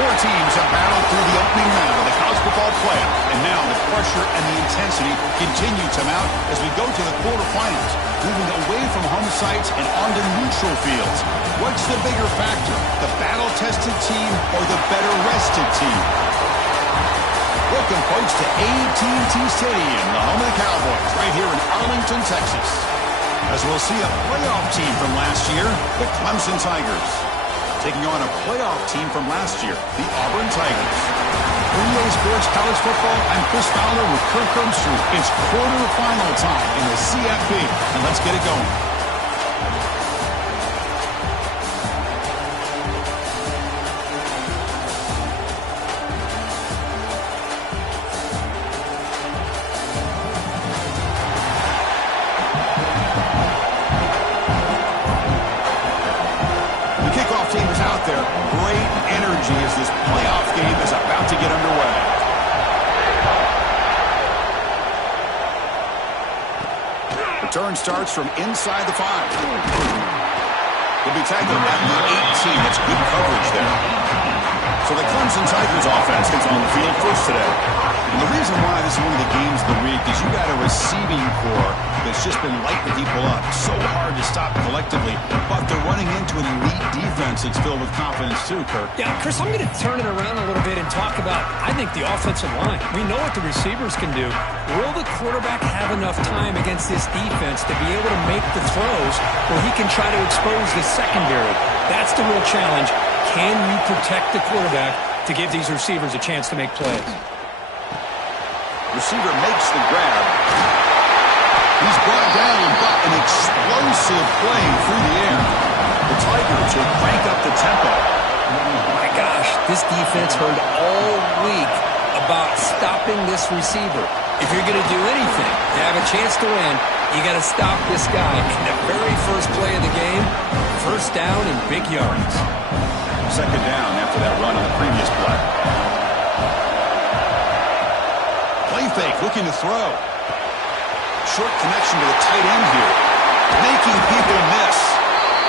Four teams have battled through the opening round of the college football playoff, and now the pressure and the intensity continue to mount as we go to the quarterfinals, moving away from home sites and onto neutral fields. What's the bigger factor, the battle-tested team or the better-rested team? Welcome, folks, to AT&T Stadium, the home of the Cowboys, right here in Arlington, Texas, as we'll see a playoff team from last year, the Clemson Tigers, taking on a playoff team from last year, the Auburn Tigers. For EA Sports College Football, I'm Chris Fowler with Kirk Herbstreit. It's quarterfinal time in the CFP, and let's get it going. Out there, great energy as this playoff game is about to get underway. Return starts from inside the 5. He'll be tackled at the 18. That's good coverage there. So the Clemson Tigers offense gets on the field first today. And the reason why this is one of the games of the week is you got a receiving corps that's just been lighting people up. So hard to stop collectively, but they're running into an elite defense that's filled with confidence too, Kirk. Yeah, Chris, I'm going to turn it around a little bit and talk about, I think, the offensive line. We know what the receivers can do. Will the quarterback have enough time against this defense to be able to make the throws where he can try to expose the secondary? That's the real challenge. Can you protect the quarterback to give these receivers a chance to make plays? Receiver makes the grab. He's brought down, but an explosive play through the air. The Tigers will crank up the tempo. My gosh, this defense heard all week about stopping this receiver. If you're going to do anything to have a chance to win, you got to stop this guy. In the very first play of the game, first down and big yards. Second down after that run on the previous play. Play fake, looking to throw. Short connection to the tight end here. Making people miss.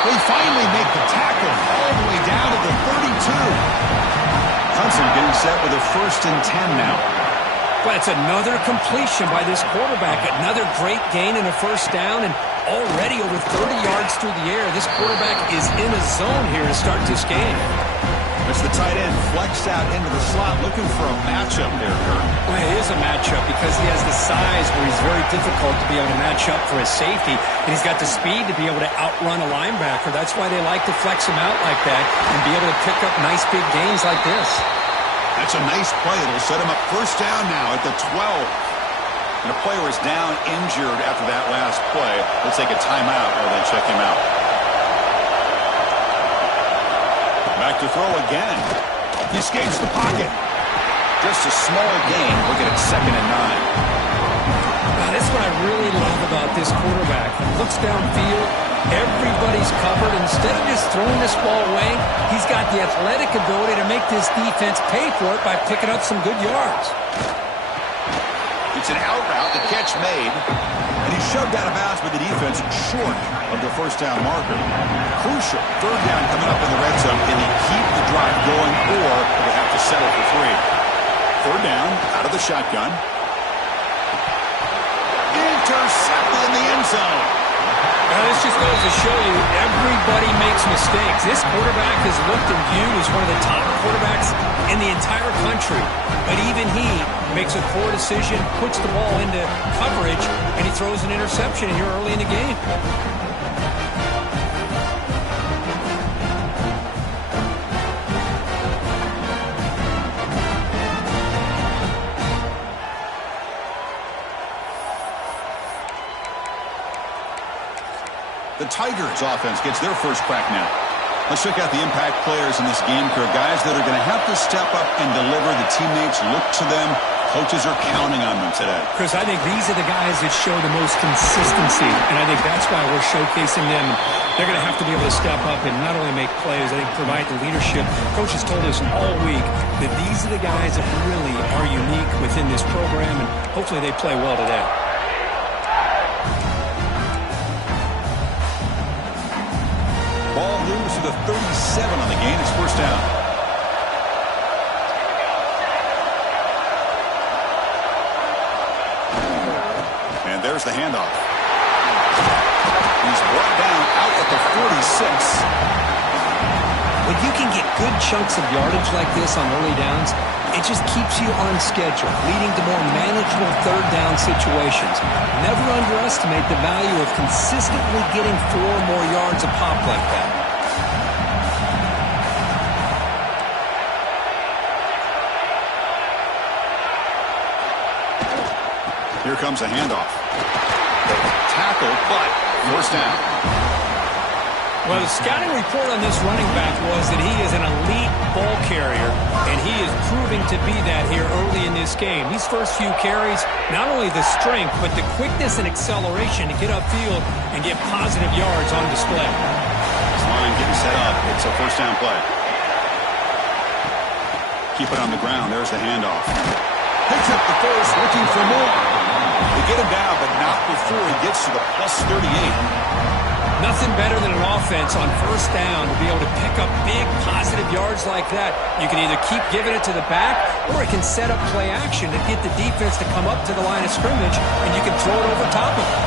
They finally make the tackle all the way down to the 32. Clemson getting set with a 1st and 10 now. But it's another completion by this quarterback. Another great gain in a first down, and already over 30 yards through the air. This quarterback is in a zone here to start this game. As the tight end flexed out into the slot, looking for a matchup there, Kirk. Well, it is a matchup because he has the size where he's very difficult to be able to match up for his safety, and he's got the speed to be able to outrun a linebacker. That's why they like to flex him out like that and be able to pick up nice big gains like this. That's a nice play. It'll set him up first down now at the 12. And a player is down injured after that last play. Let's take a timeout or then check him out. Back to throw again. He escapes the pocket. Just a small gain. Look at it, 2nd and 9. Now, that's what I really love about this quarterback. He looks downfield. Everybody's covered. Instead of just throwing this ball away, he's got the athletic ability to make this defense pay for it by picking up some good yards. It's an out route, the catch made, and he's shoved out of bounds with the defense short of the first down marker. Crucial, 3rd down coming up in the red zone. Can he keep the drive going, or do they have to settle for 3? 3rd down, out of the shotgun. Intercepted in the end zone. Now, this just goes to show you everybody makes mistakes. This quarterback is looked and viewed as one of the top quarterbacks in the entire country. But even he makes a poor decision, puts the ball into coverage, and he throws an interception here early in the game. The Tigers offense gets their first crack now. Let's check out the impact players in this game, Kirk. Guys that are going to have to step up and deliver. The teammates look to them. Coaches are counting on them today. Chris, I think these are the guys that show the most consistency, and I think that's why we're showcasing them. They're going to have to be able to step up and not only make plays, I think provide the leadership. Coaches told us all week that these are the guys that really are unique within this program, and hopefully they play well today. Ball moves to the 37 on the game. It's first down. And there's the handoff. He's brought down out at the 46. When you can get good chunks of yardage like this on early downs, it just keeps you on schedule, leading to more manageable third down situations. Never underestimate the value of consistently getting 4 more yards a pop like that. Here comes a handoff. Tackle, but first down. Well, the scouting report on this running back was that he is an elite ball carrier, and he is proving to be that here early in this game. These first few carries, not only the strength, but the quickness and acceleration to get upfield and get positive yards on display. This line getting set up. It's a first down play. Keep it on the ground. There's the handoff. Picks up the first, looking for more. They get him down, but not before he gets to the plus 38. Nothing better than an offense on first down to be able to pick up big positive yards like that. You can either keep giving it to the back, or it can set up play action and get the defense to come up to the line of scrimmage, and you can throw it over top of them.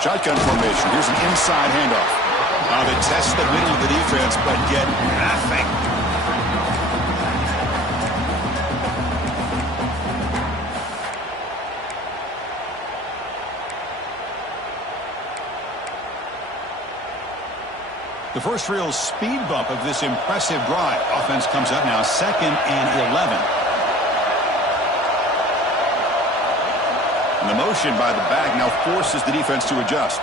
Shotgun formation. Here's an inside handoff. They test the middle of the defense, but get nothing. The first real speed bump of this impressive drive. Offense comes up now, 2nd and 11. And the motion by the back now forces the defense to adjust.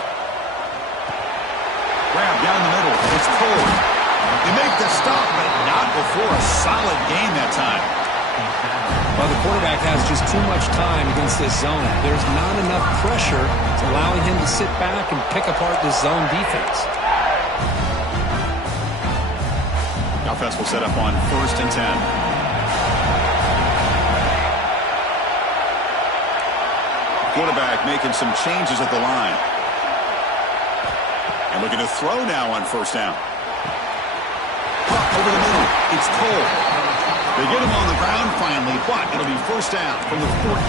Grab down the middle. It's Cole. They make the stop, but not before a solid gain that time. Well, the quarterback has just too much time against this zone. There's not enough pressure to allowing him to sit back and pick apart this zone defense. Offense will set up on 1st and 10. Quarterback making some changes at the line. And looking to throw now on first down. Puck over the middle. It's Cole. They get him on the ground finally, but it'll be first down from the 14.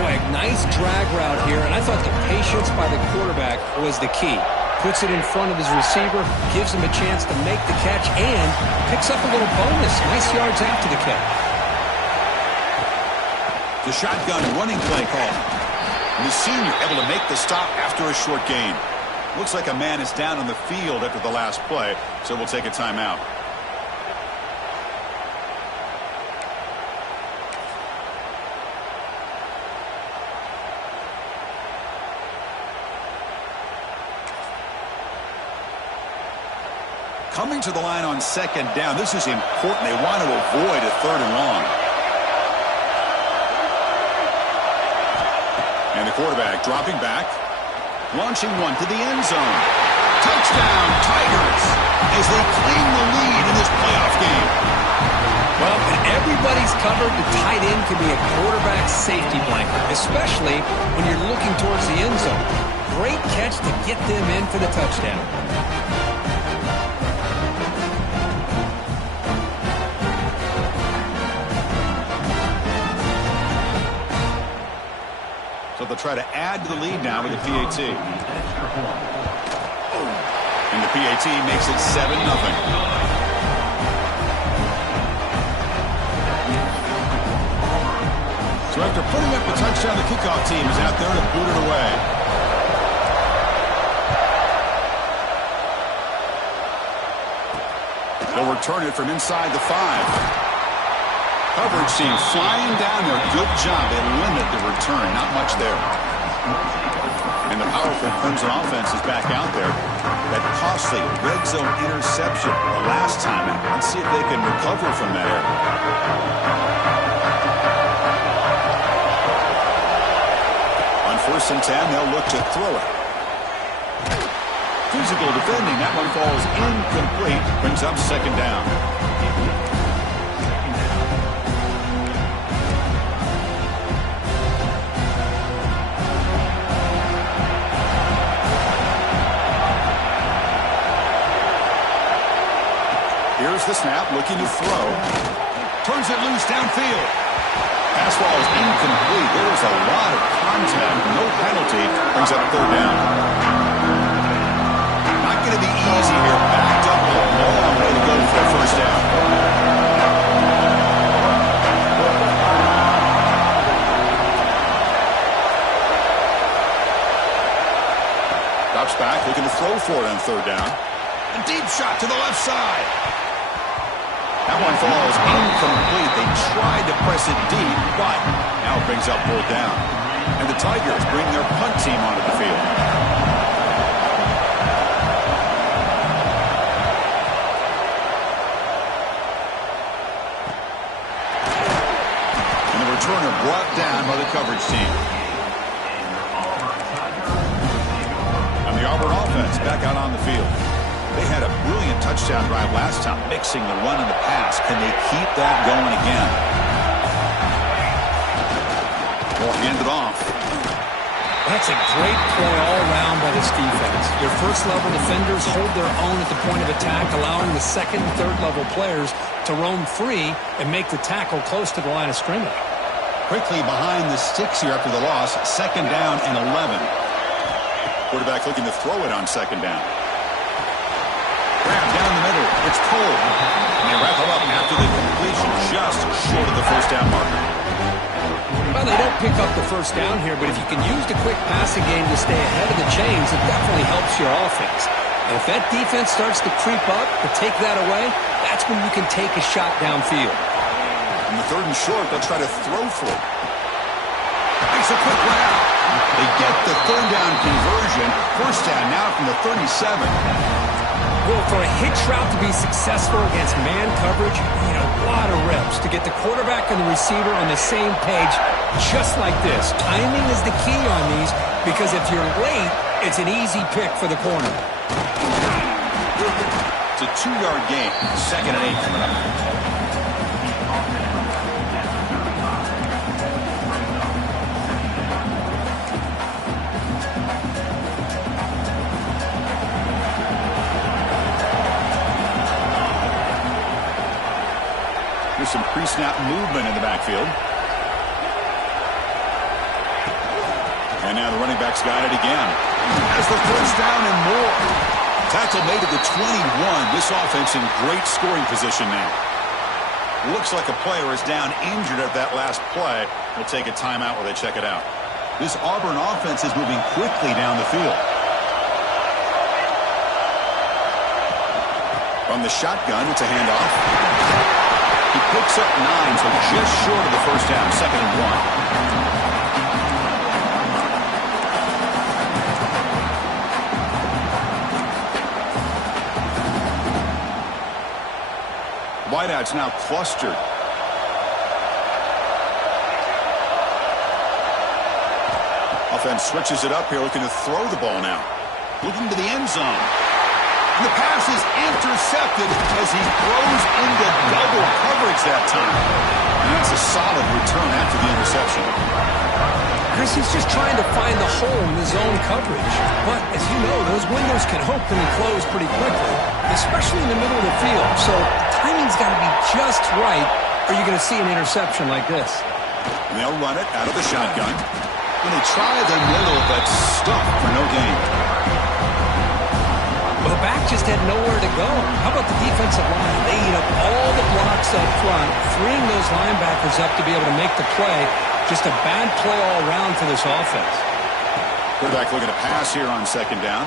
Boy, nice drag route here, and I thought the patience by the quarterback was the key. Puts it in front of his receiver, gives him a chance to make the catch, and picks up a little bonus. Nice yards after the catch. The shotgun running play call. And the senior able to make the stop after a short gain. Looks like a man is down on the field after the last play, so we'll take a timeout. Coming to the line on 2nd down. This is important. They want to avoid a 3rd and long. And the quarterback dropping back. Launching one to the end zone. Touchdown, Tigers, as they claim the lead in this playoff game. Well, when everybody's covered, the tight end can be a quarterback safety blanket, especially when you're looking towards the end zone. Great catch to get them in for the touchdown. So they'll try to add to the lead now with the PAT. And the PAT makes it 7-0. So after putting up a touchdown, the kickoff team is out there to boot it away. They'll return it from inside the 5. Coverage team flying down there. Good job. They limit the return. Not much there. And the powerful Clemson offense is back out there. That costly red zone interception the last time. And let's see if they can recover from that error. On 1st and 10, they'll look to throw it. Physical defending. That one falls incomplete. Brings up 2nd down. Here's the snap, looking to throw. Turns it loose downfield. Pass ball is incomplete. There was a lot of contact. No penalty. Brings up 3rd down. Not going to be easy here. Backed up a long way to go for a 1st down. Drops back, looking to throw for it on 3rd down. A deep shot to the left side. That one falls incomplete. They tried to press it deep, but now it brings up 4th down. And the Tigers bring their punt team onto the field. And the returner brought down by the coverage team. And the Auburn offense back out on the field. They had a brilliant touchdown drive last time, mixing the run and the pass. Can they keep that going again? Or hand it off. That's a great play all around by this defense. Your first-level defenders hold their own at the point of attack, allowing the 2nd and 3rd-level players to roam free and make the tackle close to the line of scrimmage. Quickly behind the sticks here after the loss. 2nd down and 11. Quarterback looking to throw it on 2nd down. Grab down the middle. It's pulled. And they wrap it up after the completion, just short of the 1st down marker. Well, they don't pick up the 1st down here, but if you can use the quick passing game to stay ahead of the chains, it definitely helps your offense. And if that defense starts to creep up, to take that away, that's when you can take a shot downfield. On the 3rd and short, they'll try to throw for it. Makes a quick route. They get the 3rd down conversion. 1st down now from the 37. Well, for a hitch route to be successful against man coverage, you need a lot of reps to get the quarterback and the receiver on the same page, just like this. Timing is the key on these, because if you're late, it's an easy pick for the corner. It's a 2-yard gain. 2nd and 8 coming up. There's some pre-snap movement in the backfield. And now the running back's got it again. Has the 1st down and more. Tackle made at the 21. This offense in great scoring position now. Looks like a player is down injured at that last play. We'll take a timeout while they check it out. This Auburn offense is moving quickly down the field. From the shotgun, it's a handoff. He picks up 9, so just short of the 1st down, 2nd and 1. Wideouts now clustered. Offense switches it up here, looking to throw the ball now. Looking to the end zone. The pass is intercepted as he throws into double coverage that time. And that's a solid return after the interception. Chris, he's just trying to find the hole in the zone coverage. But, as you know, those windows can open and close pretty quickly, especially in the middle of the field. So, timing's got to be just right, or you're going to see an interception like this. And they'll run it out of the shotgun. When they try the middle, but stuffed for no gain. Well, the back just had nowhere to go. How about the defensive line? They eat up all the blocks up front, freeing those linebackers up to be able to make the play. Just a bad play all around for this offense. Quarterback looking to pass here on 2nd down.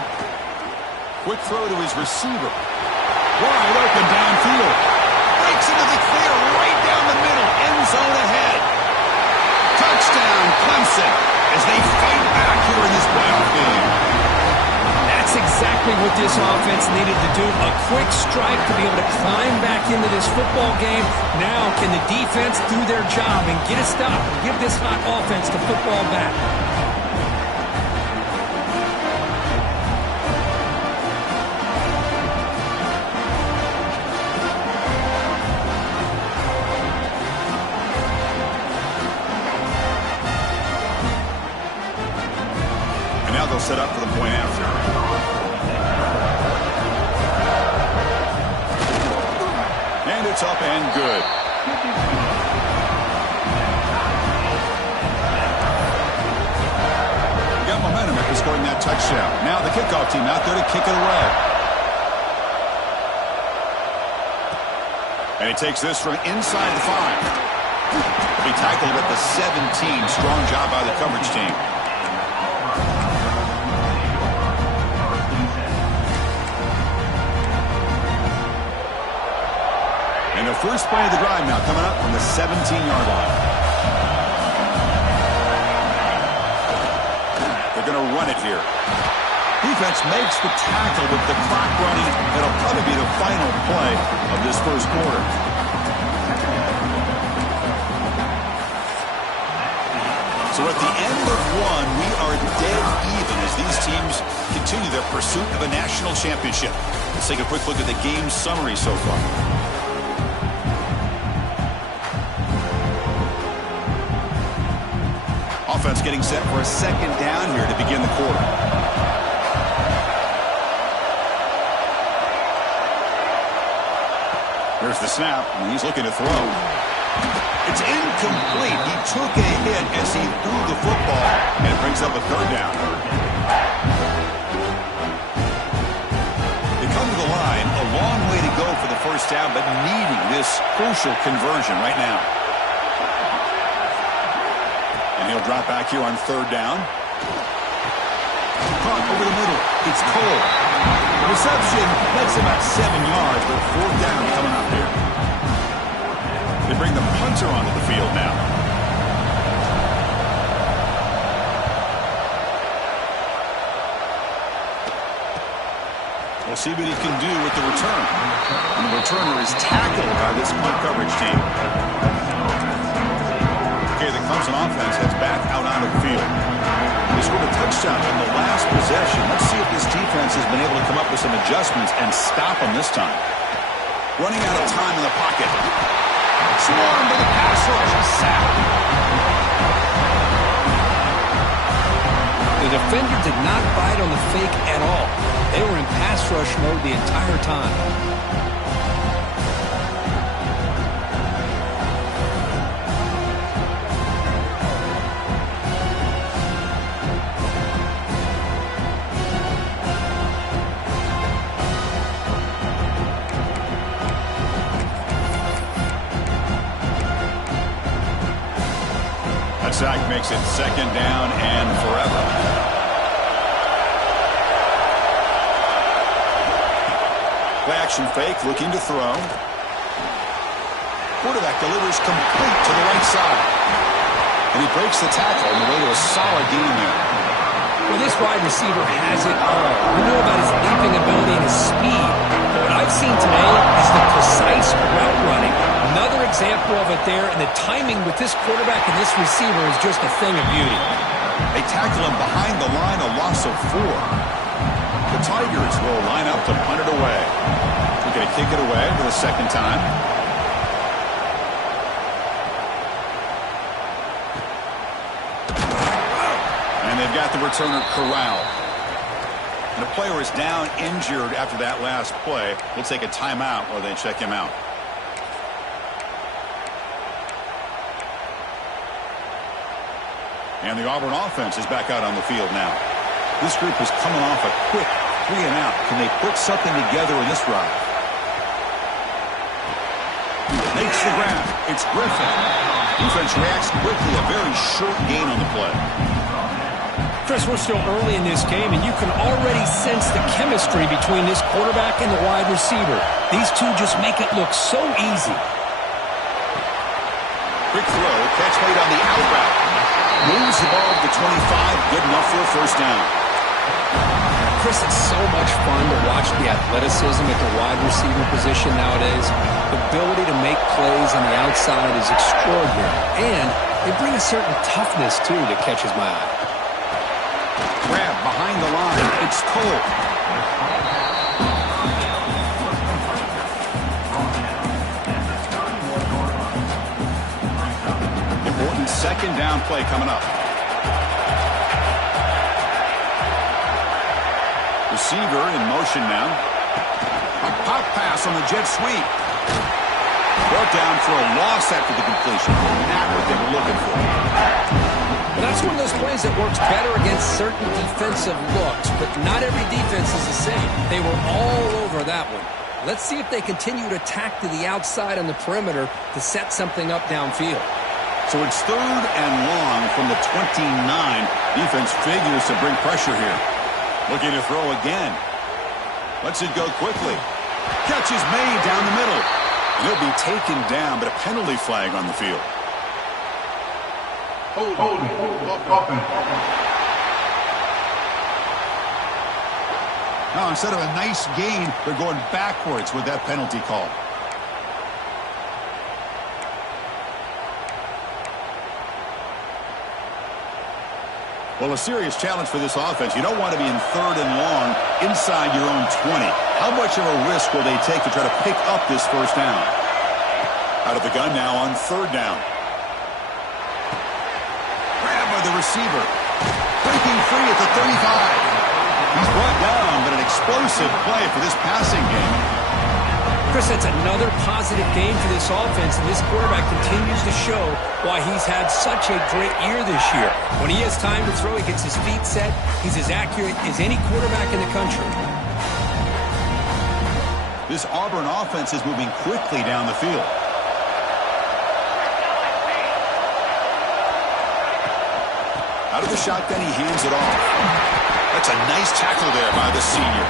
Quick throw to his receiver. Wide open downfield. Breaks into the clear right down the middle. End set as they fight back here in this playoff game. That's exactly what this offense needed to do. A quick strike to be able to climb back into this football game. Now can the defense do their job and get a stop and give this hot offense the football back? Now they'll set up for the point after. And it's up and good. They got momentum after scoring that touchdown. Now the kickoff team out there to kick it away. And he takes this from inside the 5. He'll be tackled at the 17. Strong job by the coverage team. And the first play of the drive now coming up from the 17-yard line. They're going to run it here. Defense makes the tackle with the clock running. It'll probably be the final play of this first quarter. So at the end of one, we are dead even as these teams continue their pursuit of a national championship. Let's take a quick look at the game summary so far. Offense getting set for a second down here to begin the quarter. Here's the snap, and he's looking to throw. It's incomplete. He took a hit as he threw the football, and it brings up a third down. They come to the line, a long way to go for the first down, but needing this crucial conversion right now. And he'll drop back here on third down. Caught over the middle. It's Cole. The reception makes about 7 yards, but fourth down coming up here. They bring the punter onto the field now. We'll see what he can do with the return. And the returner is tackled by this punt coverage team. Okay, the Clemson offense heads back out onto the field. They scored a touchdown in the last possession. Let's see if this defense has been able to come up with some adjustments and stop them this time. Running out of time in the pocket. Swarmed by the pass rush. Sacked. The defender did not bite on the fake at all. They were in pass rush mode the entire time. Sack makes it second down and forever. Play action fake, looking to throw. Quarterback delivers complete to the right side. And he breaks the tackle on the way to a solid gain there. Well, this wide receiver has it all. We know about his leaping ability and his speed. But what I've seen today is the precise route running. Another example of it there, and the timing with this quarterback and this receiver is just a thing of beauty. They tackle him behind the line, a loss of 4. The Tigers will line up to punt it away. They're going to kick it away for the second time. And they've got the returner corralled. And the player is down injured after that last play. We'll take a timeout while they check him out. And the Auburn offense is back out on the field now. This group is coming off a quick 3-and-out. Can they put something together in this drive? Makes the grab. It's Griffin. Defense reacts quickly. A very short gain on the play. Chris, we're still early in this game, and you can already sense the chemistry between this quarterback and the wide receiver. These two just make it look so easy. Quick throw. Catch made on the out route. Moves the ball to the 25. Good enough for a first down. Chris, it's so much fun to watch the athleticism at the wide receiver position nowadays. The ability to make plays on the outside is extraordinary. And they bring a certain toughness, too, that catches my eye. Grab behind the line. It's Cole. Important second down play coming up. Receiver in motion now. A pop pass on the jet sweep. Brought down for a loss after the completion. Not what they were looking for. Well, that's one of those plays that works better against certain defensive looks, but not every defense is the same. They were all over that one. Let's see if they continue to tack to the outside on the perimeter to set something up downfield. So it's 3rd and long from the 29. Defense figures to bring pressure here. Looking to throw again. Lets it go quickly. Catch is made down the middle. And he'll be taken down, but a penalty flag on the field. Now, instead of a nice gain, they're going backwards with that penalty call. Well, a serious challenge for this offense. You don't want to be in 3rd and long inside your own 20. How much of a risk will they take to try to pick up this first down? Out of the gun now on 3rd down. Grab by the receiver. Breaking free at the 35. He's brought down, but an explosive play for this passing game. Chris, that's another positive game for this offense, and this quarterback continues to show why he's had such a great year this year. When he has time to throw, he gets his feet set. He's as accurate as any quarterback in the country. This Auburn offense is moving quickly down the field. Out of the shotgun, he hands it off. That's a nice tackle there by the senior.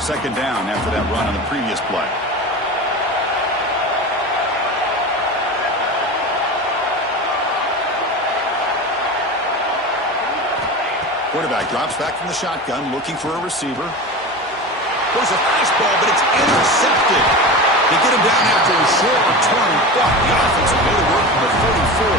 Second down after that run on the previous play. Quarterback drops back from the shotgun, looking for a receiver. There's a fastball, but it's intercepted. They get him down after a short return, but the offensive made it work from the 44.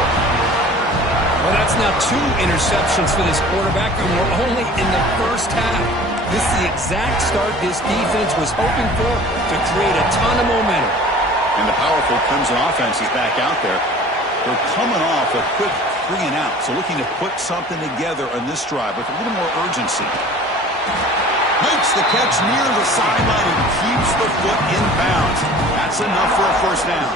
Well, that's now 2 interceptions for this quarterback, and we're only in the first half. This is the exact start this defense was hoping for to create a ton of momentum. And the powerful Clemson offense is back out there. They're coming off a quick 3 and out, so looking to put something together on this drive with a little more urgency. Makes the catch near the sideline and keeps the foot in bounds. That's enough for a first down.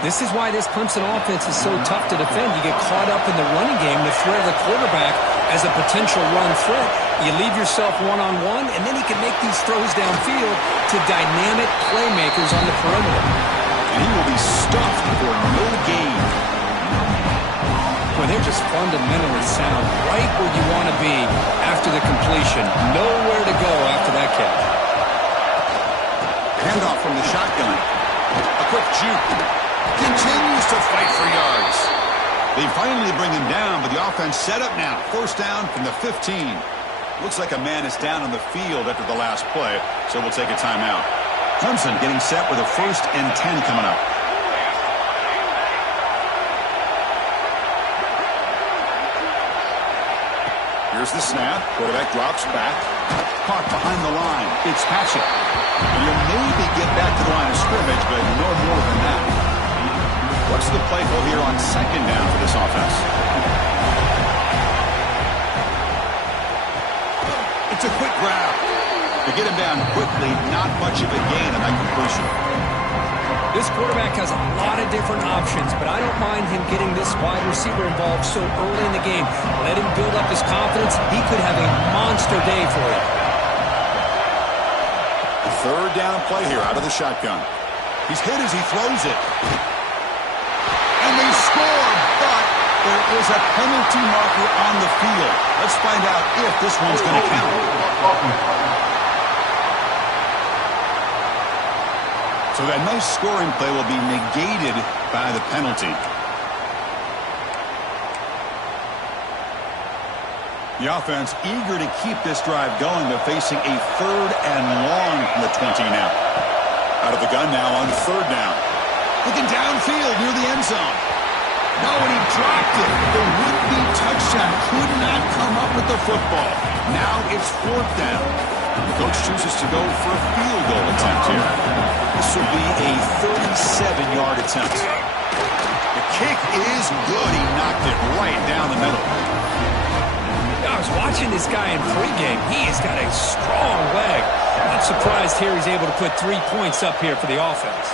This is why this Clemson offense is so tough to defend. You get caught up in the running game, the threat of the quarterback as a potential run threat. You leave yourself one-on-one, and then he can make these throws downfield to dynamic playmakers on the perimeter. And he will be stuffed for no gain. Well, they're just fundamentally sound, right where you want to be after the completion. Nowhere to go after that catch. Handoff from the shotgun. A quick juke. Continues to fight for yards. They finally bring him down, but the offense set up now. First down from the 15. Looks like a man is down on the field after the last play, so we'll take a timeout. Clemson getting set with a 1st and 10 coming up. Here's the snap. Quarterback drops back. Caught behind the line. It's Patchett. And he'll maybe get back to the line of scrimmage, but no more than that. What's the play call here on second down for this offense? It's a quick grab. To get him down quickly, not much of a gain on that completion. This quarterback has a lot of different options, but I don't mind him getting this wide receiver involved so early in the game. Let him build up his confidence. He could have a monster day for you. Third down play here out of the shotgun. He's hit as he throws it. And they score, but there is a penalty marker on the field. Let's find out if this one's going to count. So that nice scoring play will be negated by the penalty. The offense eager to keep this drive going, but facing a 3rd and long from the 20 now. Out of the gun now on 3rd down. Looking downfield near the end zone. No, and he dropped it. The would-be touchdown could not come up with the football. Now it's 4th down. The coach chooses to go for a field goal attempt here. This will be a 37-yard attempt. The kick is good. He knocked it right down the middle. I was watching this guy in pregame. He has got a strong leg. Not surprised here he's able to put 3 points up here for the offense.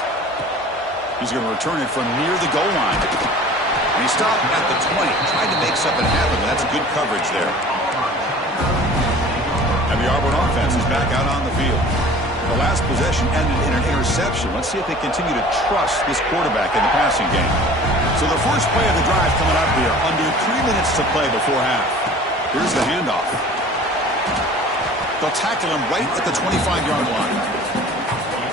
He's going to return it from near the goal line. And he stopped at the 20, trying to make something happen, but that's good coverage there. And the Auburn offense is back out on the field. The last possession ended in an interception. Let's see if they continue to trust this quarterback in the passing game. So the first play of the drive coming up here, under 3 minutes to play before half. Here's the handoff. They'll tackle him right at the 25-yard line.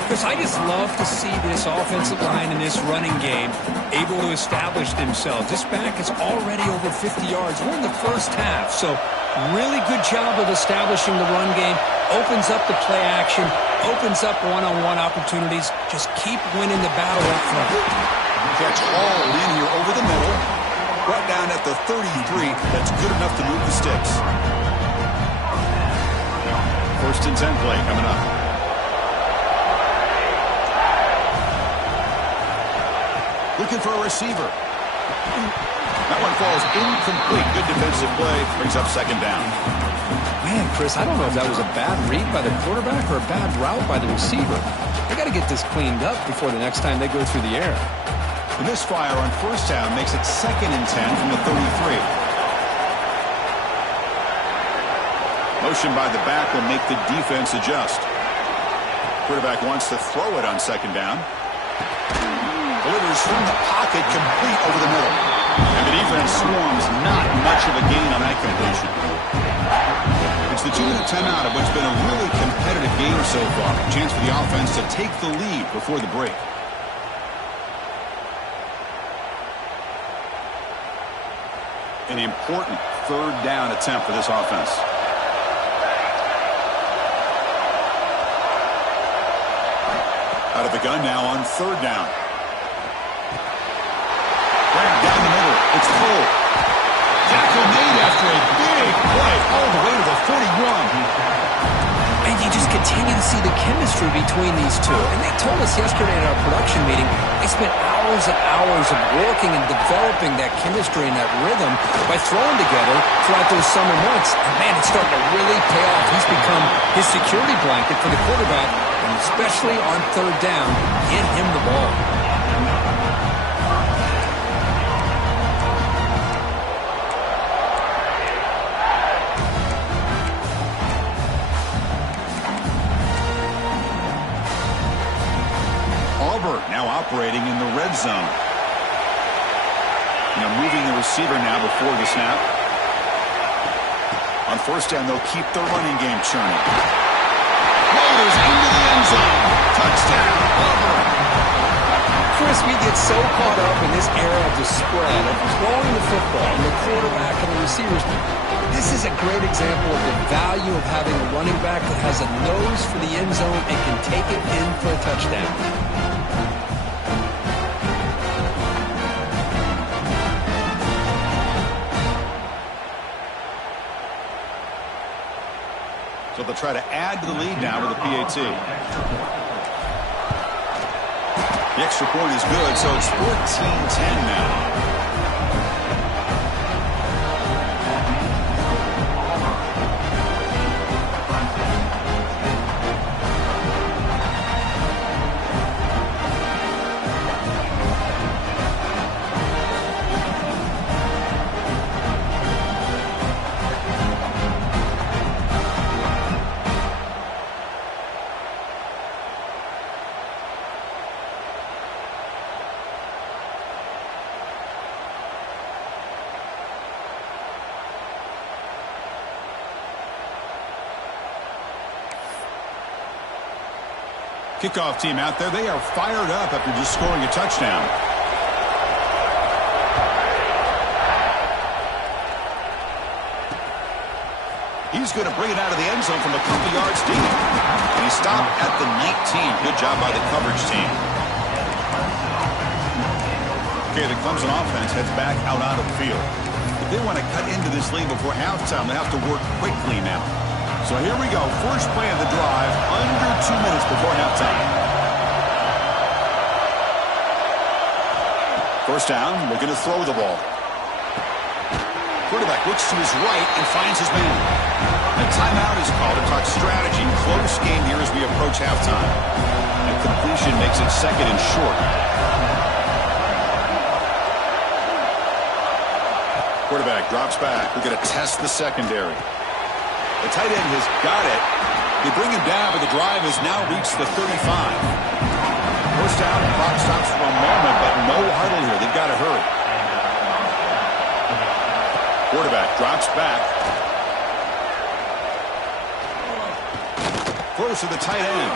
Because I just love to see this offensive line in this running game able to establish themselves. This back is already over 50 yards. We're in the first half, so really good job of establishing the run game. Opens up the play action, opens up one-on-one opportunities. Just keep winning the battle up front. Catch hauled in here over the middle. Brought down at the 33. That's good enough to move the sticks. 1st and 10 play coming up. Looking for a receiver. That one falls incomplete. Good defensive play. Brings up 2nd down. Man, Chris, I don't know if that was a bad read by the quarterback or a bad route by the receiver. They got to get this cleaned up before the next time they go through the air. The misfire on 1st down makes it 2nd and 10 from the 33. Motion by the back will make the defense adjust. Quarterback wants to throw it on 2nd down. Delivers from the pocket, complete over the middle. And the defense swarms, not much of a gain on that completion. It's the 2-minute timeout of what's been a really competitive game so far. A chance for the offense to take the lead before the break. An important 3rd down attempt for this offense. Out of the gun now on 3rd down. Right down the middle. It's full. Tackle made after a big play all the way to the 41. And you just continue to see the chemistry between these two. And they told us yesterday at our production meeting, they spent hours and hours of working and developing that chemistry and that rhythm by throwing together throughout those summer months. And man, it's starting to really pay off. He's become his security blanket for the quarterback, and especially on 3rd down, get him the ball. Now operating in the red zone. Now moving the receiver now before the snap. On 1st down, they'll keep the running game churning. Loaders into the end zone. Touchdown, Auburn. Chris, we get so caught up in this era of the spread, of throwing the football, and the quarterback and the receivers. This is a great example of the value of having a running back that has a nose for the end zone and can take it in for a touchdown. So they'll try to add to the lead now with a PAT. The extra point is good, so it's 14-10 now. Kickoff team out there, they are fired up after just scoring a touchdown. He's going to bring it out of the end zone from a couple yards deep. And he stopped at the 19. Good job by the coverage team. Okay, the Clemson offense heads back out onto the field. If they want to cut into this lead before halftime, they have to work quickly now. So here we go. First play of the drive, under 2 minutes before halftime. First down, looking to throw the ball. Quarterback looks to his right and finds his man. A timeout is called to talk strategy. Close game here as we approach halftime. A completion makes it second and short. Quarterback drops back. We're going to test the secondary. The tight end has got it. They bring him down, but the drive has now reached the 35. First down, the clock stops for a moment, but no huddle here. They've got to hurry. Quarterback drops back. Close to the tight end.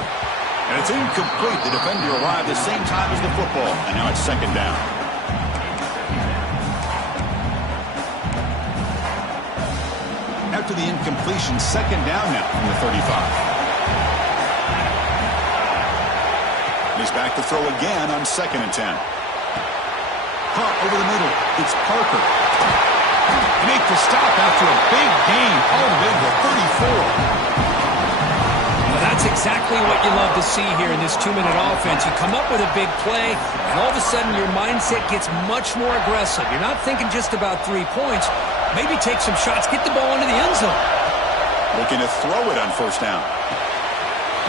And it's incomplete. The defender arrived at the same time as the football. And now it's second down. After the incompletion, second down now from the 35. He's back to throw again on 2nd and 10. Caught over the middle. It's Parker. He makes the stop after a big gain. All the way to 34. Well, that's exactly what you love to see here in this 2-minute offense. You come up with a big play, and all of a sudden your mindset gets much more aggressive. You're not thinking just about 3 points. Maybe take some shots, get the ball into the end zone. Looking to throw it on first down.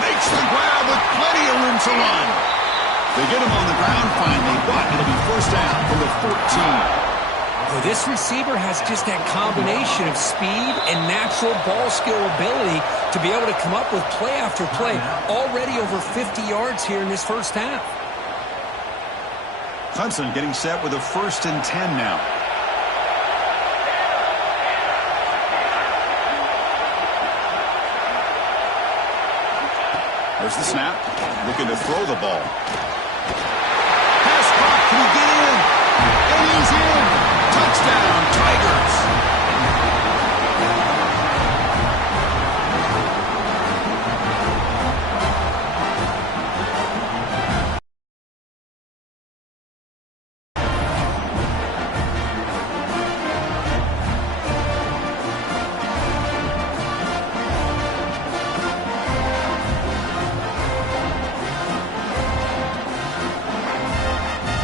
Makes the grab with plenty of room to run. They get him on the ground finally, but it'll be first down for the 14. Well, this receiver has just that combination of speed and natural ball skill ability to be able to come up with play after play. Already over 50 yards here in this first half. Clemson getting set with a 1st and 10 now. There's the snap. Looking to throw the ball. Pass clock. Can he get in? And he's in. Touchdown, Tigers.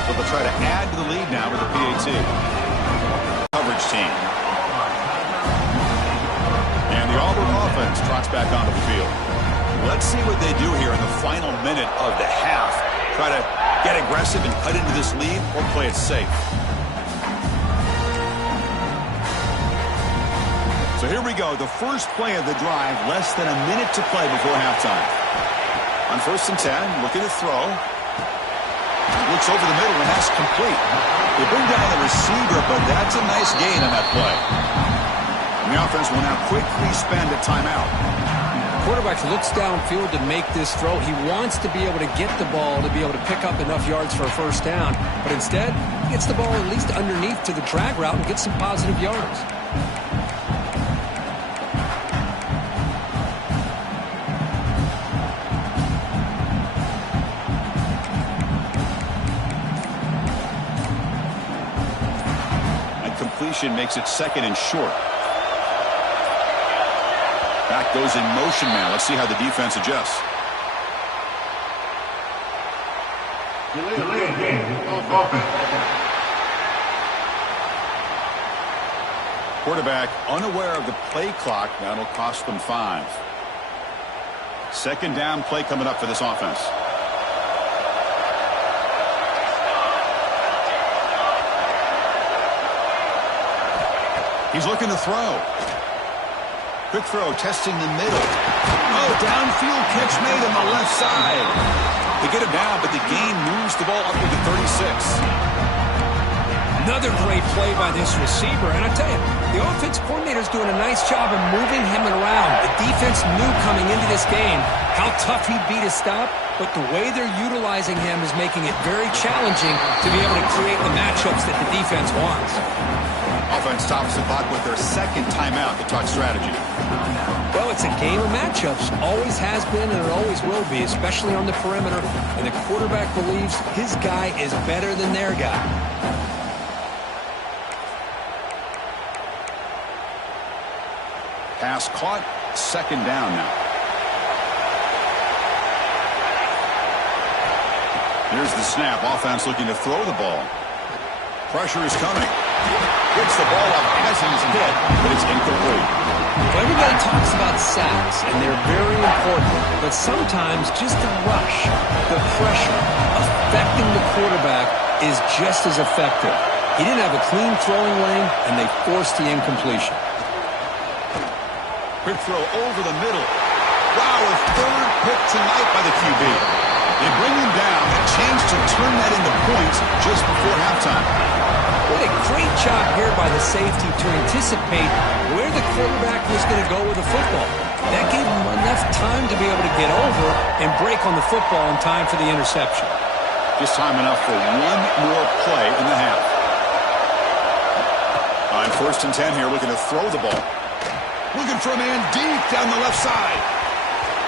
So they'll try to add to the lead now with the PAT. Coverage team. And the Auburn offense trots back onto the field. Let's see what they do here in the final minute of the half. Try to get aggressive and cut into this lead or play it safe. So here we go. The first play of the drive, less than a minute to play before halftime. On 1st and 10, looking to throw. Looks over the middle and that's complete. They bring down the receiver, but that's a nice gain on that play. And the offense will now quickly spend a timeout. Quarterback looks downfield to make this throw. He wants to be able to get the ball to be able to pick up enough yards for a first down. But instead, he gets the ball at least underneath to the drag route and gets some positive yards. Makes it 2nd and short. Back goes in motion now. Let's see how the defense adjusts. Quarterback unaware of the play clock. That'll cost them 5. 2nd down play coming up for this offense. He's looking to throw. Quick throw, testing the middle. Oh, downfield catch made on the left side. They get him down, but the gain moves the ball up to the 36. Another great play by this receiver. And I tell you, the offense coordinator's doing a nice job of moving him around. The defense knew coming into this game how tough he'd be to stop, but the way they're utilizing him is making it very challenging to be able to create the matchups that the defense wants. Offense stops the clock with their second timeout to talk strategy. Well, it's a game of matchups. Always has been and it always will be, especially on the perimeter. And the quarterback believes his guy is better than their guy. Pass caught, second down now. Here's the snap. Offense looking to throw the ball. Pressure is coming. Gets the ball up as he's hit, but it's incomplete. Well, everybody talks about sacks, and they're very important. But sometimes just the rush, the pressure, affecting the quarterback is just as effective. He didn't have a clean throwing lane, and they forced the incompletion. Quick throw over the middle. Wow, a third pick tonight by the QB. They bring him down, a chance to turn that into points just before halftime. What a great job here by the safety to anticipate where the quarterback was going to go with the football. That gave him enough time to be able to get over and break on the football in time for the interception. Just time enough for one more play in the half. On 1st and 10 here, looking to throw the ball. Looking for a man deep down the left side.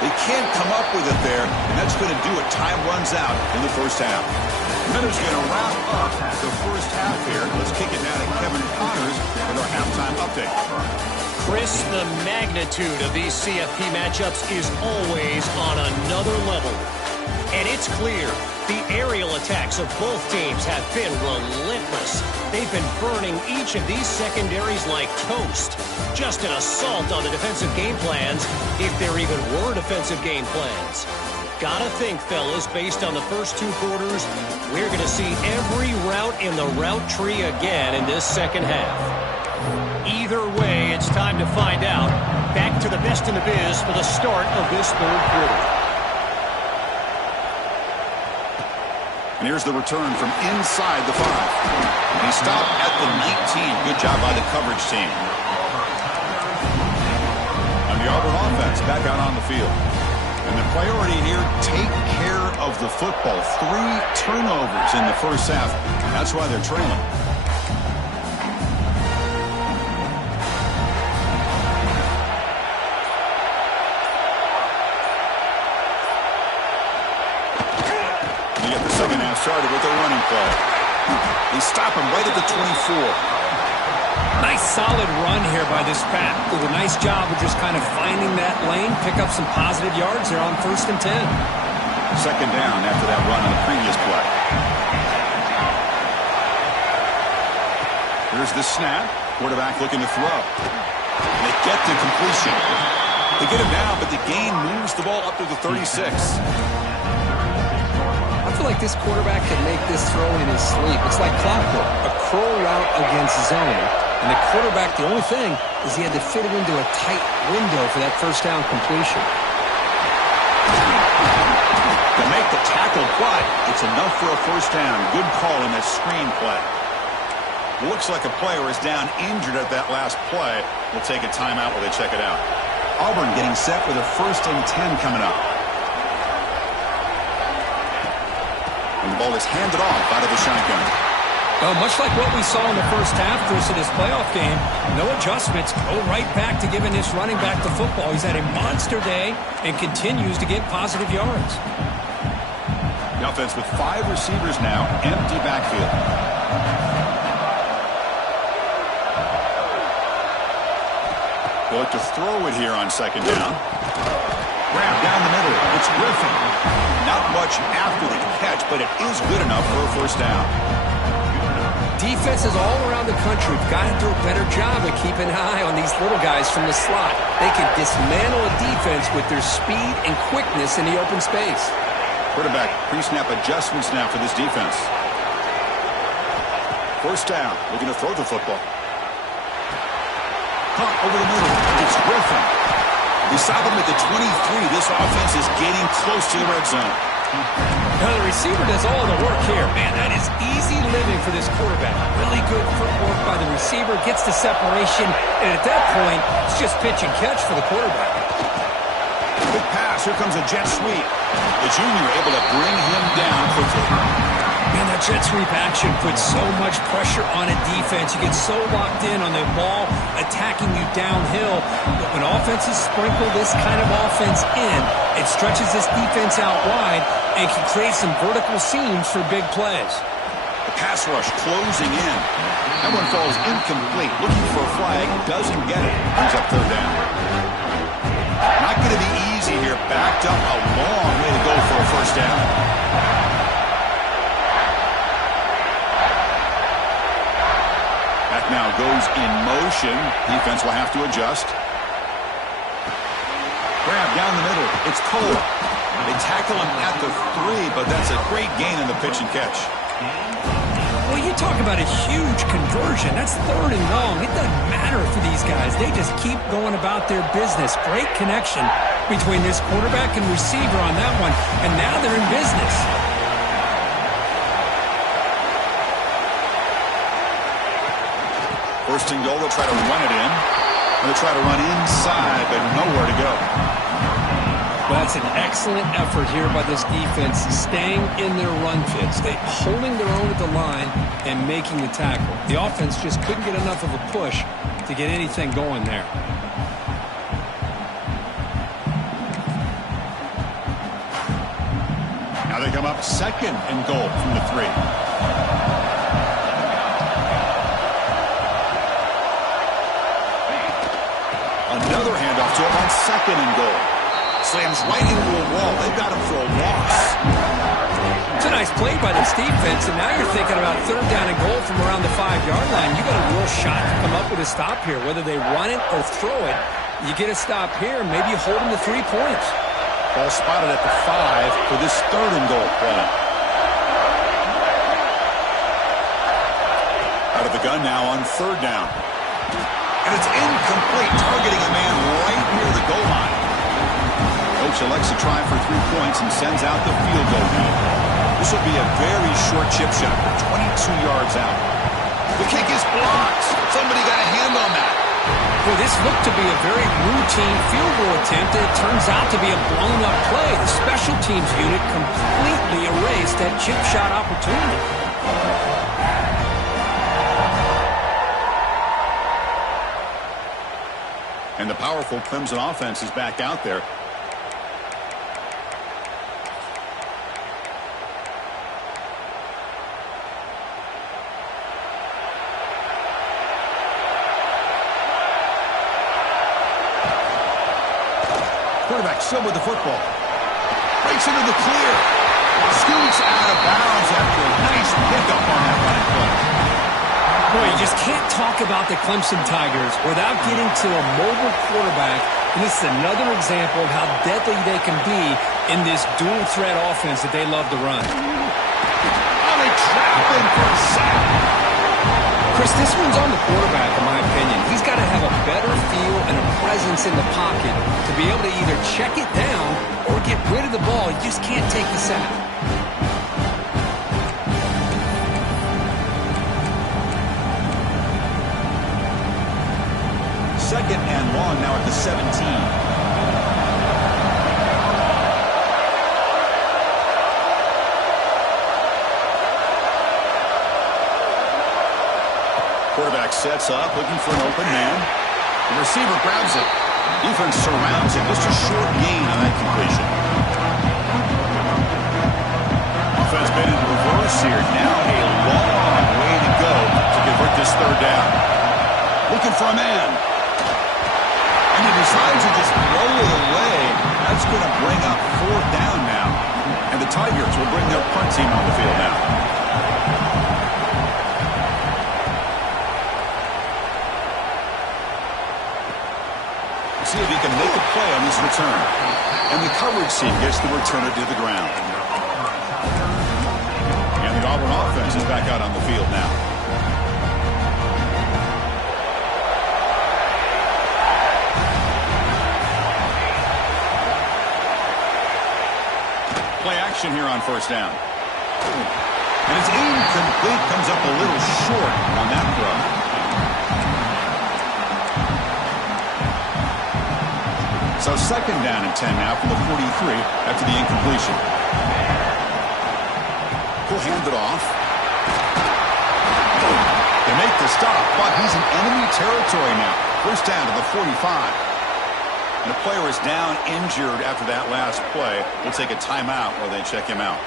They can't come up with it there, and that's going to do it. Time runs out in the first half. Minutes going to wrap up the first half here. Let's kick it down to Kevin Connors with our halftime update. Chris, the magnitude of these CFP matchups is always on another level. And it's clear the aerial attacks of both teams have been relentless. They've been burning each of these secondaries like toast. Just an assault on the defensive game plans, if there even were defensive game plans. Gotta think, fellas, based on the first 2 quarters, we're going to see every route in the route tree again in this second half. Either way, it's time to find out. Back to the best in the biz for the start of this third quarter. And here's the return from inside the 5. And he stopped at the 19. Good job by the coverage team. And the Auburn offense back out on the field. And the priority here, take care of the football. 3 turnovers in the first half. That's why they're trailing. You get the second half started with a running play. They stop him right at the 24. Nice solid run here by this pack. Did a nice job of just kind of finding that lane, pick up some positive yards there on 1st and 10. Second down after that run on the previous play. Here's the snap. Quarterback looking to throw. They get the completion. They get him down, but the gain moves the ball up to the 36. I feel like this quarterback can make this throw in his sleep. It's like clockwork, a curl route against zone. And the quarterback, the only thing is he had to fit it into a tight window for that first down completion. To make the tackle, but it's enough for a first down. Good call in that screen play. Looks like a player is down injured at that last play. We'll take a timeout while they check it out. Auburn getting set with a 1st and 10 coming up. And the ball is handed off out of the shotgun. Well, much like what we saw in the first half versus this playoff game, no adjustments, go right back to giving this running back the football. He's had a monster day and continues to get positive yards. The offense with 5 receivers now, empty backfield. They look to throw it here on second down. Grab down the middle. It's Griffin. Not much after the catch, but it is good enough for a first down. Defenses all around the country have got to do a better job of keeping an eye on these little guys from the slot. They can dismantle a defense with their speed and quickness in the open space. Quarterback pre-snap adjustments now for this defense. First down, looking to throw the football. Caught over the middle. It's Griffin. They stop him at the 23. This offense is getting close to the red zone. Now, the receiver does all the work here. Man, that is easy living for this quarterback. Really good footwork by the receiver, gets the separation, and at that point, it's just pitch and catch for the quarterback. Good pass. Here comes a jet sweep. The junior able to bring him down quickly. Man, that jet sweep action puts so much pressure on a defense. You get so locked in on the ball attacking you downhill. But when offenses sprinkle this kind of offense in, it stretches this defense out wide and can create some vertical seams for big plays. The pass rush closing in. That one falls incomplete. Looking for a flag. Doesn't get it. Brings up third down. Not going to be easy here. Backed up a long way to go for a first down. That now goes in motion. Defense will have to adjust. Grab down the middle. It's Cole. They tackle him at the 3, but that's a great gain in the pitch and catch. Well, you talk about a huge conversion. That's third and long. It doesn't matter for these guys. They just keep going about their business. Great connection between this quarterback and receiver on that one, and now they're in business. First and goal, they'll try to run it in. They'll try to run inside, but nowhere to go. Well, that's an excellent effort here by this defense, staying in their run fits. They holding their own at the line and making the tackle. The offense just couldn't get enough of a push to get anything going there. Now they come up second and goal from the 3. Another handoff to him on second and goal. Slams right into a wall. They've got him for a loss. It's a nice play by this defense, and now you're thinking about third down and goal from around the 5-yard line. You got a real shot to come up with a stop here. Whether they run it or throw it, you get a stop here, and maybe you hold them to 3 points. Ball spotted at the 5 for this third and goal play. Out of the gun now on third down. And it's incomplete, targeting a man right near the goal line. Coach elects to try for 3 points and sends out the field goal unit. This will be a very short chip shot, 22 yards out. The kick is blocked. Somebody got a hand on that. Well, this looked to be a very routine field goal attempt, and it turns out to be a blown-up play. The special teams unit completely erased that chip shot opportunity. And the powerful Clemson offense is back out there. Quarterback still with the football. Breaks into the clear. Scoots out of bounds after a nice pickup on that running play. Boy, you just can't talk about the Clemson Tigers without getting to a mobile quarterback. And this is another example of how deadly they can be in this dual-threat offense that they love to run. Oh, they trap him for a sack. Chris, this one's on the quarterback, in my opinion. He's got to have a better feel and a presence in the pocket to be able to either check it down or get rid of the ball. He just can't take the sack. Second and long now at the 17. Quarterback sets up, looking for an open man. The receiver grabs it. Defense surrounds it. Just a short gain on that completion. Offense been in reverse here. Now a long way to go to convert this third down. Looking for a man. And he decides to just throw it away. That's going to bring up fourth down now. And the Tigers will bring their punt team on the field now. See if he can make a play on this return. And the coverage team gets the returner to the ground. And the Auburn offense is back out on the field now. play action here on first down. And it's incomplete. Comes up a little short on that throw. So second down and 10 now from the 43 after the incompletion. He'll hand it off. They make the stop, but he's in enemy territory now. First down to the 45. And the player is down injured after that last play. We'll take a timeout while they check him out.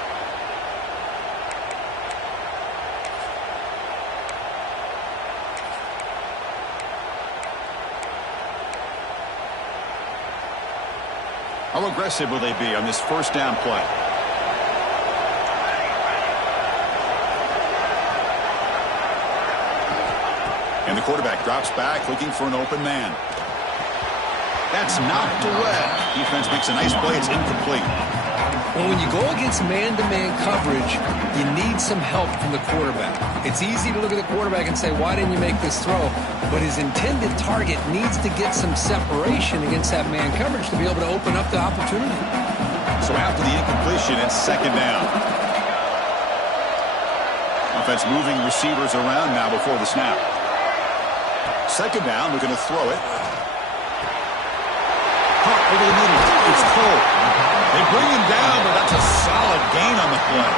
How aggressive will they be on this first down play? And the quarterback drops back looking for an open man. That's knocked away. Defense makes a nice play. It's incomplete. Well, when you go against man-to-man coverage, you need some help from the quarterback. It's easy to look at the quarterback and say, why didn't you make this throw? But his intended target needs to get some separation against that man coverage to be able to open up the opportunity. So after the incompletion, it's second down. Offense moving receivers around now before the snap. Second down, we're going to throw it. Caught over the middle. It's cold. They bring him down, but that's a solid gain on the play.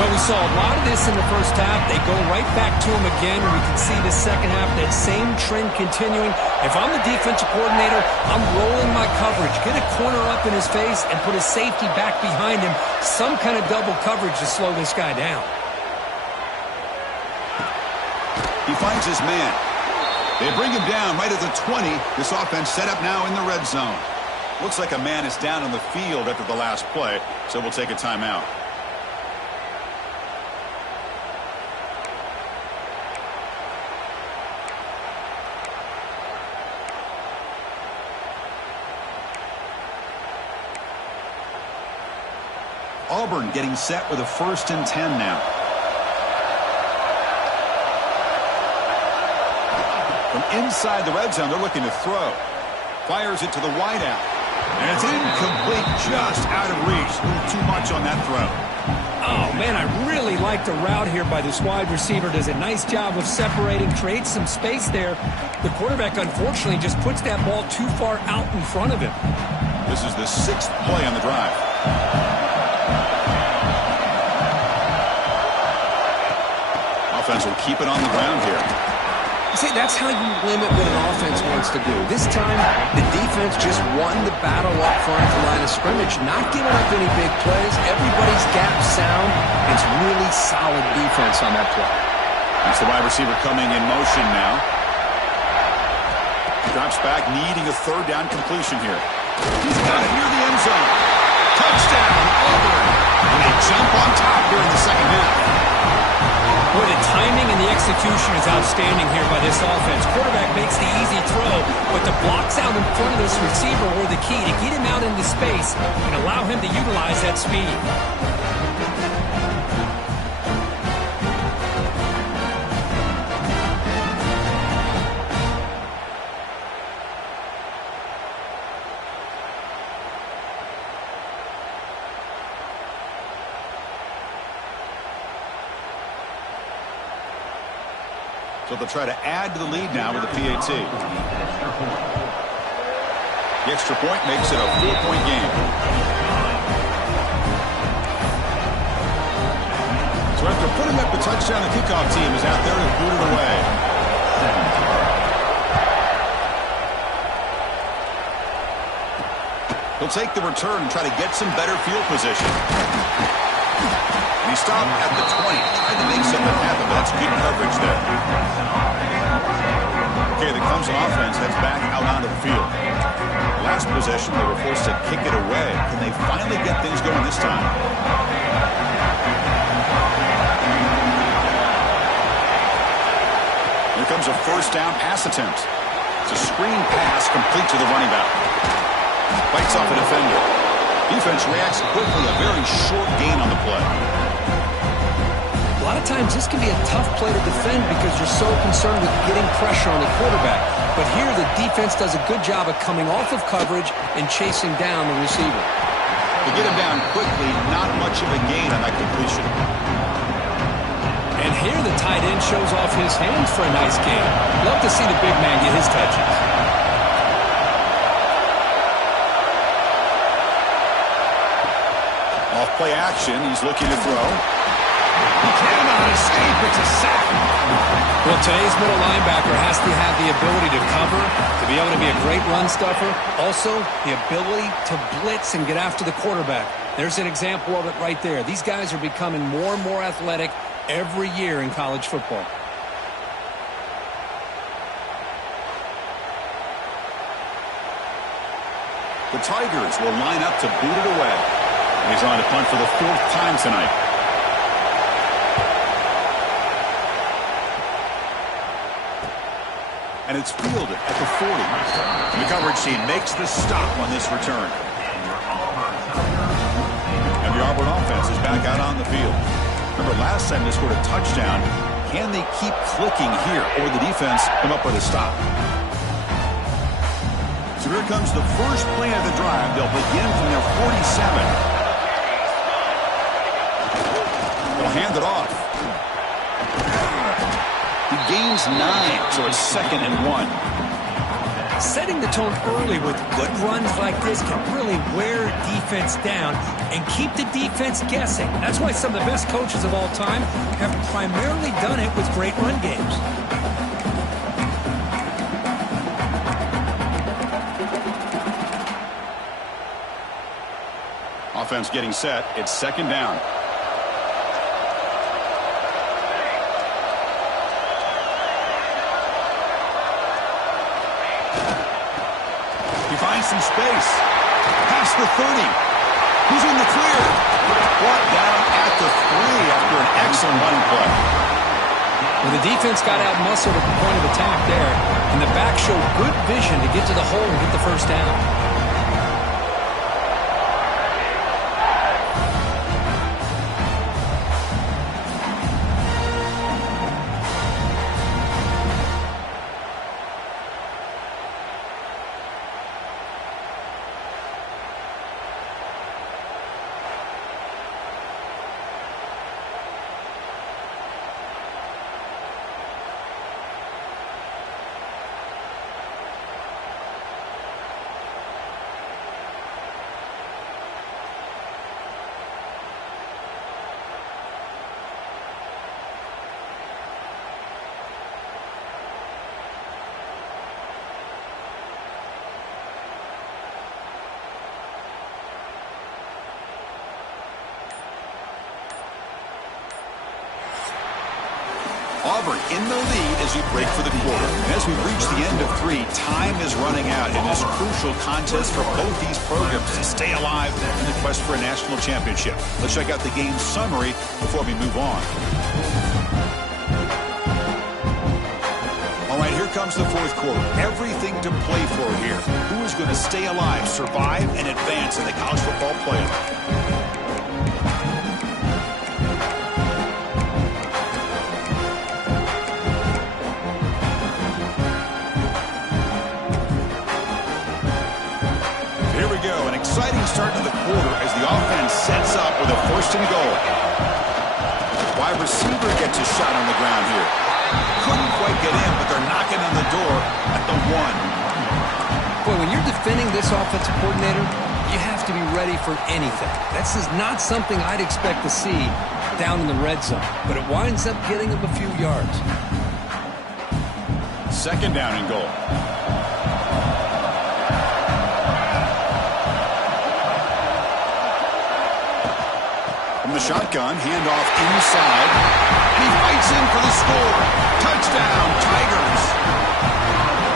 Well, we saw a lot of this in the first half. They go right back to him again. We can see the second half, that same trend continuing. If I'm the defensive coordinator, I'm rolling my coverage. Get a corner up in his face and put a safety back behind him. Some kind of double coverage to slow this guy down. He finds his man. They bring him down right at the 20. This offense set up now in the red zone. Looks like a man is down on the field after the last play, so we'll take a timeout. Auburn getting set with a 1st and 10 now. From inside the red zone, they're looking to throw. Fires it to the wideout. And it's incomplete, just out of reach. A little too much on that throw. Oh, man, I really like the route here by this wide receiver. Does a nice job of separating, creates some space there. The quarterback, unfortunately, just puts that ball too far out in front of him. This is the 6th play on the drive. Offense will keep it on the ground here. See, that's how you limit what an offense wants to do. This time, the defense just won the battle up front at the line of scrimmage, not giving up any big plays. Everybody's gap sound. It's really solid defense on that play. That's the wide receiver coming in motion now. Drops back, needing a 3rd down completion here. He's got it near the end zone. Touchdown, Auburn. And they jump on top here in the second half. Boy, the timing and the execution is outstanding here by this offense. Quarterback makes the easy throw, but the blocks out in front of this receiver were the key to get him out into space and allow him to utilize that speed. So they'll try to add to the lead now with a PAT. The extra point makes it a 4-point game. So after putting up the touchdown, the kickoff team is out there to boot it away. He'll take the return and try to get some better field position. And he stopped at the 20. Tried to make something happen, but that's good coverage there. Okay, the Clemson offense heads back out onto the field. Last possession, they were forced to kick it away. Can they finally get things going this time? Here comes a 1st down pass attempt. It's a screen pass complete to the running back. Bites off a defender. Defense reacts quickly, a very short gain on the play. A lot of times this can be a tough play to defend because you're so concerned with getting pressure on the quarterback. But here the defense does a good job of coming off of coverage and chasing down the receiver. They get him down quickly, not much of a gain on that completion. And here the tight end shows off his hands for a nice game. Love to see the big man get his touches. Off play action, he's looking to throw. He cannot escape, it's a sack. Well, today's middle linebacker has to have the ability to cover, to be able to be a great run stuffer. Also, the ability to blitz and get after the quarterback. There's an example of it right there. These guys are becoming more and more athletic every year in college football. The Tigers will line up to boot it away. He's on to punt for the 4th time tonight. And it's fielded at the 40. The coverage team makes the stop on this return. And the Auburn offense is back out on the field. Remember, last time they scored a touchdown. Can they keep clicking here, or the defense come up with a stop? So here comes the first play of the drive. They'll begin from their 47. They'll hand it off. He gains 9, so it's 2nd and 1. Setting the tone early with good runs like this can really wear defense down and keep the defense guessing. That's why some of the best coaches of all time have primarily done it with great run games. Offense getting set. It's 2nd down. Finds some space. Past the 30. Who's in the clear? Brought down at the 3 after an excellent running play. Well, the defense got out muscled at the point of attack there, and the back showed good vision to get to the hole and get the first down. Auburn in the lead as we break for the quarter. And as we reach the end of 3, time is running out in this crucial contest for both these programs to stay alive in the quest for a national championship. Let's check out the game summary before we move on. All right, here comes the 4th quarter. Everything to play for here. Who is going to stay alive, survive, and advance in the college football playoff? Exciting start to the quarter as the offense sets up with a 1st and goal. Wide receiver gets a shot on the ground here. Couldn't quite get in, but they're knocking on the door at the 1. Boy, when you're defending this offensive coordinator, you have to be ready for anything. This is not something I'd expect to see down in the red zone, but it winds up getting them a few yards. 2nd down and goal. The shotgun, handoff inside. He fights in for the score. Touchdown, Tigers.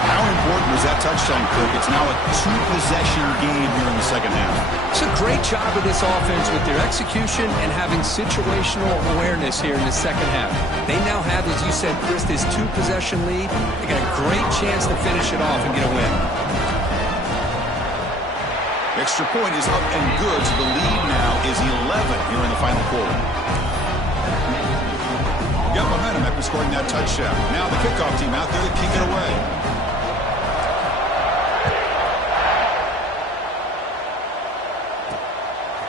How important was that touchdown, Kirk? It's now a 2-possession game here in the 2nd half. It's a great job of this offense with their execution and having situational awareness here in the 2nd half. They now have, as you said, Chris, this 2-possession lead. They got a great chance to finish it off and get a win. Extra point is up and good, so the lead now is 11 here in the final quarter. Got momentum after scoring that touchdown. Now the kickoff team out there to kick it away.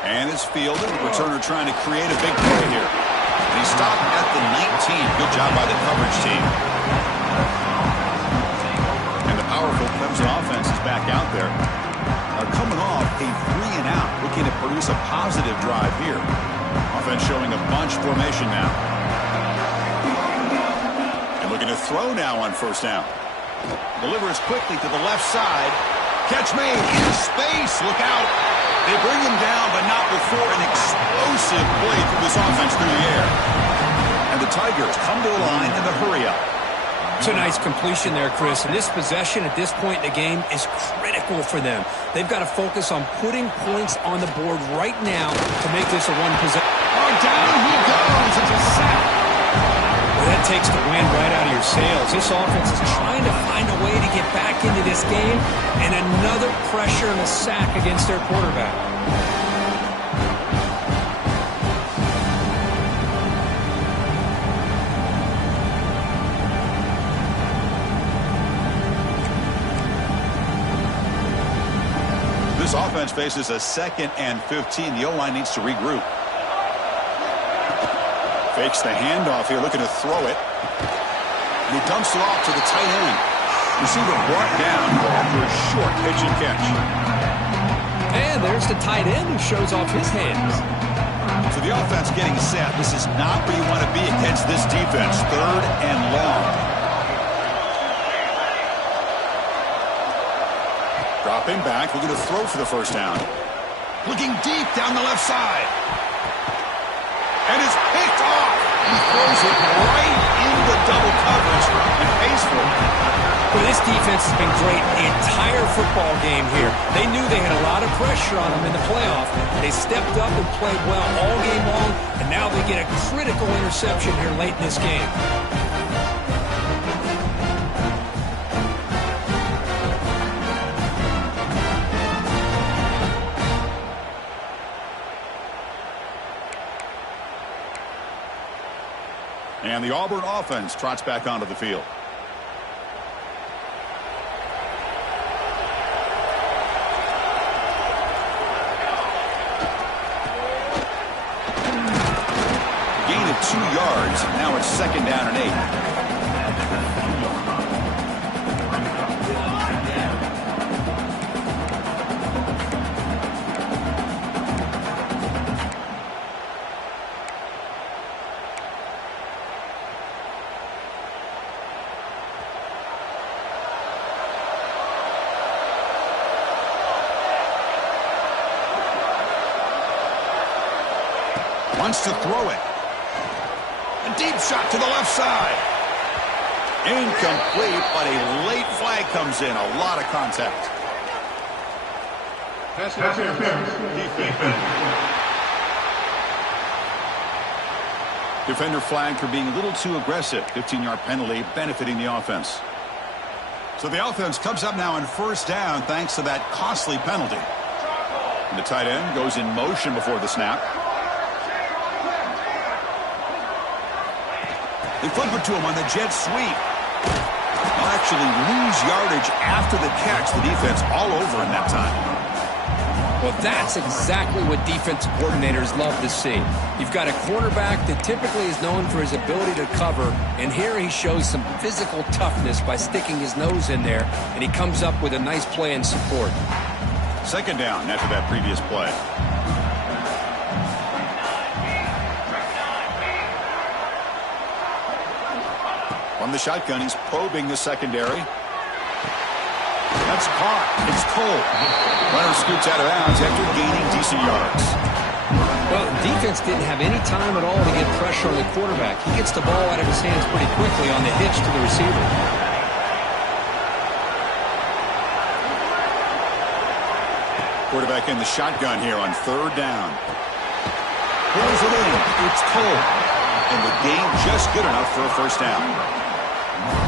And it's fielded. The returner trying to create a big play here. And he stopped at the 19. Good job by the coverage team. And the powerful Clemson offense is back out there. Now coming off a 3-and-out, looking to produce a positive drive here. Offense showing a bunch formation now. And looking to throw now on first down. Delivers quickly to the left side. Catch made in space. Look out. They bring him down, but not before an explosive play through this offense through the air. And the Tigers come to the line in the hurry-up. It's a nice completion there, Chris. And this possession at this point in the game is critical for them. They've got to focus on putting points on the board right now to make this a one possession. Oh, down he goes. It's a sack. Well, that takes the wind right out of your sails. This offense is trying to find a way to get back into this game, and another pressure and a sack against their quarterback. This offense faces a 2nd and 15. The O-line needs to regroup. Fakes the handoff here, looking to throw it. And he dumps it off to the tight end. Receiver brought down for a short pitch and catch. And there's the tight end who shows off his hands. So the offense getting set. This is not where you want to be against this defense. 3rd and long. Dropping back, looking to throw for the first down. Looking deep down the left side. And it's picked off. He throws it right into double coverage and pays for it. Well, this defense has been great the entire football game here. They knew they had a lot of pressure on them in the playoff. They stepped up and played well all game long, and now they get a critical interception here late in this game. And the Auburn offense trots back onto the field. Gain of 2 yards. Now it's 2nd down and 8. Wants to throw it. A deep shot to the left side. Incomplete, but a late flag comes in. A lot of contact. Defender flagged for being a little too aggressive. 15-yard penalty benefiting the offense. So the offense comes up now on first down thanks to that costly penalty. And the tight end goes in motion before the snap. They flip it to him on the jet sweep. They'll actually lose yardage after the catch. The defense all over him that time. Well, that's exactly what defensive coordinators love to see. You've got a quarterback that typically is known for his ability to cover, and here he shows some physical toughness by sticking his nose in there, and he comes up with a nice play in support. 2nd down after that previous play. From the shotgun, he's probing the secondary. That's caught. It's Cole. Runner scoots out of bounds after gaining decent yards. Well, defense didn't have any time at all to get pressure on the quarterback. He gets the ball out of his hands pretty quickly on the hitch to the receiver. Quarterback in the shotgun here on 3rd down. Pulls it in. It's Cole. And the game just good enough for a first down.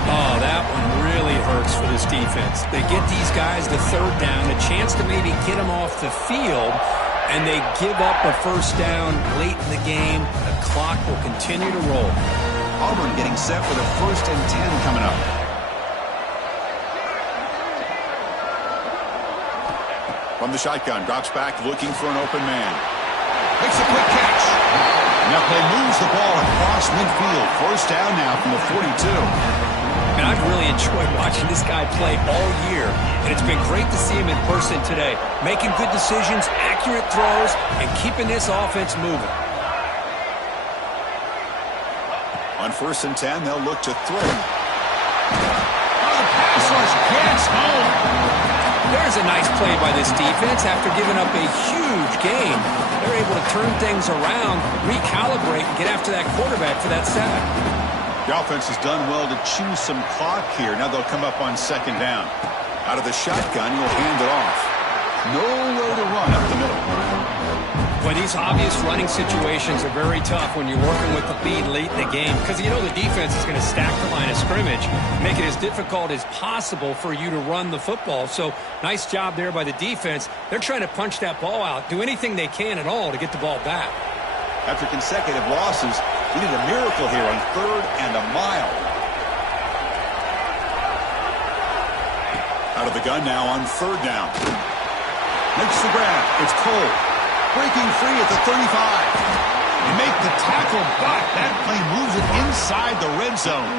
Oh, that one really hurts for this defense. They get these guys the 3rd down, a chance to maybe get them off the field, and they give up a first down late in the game. The clock will continue to roll. Auburn getting set for the 1st and 10 coming up. From the shotgun, drops back looking for an open man. Makes a quick catch. And that play moves the ball across midfield. First down now from the 42. And I've really enjoyed watching this guy play all year, and it's been great to see him in person today, making good decisions, accurate throws, and keeping this offense moving. On 1st and 10, they'll look to throw. Oh, the pass rush gets home. There's a nice play by this defense. After giving up a huge gain, they're able to turn things around, recalibrate, and get after that quarterback for that sack. The offense has done well to chew some clock here. Now they'll come up on 2nd down. Out of the shotgun, he'll hand it off. Nowhere to run up the middle. Well, these obvious running situations are very tough when you're working with the lead late in the game because you know the defense is going to stack the line of scrimmage, make it as difficult as possible for you to run the football. So nice job there by the defense. They're trying to punch that ball out, do anything they can at all to get the ball back. After consecutive losses, we need a miracle here on 3rd and a mile. Out of the gun now on 3rd down. Makes the grab. It's Cole. Breaking free at the 35. They make the tackle, but that play moves it inside the red zone.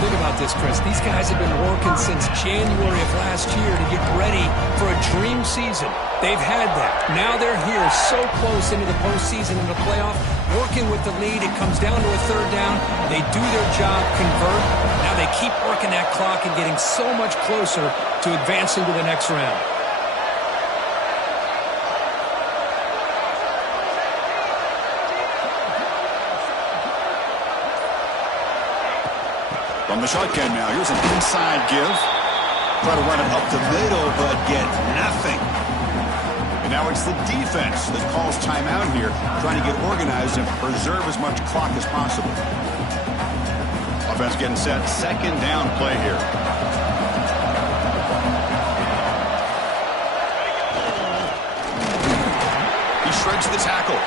Think about this, Chris. These guys have been working since January of last year to get ready for a dream season. They've had that. Now they're here so close into the postseason and the playoff, working with the lead. It comes down to a 3rd down. They do their job, convert. Now they keep working that clock and getting so much closer to advancing to the next round. From the shotgun now, here's an inside give. Try to run it up the middle, but get nothing. And now it's the defense that calls timeout here, trying to get organized and preserve as much clock as possible. Offense getting set, 2nd down play here. He shreds the tackle.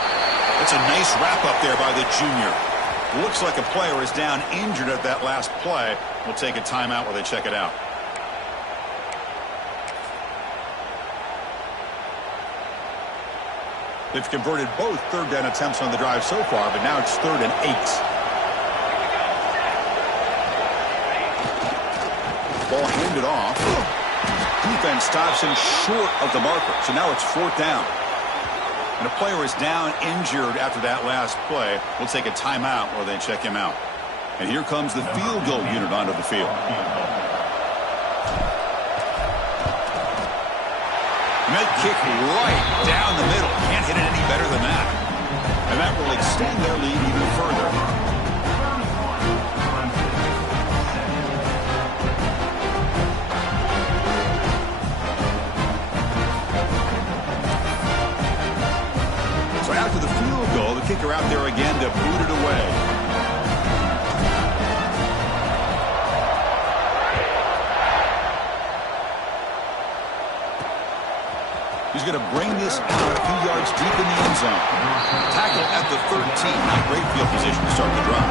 It's a nice wrap up there by the junior. Looks like a player is down injured at that last play. We'll take a timeout while they check it out. They've converted both 3rd down attempts on the drive so far, but now it's 3rd and 8. Ball handed off. Defense stops him short of the marker, so now it's 4th down. And a player is down injured after that last play. We'll take a timeout while they check him out. And here comes the field goal unit onto the field. Med kick right down the middle. Can't hit it any better than that. And that will extend their lead even further. After the field goal, the kicker out there again to boot it away. He's going to bring this out a few yards deep in the end zone. Tackle at the 13. Not great field position to start the drive.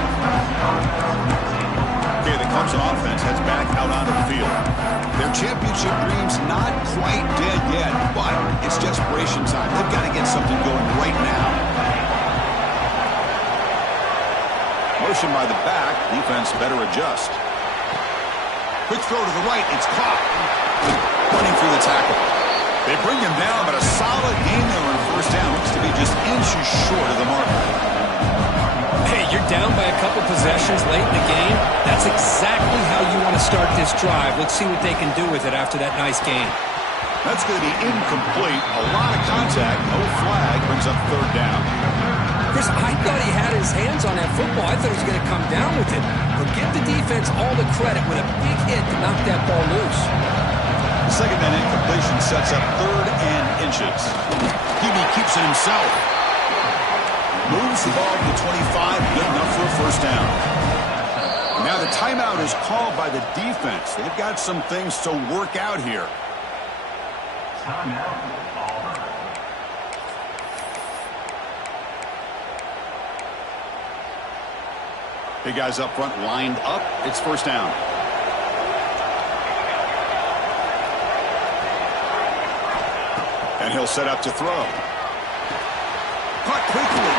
Okay, the Clemson offense heads back out onto the field. Their championship dream's not quite dead yet, but it's desperation time. They've got to get something going right now. Motion by the back. Defense better adjust. Quick throw to the right. It's caught. Running through the tackle. They bring him down, but a solid game there on 1st down. Looks to be just inches short of the marker. Hey, you're down by a couple possessions late in the game. That's exactly how you want to start this drive. Let's see what they can do with it after that nice game. That's going to be incomplete. A lot of contact. No flag. Brings up 3rd down. Chris, I thought he had his hands on that football. I thought he was going to come down with it. But give the defense all the credit with a big hit to knock that ball loose. The 2nd and incompletion sets up 3rd and inches. QB keeps it himself. Moves the ball to the 25. Good enough for a 1st down. Now the timeout is called by the defense. They've got some things to work out here. Big guys up front lined up. It's 1st down. And he'll set up to throw. quickly.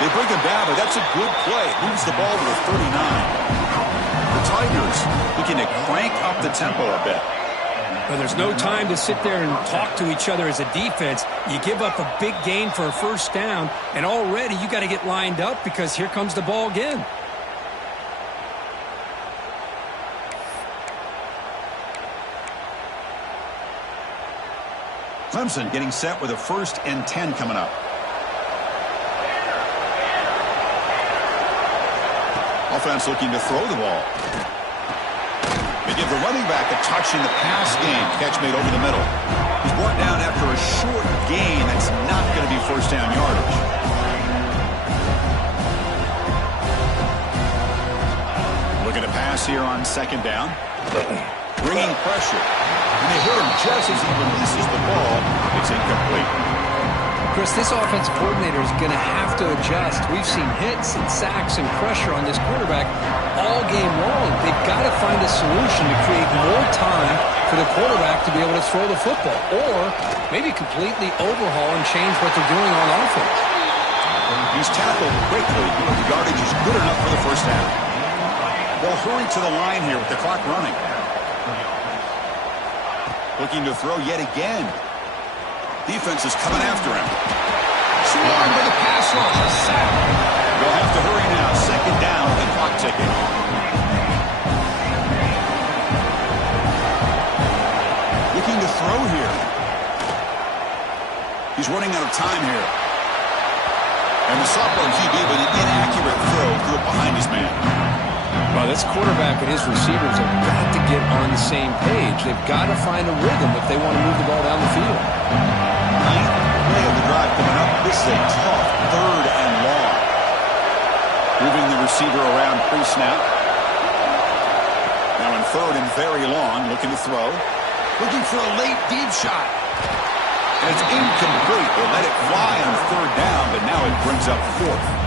They bring him down, but that's a good play. Moves the ball to the 39. The Tigers looking to crank up the tempo a bit. Well, there's no time to sit there and talk to each other as a defense. You give up a big gain for a first down, and already you got to get lined up because here comes the ball again. Clemson getting set with a 1st and 10 coming up. Offense looking to throw the ball. They give the running back a touch in the pass game. Catch made over the middle. He's brought down after a short gain. That's not going to be first down yardage. Looking to pass here on 2nd down. Bringing pressure. And they hit him just as he releases the ball. It's incomplete. Chris, this offensive coordinator is going to have to adjust. We've seen hits and sacks and pressure on this quarterback all game long. They've got to find a solution to create more time for the quarterback to be able to throw the football, or maybe completely overhaul and change what they're doing on offense. He's tackled quickly, but the yardage is good enough for the first down. They'll hurry to the line here with the clock running. Looking to throw yet again. Defense is coming after him. Swarmed by the pass rush. A sack. They'll have to hurry now. 2nd down with the clock ticking. Looking to throw here. He's running out of time here. And the sophomore QB with an inaccurate throw threw it behind his man. Well, this quarterback and his receivers have got to get on the same page. They've got to find a rhythm if they want to move the ball down the field. 9th play of the drive coming up. This is a tough 3rd and long. Moving the receiver around pre-snap. Now in 3rd and very long, looking to throw. Looking for a late deep shot. And it's incomplete. They let it fly on 3rd down, but now it brings up 4th.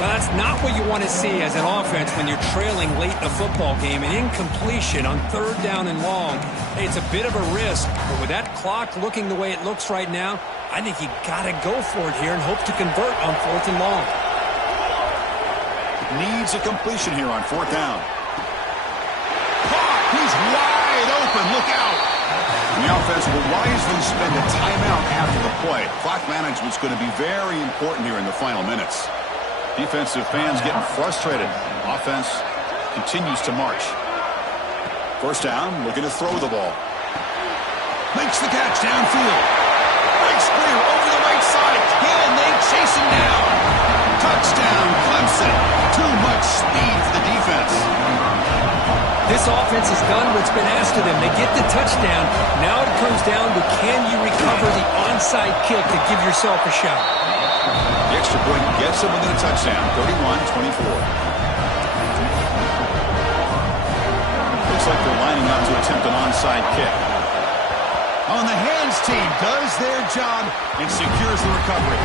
Well, that's not what you want to see as an offense when you're trailing late in a football game. An incompletion on 3rd down and long. Hey, it's a bit of a risk, but with that clock looking the way it looks right now, I think you got to go for it here and hope to convert on 4th and long. Needs a completion here on 4th down. Caught! He's wide open. Look out! And the offense will wisely spend a timeout after the play. Clock management's going to be very important here in the final minutes. Defensive fans getting frustrated. Offense continues to march. 1st down, looking to throw the ball. Makes the catch downfield. Breaks clear over the right side. Can they chase him down? Touchdown, Clemson. Too much speed for the defense. This offense has done what's been asked of them. They get the touchdown. Now it comes down to can you recover the onside kick to give yourself a shot. The extra point gets him within a touchdown, 31-24. Looks like they're lining up to attempt an onside kick. On the hands team does their job and secures the recovery.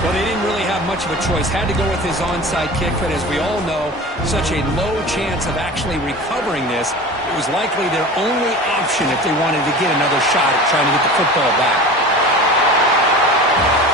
Well, they didn't really have much of a choice. Had to go with his onside kick, but as we all know, such a low chance of actually recovering this. It was likely their only option if they wanted to get another shot at trying to get the football back.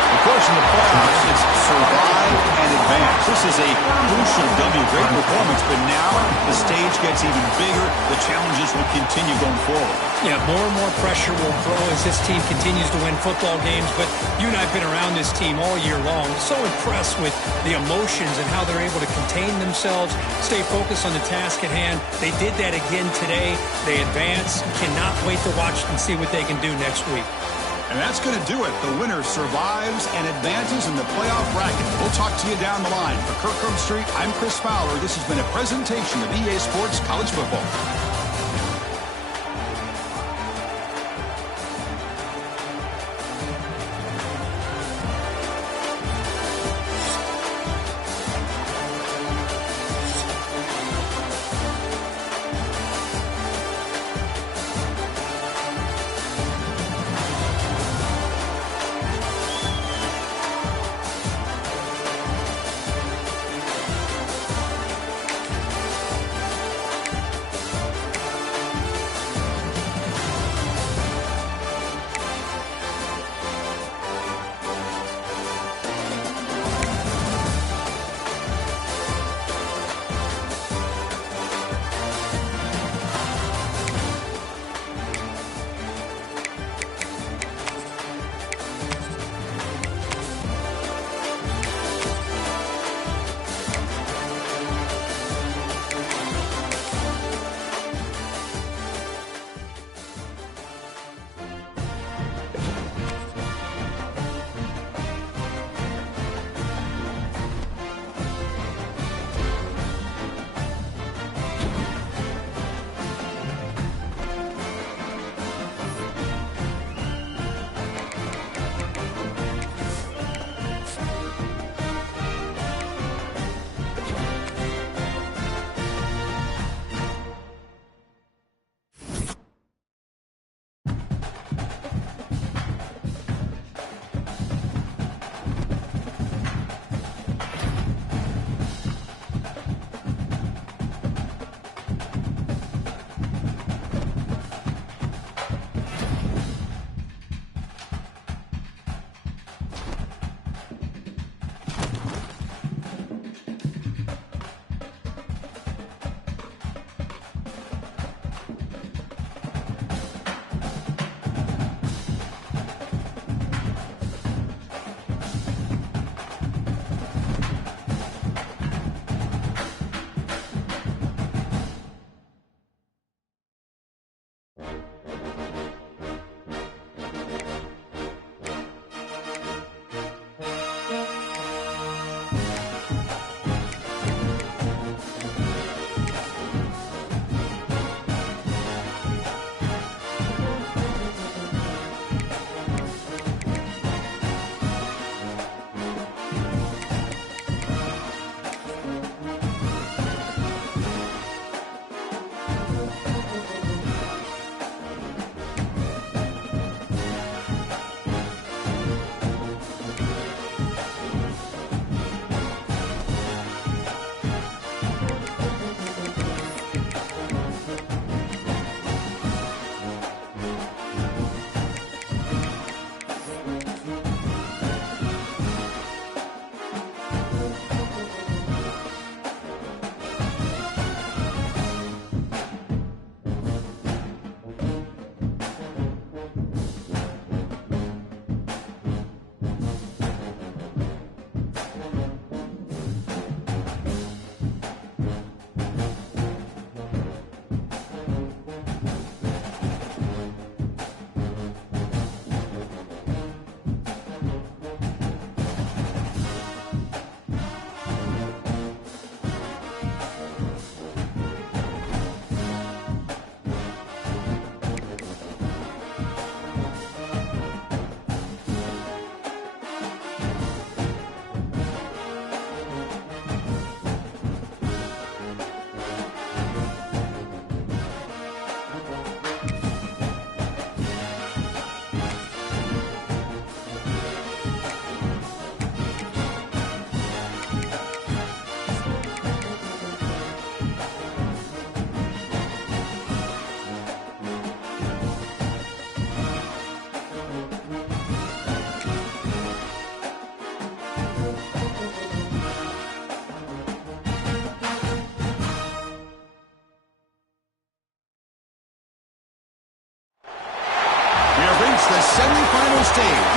Of course, in the playoffs, it's survive and advance. This is a crucial W. Great performance, but now the stage gets even bigger. The challenges will continue going forward. Yeah, more and more pressure will grow as this team continues to win football games, but you and I have been around this team all year long. So impressed with the emotions and how they're able to contain themselves, stay focused on the task at hand. They did that again today. They advance. Cannot wait to watch and see what they can do next week. And that's going to do it. The winner survives and advances in the playoff bracket. We'll talk to you down the line. For Kirkland Street, I'm Chris Fowler. This has been a presentation of EA Sports College Football.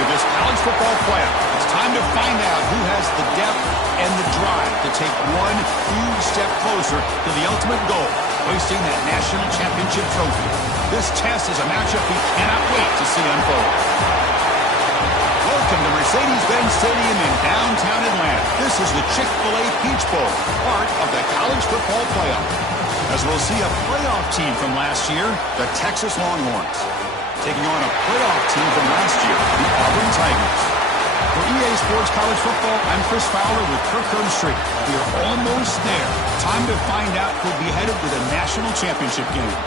of this college football playoff. It's time to find out who has the depth and the drive to take one huge step closer to the ultimate goal, hoisting that national championship trophy. This test is a matchup we cannot wait to see unfold. Welcome to Mercedes-Benz Stadium in downtown Atlanta. This is the Chick-fil-A Peach Bowl, part of the college football playoff. As we'll see a playoff team from last year, the Texas Longhorns, taking on a playoff team from last year, the Auburn Tigers. For EA Sports College Football, I'm Chris Fowler with Kirk Herbstreit. We are almost there. Time to find out who'll be headed to the national championship game.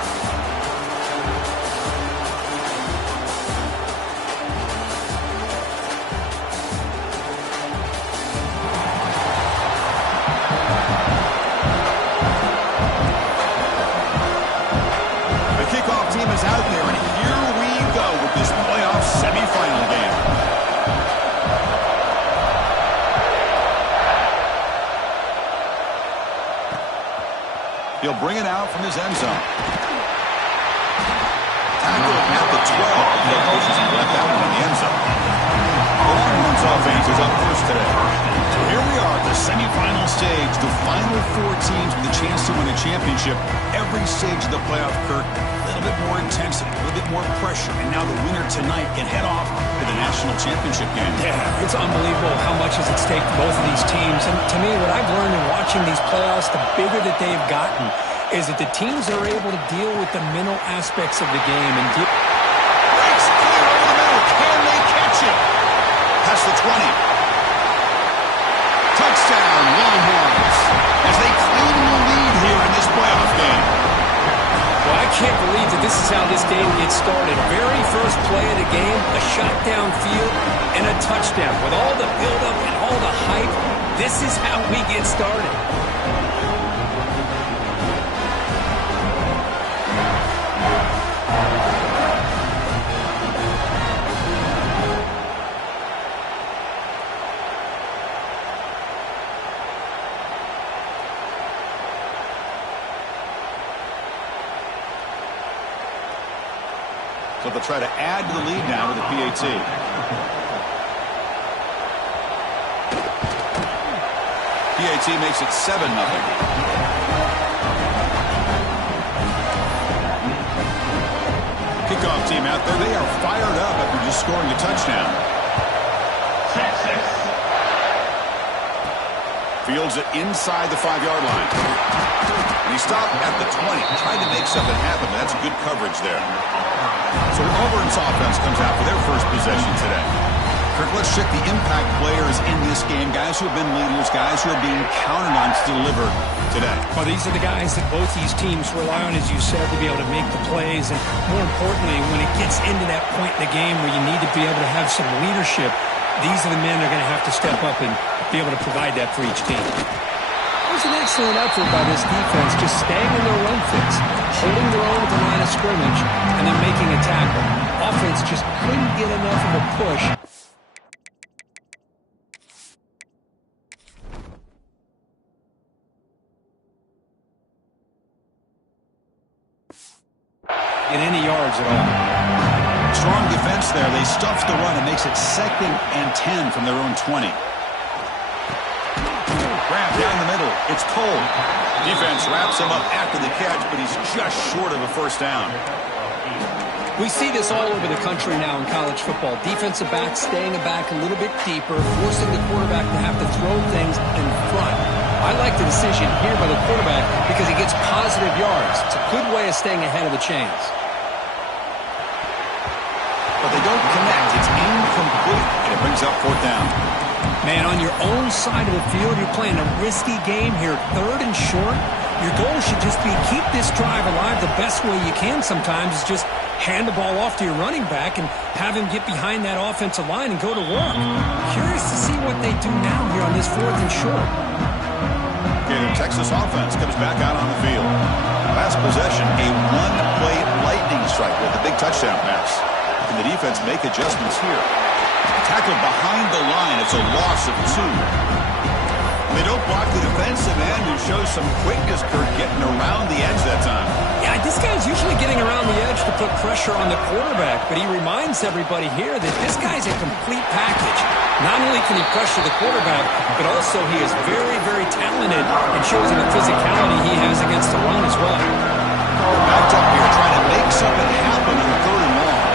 Is out there, and here we go with this playoff semifinal game. He'll bring it out from his end zone. Tackle at the 12. The coaches have left that one in the end zone. The Longhorns offense is up first today. So here we are at the semifinal stage, the final four teams with a chance to win a championship. Every stage of the playoff, Kirk, a little bit more intensity, a little bit more pressure, and now the winner tonight can head off to the national championship game. Yeah, it's unbelievable how much is at stake for both of these teams. And to me, what I've learned in watching these playoffs, the bigger that they've gotten, is that the teams are able to deal with the mental aspects of the game. And breaks clear over the middle. Can they catch it? Past the 20. Touchdown, Longhorns, as they claim the lead here in this playoff game. Well, I can't believe that this is how this game gets started. Very first play of the game, a shot downfield and a touchdown. With all the buildup and all the hype, this is how we get started. So they'll try to add to the lead now with the PAT. PAT makes it 7-0. Kickoff team out there. They are fired up after just scoring a touchdown. Fields it inside the 5-yard line. And he stopped at the 20. Tried to make something happen, but that's good coverage there. So Auburn's offense comes out for their first possession today. Kirk, let's check the impact players in this game. Guys who have been leaders, guys who are being counted on to deliver today. Well, these are the guys that both these teams rely on, as you said, to be able to make the plays. And more importantly, when it gets into that point in the game where you need to be able to have some leadership, these are the men that are going to have to step up and be able to provide that for each team. It was an excellent effort by this defense, just staying in their run fix, holding their own at the line of scrimmage, and then making a tackle. Offense just couldn't get enough of a push. In any yards at all. Strong defense there. They stuffs the run and makes it 2nd and 10 from their own 20. Grab down the middle. It's Cole. Defense wraps him up after the catch, but he's just short of a first down. We see this all over the country now in college football. Defensive backs staying back a little bit deeper, forcing the quarterback to have to throw things in front. I like the decision here by the quarterback because he gets positive yards. It's a good way of staying ahead of the chains. But they don't connect. It's incomplete, and it brings up 4th down. Man, on your own side of the field, you're playing a risky game here, 3rd and short. Your goal should just be keep this drive alive the best way you can sometimes is just hand the ball off to your running back and have him get behind that offensive line and go to work. Curious to see what they do now here on this 4th and short. Okay, the Texas offense comes back out on the field. Last possession, a one-play lightning strike with a big touchdown pass. Can the defense make adjustments here? Tackled behind the line. It's a loss of 2. They don't block the defensive end, who shows some quickness, Kirk, getting around the edge that time. Yeah, this guy's usually getting around the edge to put pressure on the quarterback, but he reminds everybody here that this guy's a complete package. Not only can he pressure the quarterback, but also he is very, very talented and shows in the physicality he has against the run as well. Backed up here, trying to make something happen on the 3rd and long.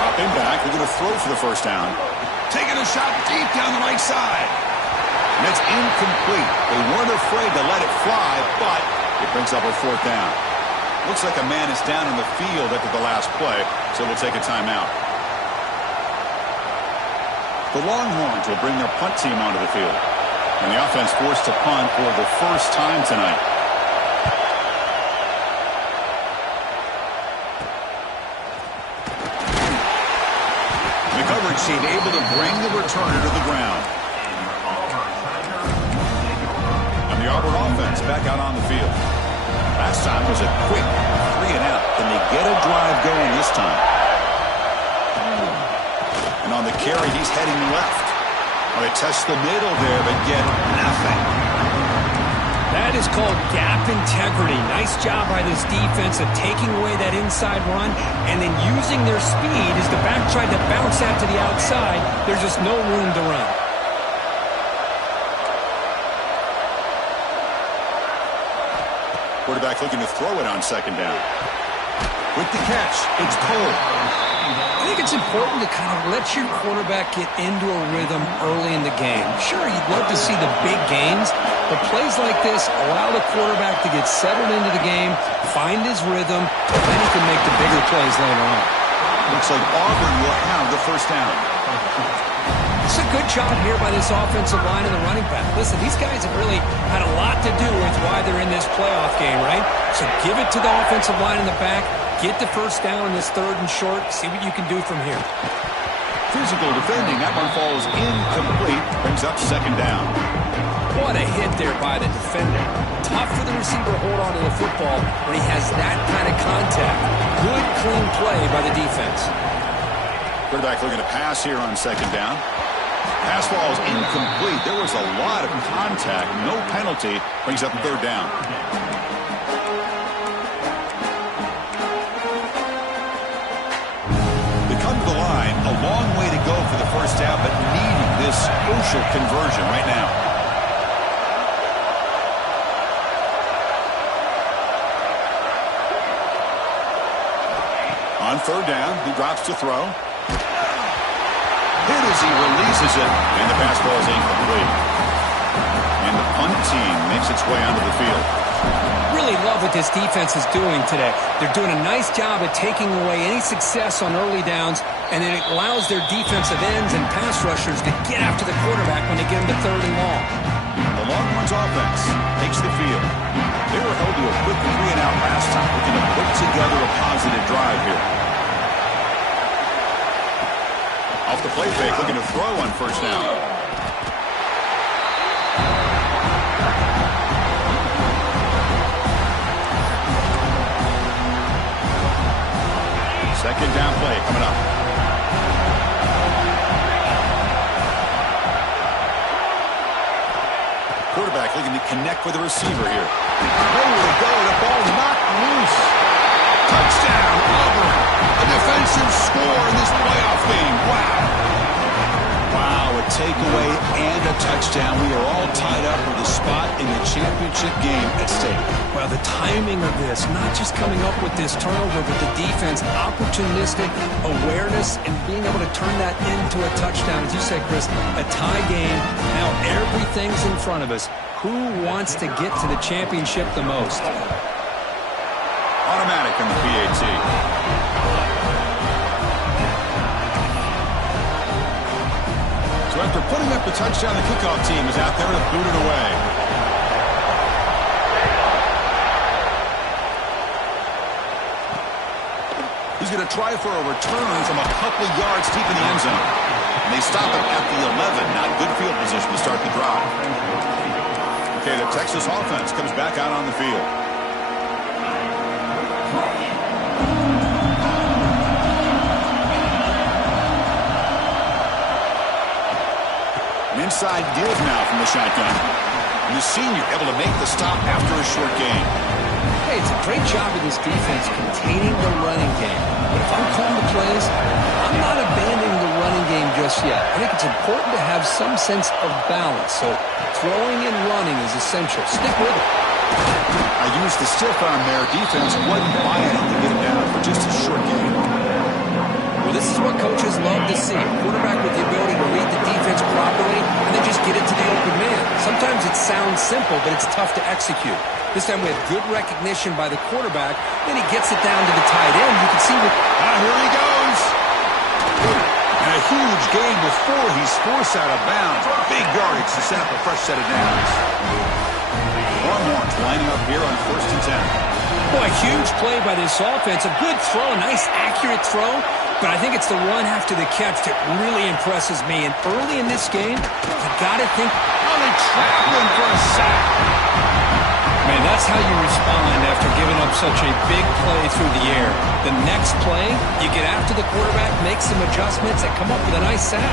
Dropping back, they're going to throw for the first down. Taking a shot deep down the right side. And it's incomplete. They weren't afraid to let it fly, but it brings up a 4th down. Looks like a man is down in the field after the last play, so we'll take a timeout. The Longhorns will bring their punt team onto the field. And the offense forced to punt for the first time tonight. The coverage team able to bring the returner to the ground. And the Auburn offense back out on the field. Last time was a quick 3 and out. Can they get a drive going this time? And on the carry, he's heading left. Well, they test the middle there, but get nothing. That is called gap integrity. Nice job by this defense of taking away that inside run and then using their speed as the back tried to bounce out to the outside. There's just no room to run. Quarterback looking to throw it on 2nd down. With the catch, it's Cole. I think it's important to kind of let your quarterback get into a rhythm early in the game. Sure, you'd love to see the big gains, but plays like this allow the quarterback to get settled into the game, find his rhythm, and then he can make the bigger plays later on. Looks like Auburn will have the first down. It's a good job here by this offensive line and the running back. Listen, these guys have really had a lot to do with why they're in this playoff game, right? So give it to the offensive line in the back. Get the first down in this 3rd and short. See what you can do from here. Physical defending. That one falls incomplete. Brings up 2nd down. What a hit there by the defender. Tough for the receiver to hold on to the football when he has that kind of contact. Good, clean play by the defense. Quarterback looking to pass here on 2nd down. Pass ball is incomplete. There was a lot of contact. No penalty. Brings up 3rd down. They come to the line. A long way to go for the first down, but needing this crucial conversion right now. On 3rd down, he drops to throw. Hit as he releases it, and the pass ball is incomplete. And the punt team makes its way onto the field. Really love what this defense is doing today. They're doing a nice job at taking away any success on early downs, and then it allows their defensive ends and pass rushers to get after the quarterback when they get him to 3rd and long. The Longhorns offense takes the field. They were held to a quick 3 and out last time. Looking to put together a positive drive here. Off the play fake, looking to throw on 1st down. Second down play coming up. Quarterback looking to connect with the receiver here. Nowhere to go, the ball knocked loose. Touchdown, Auburn. A defensive score in this playoff game. Wow, a takeaway and a touchdown. We are all tied up with a spot in the championship game at stake. Well, the timing of this, not just coming up with this turnover, but the defense, opportunistic awareness, and being able to turn that into a touchdown. As you said, Chris, a tie game. Now everything's in front of us. Who wants to get to the championship the most? Automatic in the PAT. So after putting up the touchdown, the kickoff team is out there to boot it away. He's going to try for a return from a couple of yards deep in the end zone. And they stop him at the 11. Not good field position to start the drive. Okay, the Texas offense comes back out on the field. An inside give now from the shotgun. And the senior able to make the stop after a short gain. say it's a great job of this defense containing the running game. But if I'm calling the plays, I'm not abandoning the running game just yet. I think it's important to have some sense of balance. So throwing and running is essential. Stick with it. I used the stiff arm there. Defense wasn't buying it to get it down for just a short game. Well, this is what coaches love to see. A quarterback with the ability to read the defense properly and then just get it to the open man. Sometimes it sounds simple, but it's tough to execute. This time we have good recognition by the quarterback. Then he gets it down to the tight end. You can see what... Here he goes. And a huge gain before he's forced out of bounds. Big yardage to set up a fresh set of downs. Longhorns lining up here on 1st and 10. Boy, huge play by this offense. A good throw, a nice accurate throw. But I think it's the run after the catch that really impresses me. And early in this game, you got to think, only traveling for a sack. Man, that's how you respond after giving up such a big play through the air. The next play, you get after the quarterback, make some adjustments, and come up with a nice sack.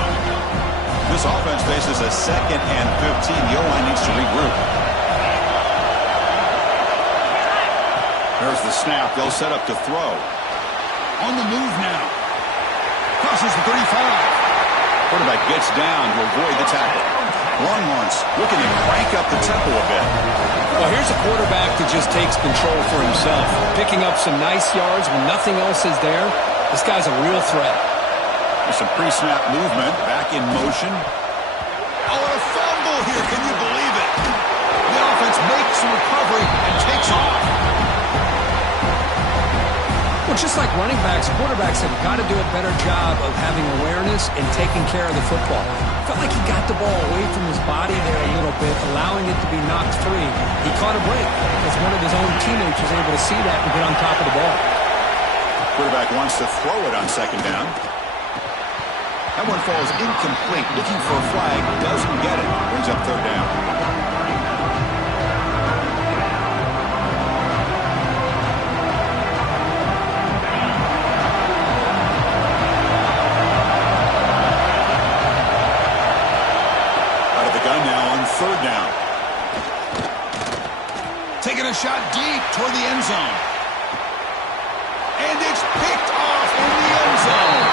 This offense faces a 2nd and 15. The O-line needs to regroup. There's the snap. They'll set up to throw. On the move now. Crosses the 35. Quarterback gets down to avoid the tackle. Longhorns looking to crank up the tempo a bit. Well, here's a quarterback that just takes control for himself. Picking up some nice yards when nothing else is there. This guy's a real threat. There's some pre-snap movement. Back in motion. Oh, and a fumble here. Can you believe it? The offense makes a recovery and takes off. Well, just like running backs, quarterbacks have got to do a better job of having awareness and taking care of the football. Felt like he got the ball away from his body there a little bit, allowing it to be knocked free. He caught a break because one of his own teammates was able to see that and get on top of the ball. Quarterback wants to throw it on 2nd down. That one falls incomplete. Looking for a flag. Doesn't get it. Brings up 3rd down. Now on 3rd down. Taking a shot deep toward the end zone. And it's picked off in the end zone.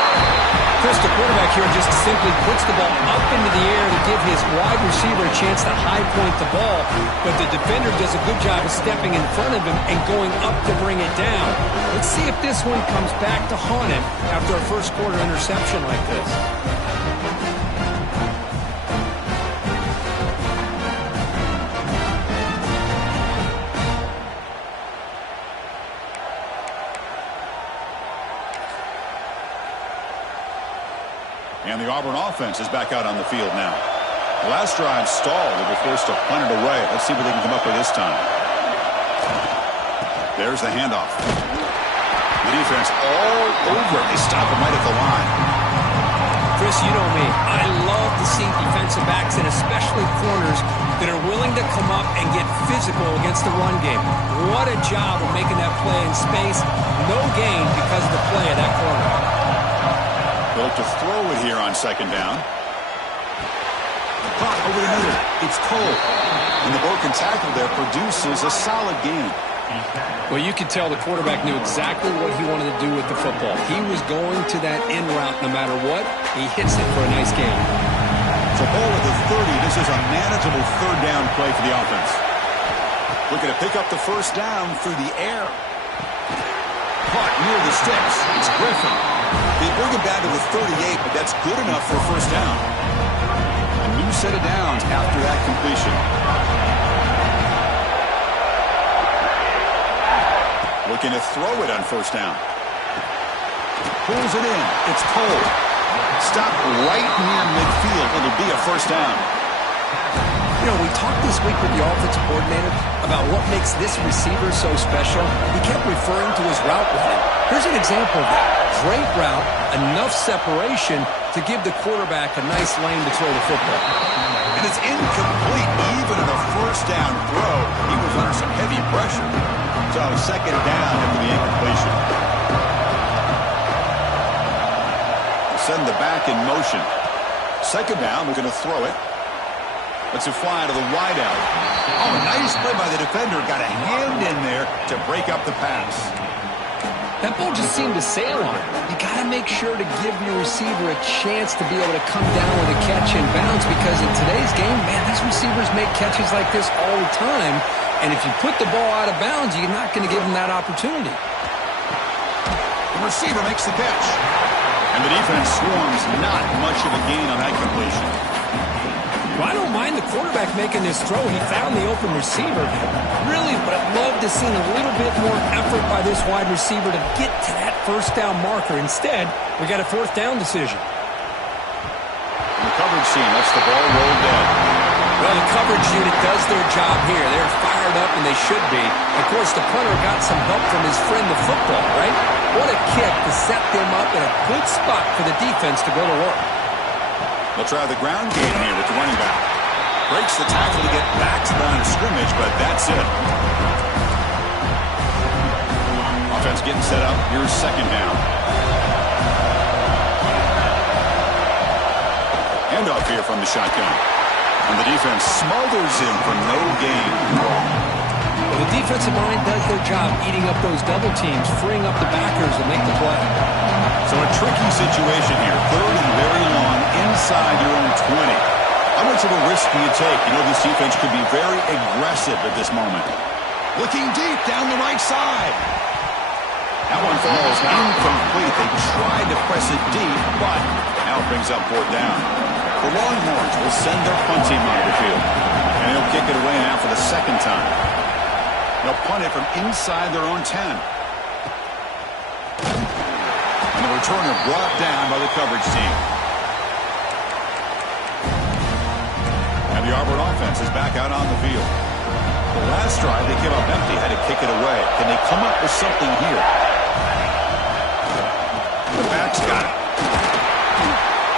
Chris, the quarterback here just simply puts the ball up into the air to give his wide receiver a chance to high point the ball. But the defender does a good job of stepping in front of him and going up to bring it down. Let's see if this one comes back to haunt him after a first quarter interception like this. And the Auburn offense is back out on the field now. The last drive stalled. They were forced to punt it away. Let's see what they can come up with this time. There's the handoff. The defense all over it. They stop him right at the line. Chris, you know me. I love to see defensive backs and especially corners that are willing to come up and get physical against the run game. What a job of making that play in space. No gain because of the play of that corner. They'll look to throw it here on 2nd down. Caught over the middle. It's Cole. And the broken tackle there produces a solid gain. Well, you could tell the quarterback knew exactly what he wanted to do with the football. He was going to that in route no matter what. He hits it for a nice gain. So ball at the 30. This is a manageable 3rd down play for the offense. Looking to pick up the 1st down through the air. Caught near the sticks. It's Griffin. They bring him down to the 38, but that's good enough for a 1st down. A new set of downs after that completion. Looking to throw it on 1st down. Pulls it in. It's Cole. Stopped right near midfield. It'll be a 1st down. You know, we talked this week with the offensive coordinator about what makes this receiver so special. He kept referring to his route running. Here's an example of that. Great route, enough separation to give the quarterback a nice lane to throw the football. And it's incomplete. Even in a 1st down throw, he was under some heavy pressure. So 2nd down after the incompletion. Send the back in motion. 2nd down, we're going to throw it. Let's it fly to the wideout. Oh, nice play by the defender. Got a hand in there to break up the pass. That ball just seemed to sail on it. You got to make sure to give your receiver a chance to be able to come down with a catch and bounce, because in today's game, man, these receivers make catches like this all the time. And if you put the ball out of bounds, you're not going to give them that opportunity. The receiver makes the catch. And the defense swarms. Not much of a gain on that completion. Well, I don't mind the quarterback making this throw. He found the open receiver. Really, but I'd love to see a little bit more effort by this wide receiver to get to that first down marker. Instead, we got a fourth down decision. And the coverage team lets the ball roll dead. Well, the coverage unit does their job here. They're fired up, and they should be. Of course, the punter got some help from his friend, the football, right? What a kick to set them up in a good spot for the defense to go to work. They'll try the ground game here with the running back. Breaks the tackle to get back to the line of scrimmage, but that's it. Offense getting set up. Here's second down. Handoff here from the shotgun. And the defense smothers him for no gain. Well, the defensive line does their job eating up those double teams, freeing up the backers to make the play. So a tricky situation here. Third and very long inside your own 20. How much of a risk do you take? You know this defense could be very aggressive at this moment. Looking deep down the right side. That one falls incomplete. They tried to press it deep, but now it brings up fourth down. The Longhorns will send their punt team onto the field. And they'll kick it away now for the second time. They'll punt it from inside their own 10. And the returner brought down by the coverage team. And the Auburn offense is back out on the field. The last drive, they came up empty, had to kick it away. Can they come up with something here? The back's got it.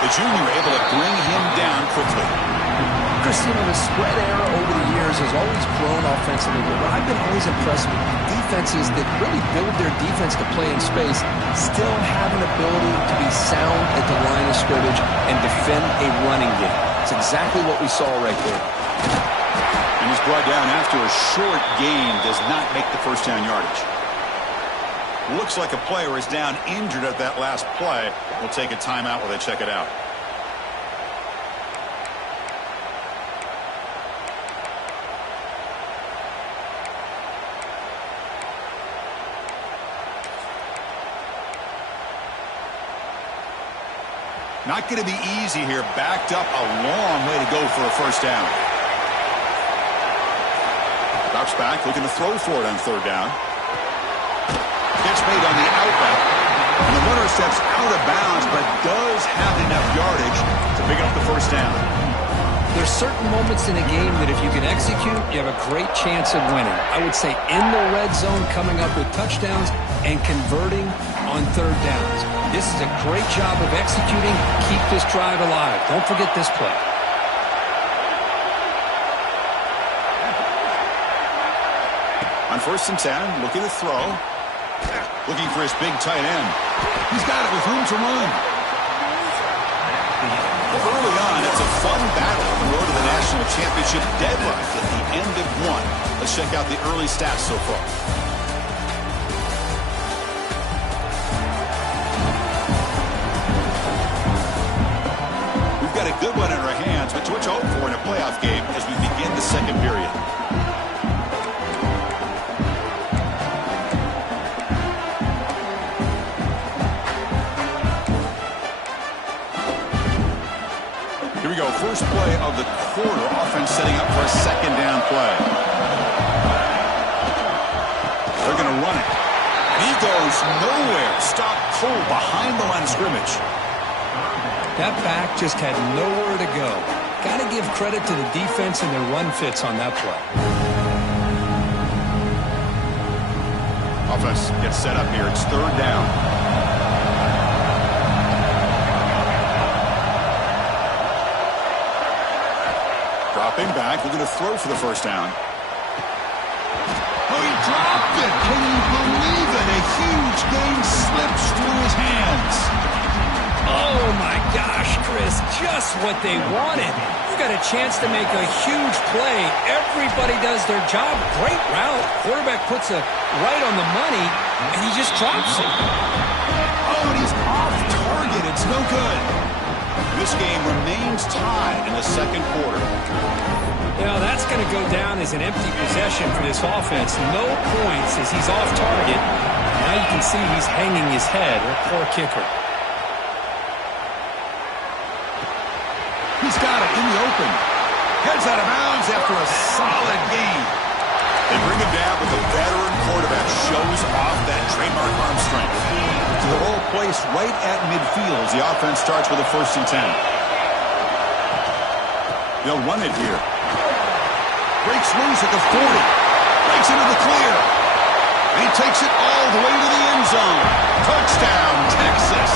The junior able to bring him down quickly. Christine, the spread era over the years has always grown offensively, but what I've been always impressed with defenses that really build their defense to play in space still have an ability to be sound at the line of scrimmage and defend a running game. It's exactly what we saw right there. And he's brought down after a short gain, does not make the first down yardage. Looks like a player is down injured at that last play. We'll take a timeout while they check it out. Not going to be easy here. Backed up a long way to go for a first down. Drops back, looking to throw for it on third down. Catch made on the outback. And the runner steps out of bounds, but does have enough yardage to pick up the first down. There's certain moments in a game that if you can execute, you have a great chance of winning. I would say in the red zone, coming up with touchdowns and converting on third downs. This is a great job of executing. Keep this drive alive. Don't forget this play. On first and 10, looking to throw. Looking for his big tight end. He's got it with room to run. Early on, it's a fun battle on the road to the national championship deadline at the end of one. Let's check out the early stats so far. We've got a good one in our hands, but what to hope for in a playoff game as we begin the second period. Here we go, first play of the quarter. Offense setting up for a second down play. They're going to run it. And he goes nowhere. Stop cold behind the line of scrimmage. That back just had nowhere to go. Got to give credit to the defense and their run fits on that play. Offense gets set up here. It's third down. Dropping back, looking to throw for the first down. Oh, he dropped it! Can you believe it? A huge gain slips through his hands. Oh, my gosh, Chris, just what they wanted. You got a chance to make a huge play. Everybody does their job. Great route. Quarterback puts it right on the money, and he just drops it. Oh, and he's off target. It's no good. This game remains tied in the second quarter. Now, that's going to go down as an empty possession for this offense. No points as he's off target. Now you can see he's hanging his head. A poor kicker. He's got it in the open. Heads out of bounds after a solid gain. They bring him down, but the veteran quarterback shows off that trademark arm strength. So the ball placed right at midfield as the offense starts with a 1st and 10. They'll run it here. Breaks loose at the 40. Breaks into the clear. And he takes it all the way to the end zone. Touchdown, Texas.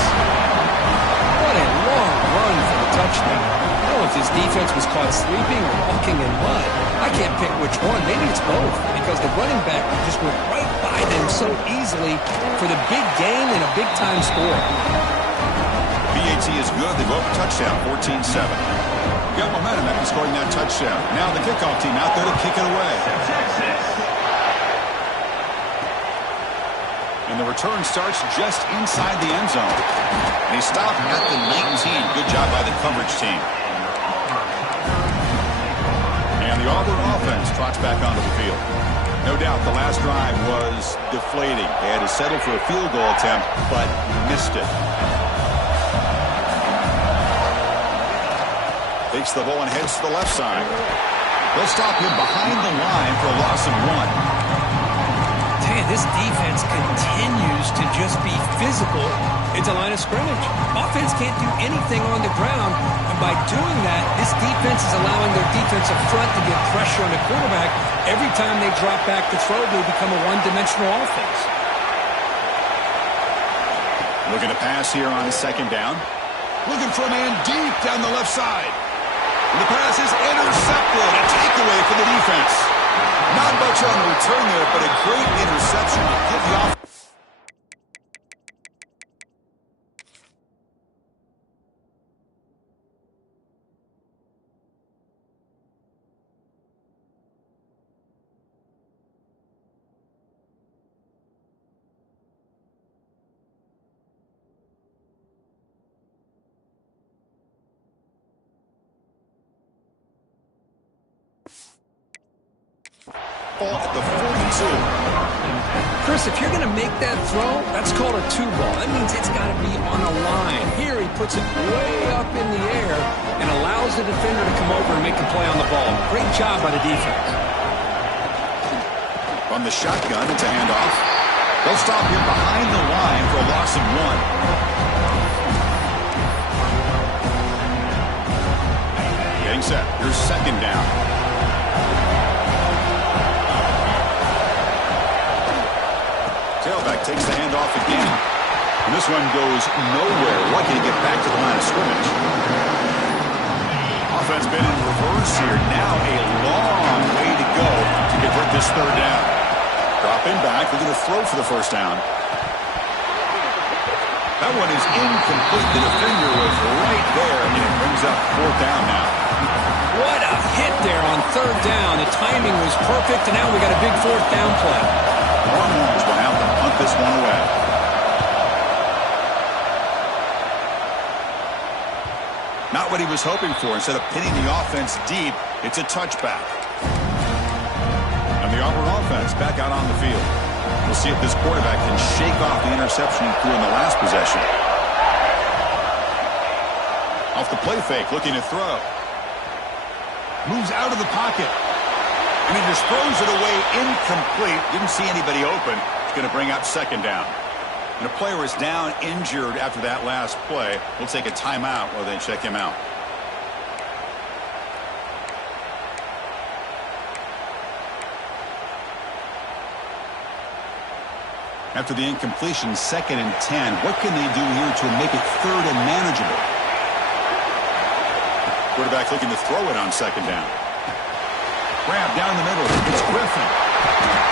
What a long run for the touchdown. I don't know if this defense was caught sleeping or walking in mud. I can't pick which one. Maybe it's both, because the running back just went right by them so easily for the big gain and a big-time score. BAT is good. They go up a touchdown, 14-7. Got momentum after scoring that touchdown. Now the kickoff team out there to kick it away. And the return starts just inside the end zone. And he stopped at the 19. Good job by the coverage team. And the Auburn offense trots back onto the field. No doubt the last drive was deflating. They had to settle for a field goal attempt, but missed it. Takes the ball and heads to the left side. They'll stop him behind the line for a loss of 1. Man, this defense continues to just be physical into line of scrimmage. Offense can't do anything on the ground, and by doing that, this defense is allowing their defensive front to get pressure on the quarterback. Every time they drop back to throw, they become a one-dimensional offense. Looking to pass here on 2nd down. Looking for a man deep down the left side. And the pass is intercepted. A takeaway for the defense. Not much on the return there, but a great interception to give the offense. Ball at the 42. Chris, if you're going to make that throw, that's called a 2-ball. That means it's got to be on a line. Here he puts it way up in the air and allows the defender to come over and make a play on the ball. Great job by the defense. From the shotgun, it's a handoff. They'll stop him behind the line for a loss of 1. Getting set. Here's 2nd down. Tailback takes the handoff again. And this one goes nowhere. Lucky to get back to the line of scrimmage. Offense been in reverse here. Now a long way to go to convert this 3rd down. Dropping back. They're going to throw for the 1st down. That one is incomplete. The defender was right there, and it brings up 4th down now. What a hit there on 3rd down. The timing was perfect, and now we got a big 4th down play. Longhorns will have to punt this one away. Not what he was hoping for. Instead of pinning the offense deep, it's a touchback. And the Auburn offense back out on the field. We'll see if this quarterback can shake off the interception he threw in the last possession. Off the play fake, looking to throw. Moves out of the pocket. And he just throws it away incomplete. Didn't see anybody open. It's going to bring up 2nd down. And a player is down injured after that last play. We'll take a timeout while they check him out. After the incompletion, 2nd and 10. What can they do here to make it 3rd and manageable? Quarterback looking to throw it on 2nd down. Grab down the middle. It's Griffin.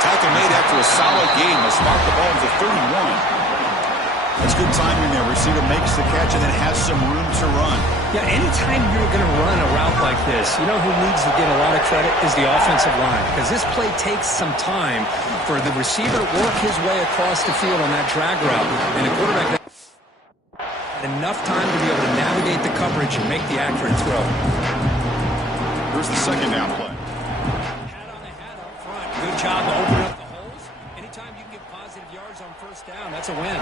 Tackle made after a solid game. They'll start the ball to 31. That's good timing there. Receiver makes the catch and then has some room to run. Yeah, anytime you're going to run a route like this, you know who needs to get a lot of credit is the offensive line, because this play takes some time for the receiver to work his way across the field on that drag route, and the quarterback had enough time to be able to navigate the coverage and make the accurate throw. Here's the second down play. Hat on the hat up front. Good job to open up the holes. Anytime you can get positive yards on first down, that's a win.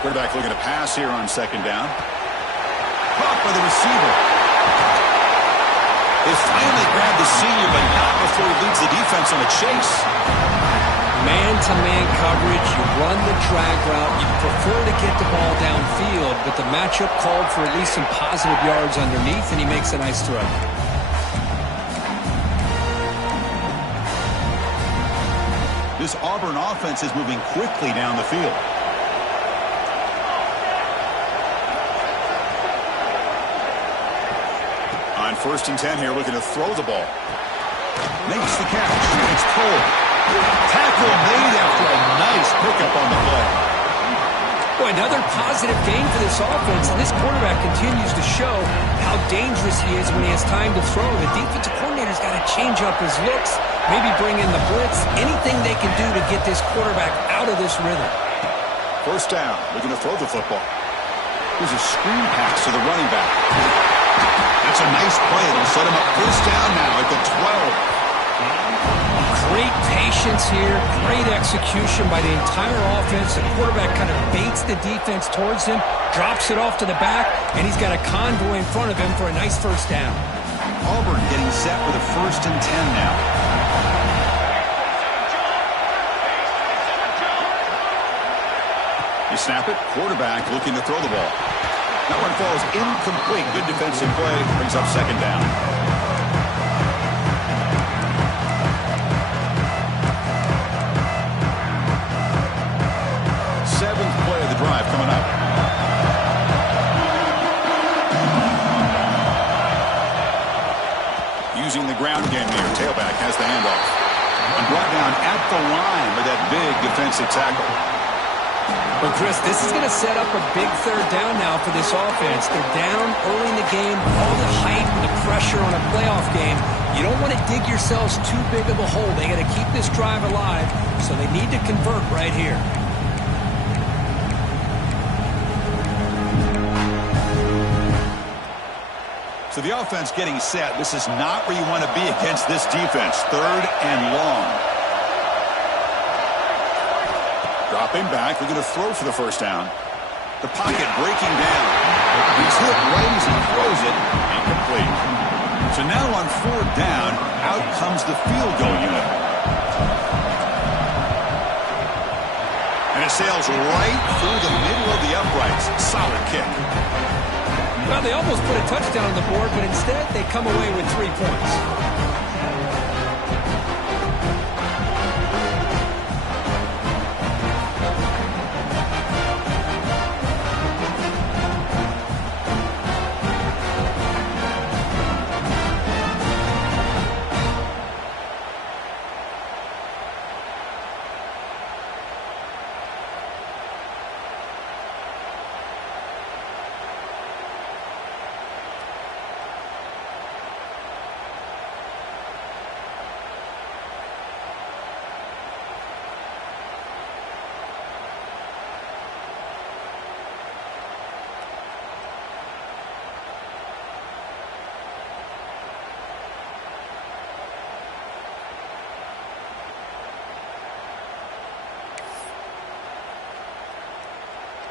Quarterback looking to pass here on second down. Caught by the receiver. They finally grabbed the senior, but not before he leads the defense on a chase. Man-to-man coverage, you run the drag route, you prefer to get the ball downfield, but the matchup called for at least some positive yards underneath, and he makes a nice throw. This Auburn offense is moving quickly down the field. On 1st and 10 here, looking to throw the ball. Makes the catch. It's pulled. Tackle made after a nice pickup on the play. Boy, another positive gain for this offense, and this quarterback continues to show how dangerous he is when he has time to throw. The defensive coordinator's got to change up his looks, maybe bring in the blitz, anything they can do to get this quarterback out of this rhythm. 1st down, looking to throw the football. Here's a screen pass to the running back. That's a nice play. It'll set him up 1st down now at the 12. Great patience here, great execution by the entire offense. The quarterback kind of baits the defense towards him, drops it off to the back, and he's got a convoy in front of him for a nice 1st down. Auburn getting set with a 1st and 10 now. You snap it, quarterback looking to throw the ball. That one falls incomplete. Good defensive play, brings up 2nd down. Seventh play of the drive coming up. Using the ground game here. Tailback has the handoff. And brought down at the line with that big defensive tackle. Well, Chris, this is going to set up a big 3rd down now for this offense. They're down early in the game, all the hype and the pressure on a playoff game. You don't want to dig yourselves too big of a hole. They got to keep this drive alive, so they need to convert right here. So the offense getting set. This is not where you want to be against this defense. 3rd and long. Dropping back, we're going to throw for the 1st down. The pocket breaking down. He's hit right as he throws it. Incomplete. So now on 4th down, out comes the field goal unit. And it sails right through the middle of the uprights. Solid kick. Well, they almost put a touchdown on the board, but instead they come away with 3 points.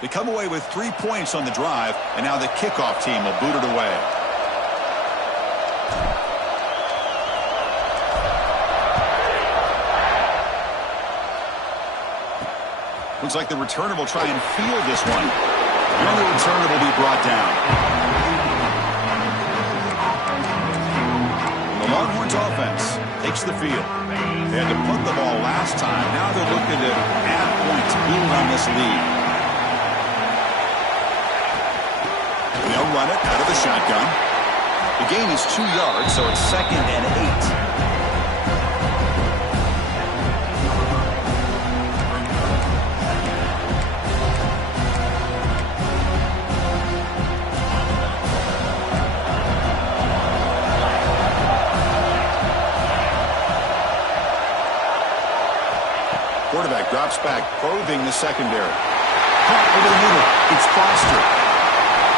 They come away with 3 points on the drive, and now the kickoff team will boot it away. Looks like the returner will try and field this one. And the returner will be brought down. The Longhorns offense takes the field. They had to punt the ball last time. Now they're looking to add points, build on this lead. They'll run it out of the shotgun. The gain is 2 yards, so it's 2nd and 8. quarterback drops back, probing the secondary. Caught over the middle. It's Foster.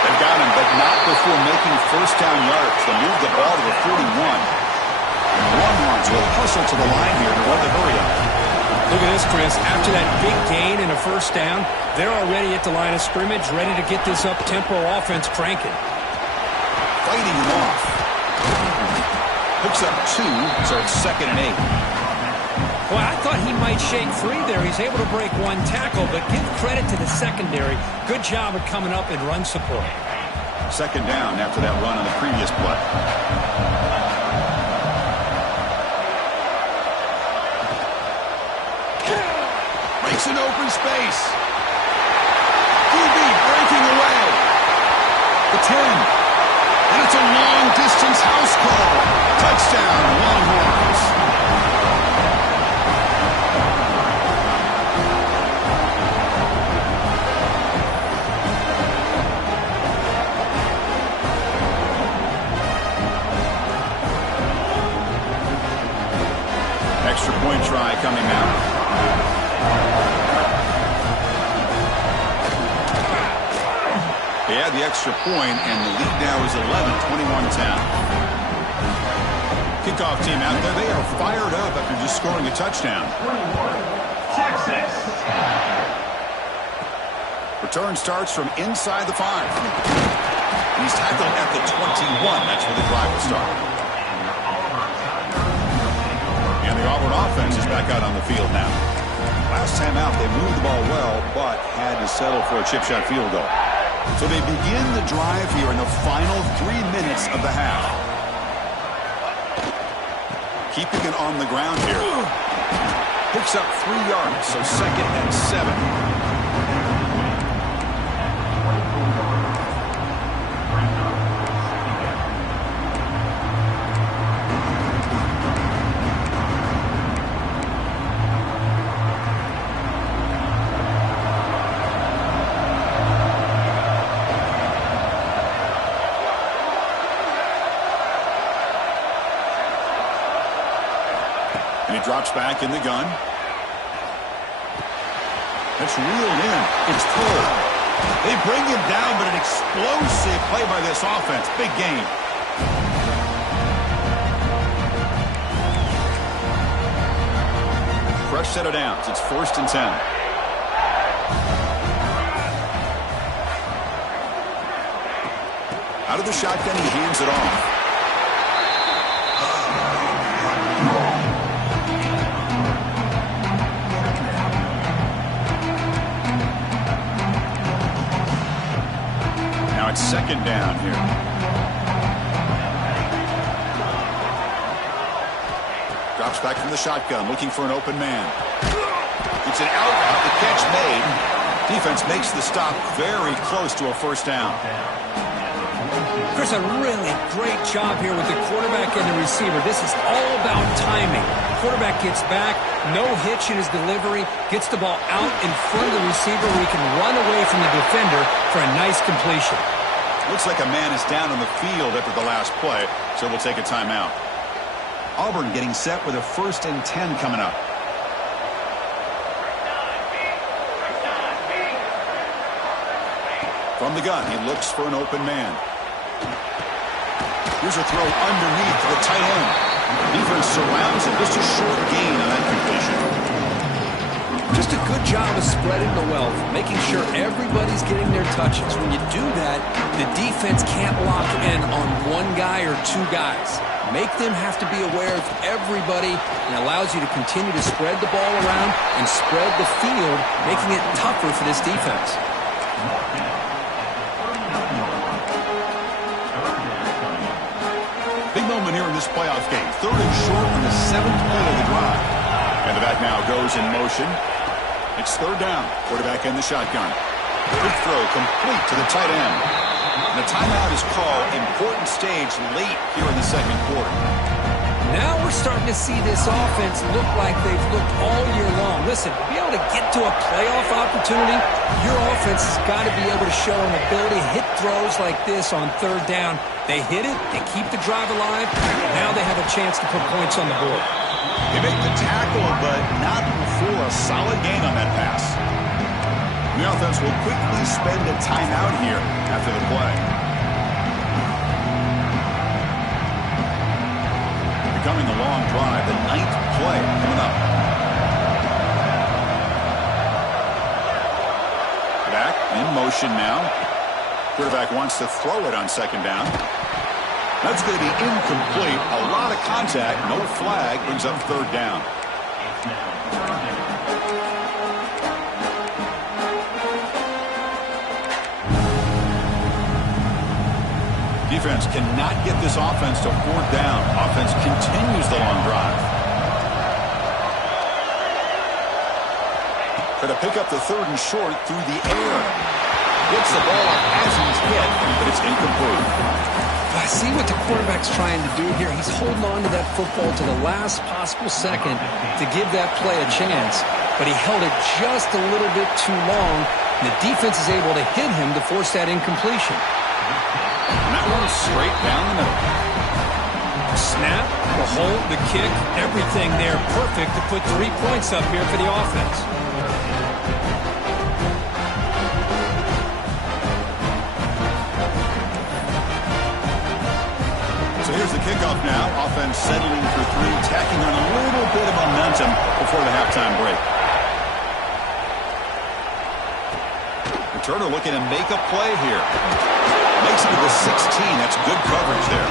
They've got him, but not before making first down yards. They move the ball to the 41. And one runs will hustle to the line here to run the hurry up. Look at this, Chris. After that big gain and a first down, they're already at the line of scrimmage, ready to get this up-tempo offense cranking. Fighting him off. Picks up 2, so it's 2nd and 8. Well, I thought he might shake free there. He's able to break one tackle, but give credit to the secondary. Good job of coming up in run support. 2nd down after that run on the previous play. Breaks an open space. QB breaking away. The 10. And it's a long-distance house call. Touchdown, Longhorns. Extra point try coming out. They had the extra point, and the lead now is 11, 21-10. Kickoff team out there. They are fired up after just scoring a touchdown. Texas. Return starts from inside the 5. And he's tackled at the 21. That's where the drive will start. And the Auburn offense is back out on the field now. Last time out, they moved the ball well, but had to settle for a chip shot field goal. So they begin the drive here in the final 3 minutes of the half. Keeping it on the ground here. Picks up 3 yards, so 2nd and 7. Drops back in the gun. That's reeled in. It's pulled. They bring him down, but an explosive play by this offense. Big game. Fresh set of downs. It's 1st and 10. Out of the shotgun, he hands it off. It's 2nd down here. Drops back from the shotgun, looking for an open man. It's an out route, the catch made. Defense makes the stop very close to a first down. Chris, a really great job here with the quarterback and the receiver. This is all about timing. Quarterback gets back, no hitch in his delivery, gets the ball out in front of the receiver where he can run away from the defender for a nice completion. Looks like a man is down on the field after the last play, so we'll take a timeout. Auburn getting set with a 1st and 10 coming up. From the gun, he looks for an open man. Here's a throw underneath to the tight end. Defense surrounds him. Just a short gain on that completion. Just a good job of spreading the wealth, making sure everybody's getting their touches. When you do that, the defense can't lock in on one guy or 2 guys. Make them have to be aware of everybody, and allows you to continue to spread the ball around and spread the field, making it tougher for this defense. Big moment here in this playoff game. 3rd and short on the 7th play of the drive. And the back now goes in motion. It's 3rd down. Quarterback in the shotgun. Quick throw complete to the tight end. And the timeout is called. Important stage late here in the 2nd quarter. Now we're starting to see this offense look like they've looked all year long. Listen, to be able to get to a playoff opportunity, your offense has got to be able to show an ability to hit throws like this on third down. They hit it, they keep the drive alive, now they have a chance to put points on the board. They make the tackle, but not before a solid gain on that pass. The offense will quickly spend a timeout here after the play. Becoming a long drive, the 9th play coming up. Back in motion now. Quarterback wants to throw it on second down. That's going to be incomplete. A lot of contact. No flag. Brings up third down. Defense cannot get this offense to fourth down. Offense continues the long drive. Try to pick up the third and short through the air. Gets the ball as he's hit, but it's incomplete. I see what the quarterback's trying to do here. He's holding on to that football to the last possible second to give that play a chance, but he held it just a little bit too long, and the defense is able to hit him to force that incompletion. And that one straight down the middle. Snap, the hold, the kick, everything there perfect to put 3 points up here for the offense. So here's the kickoff now. Offense settling for 3, tacking on a little bit of momentum before the halftime break. Turner looking to make a play here. Makes it to the 16. That's good coverage there.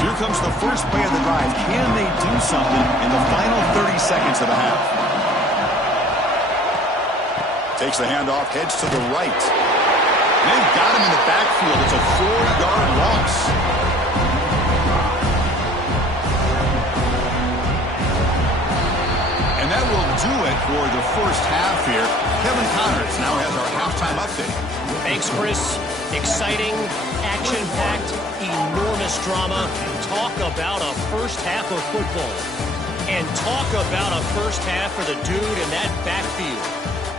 Here comes the first play of the drive. Can they do something in the final 30 seconds of the half? Takes the handoff, heads to the right. They've got him in the backfield. It's a 4-yard loss. That will do it for the first half here. Kevin Connors now has our halftime update. Thanks, Chris. Exciting, action-packed, enormous drama. Talk about a first half of football. And talk about a first half for the dude in that backfield.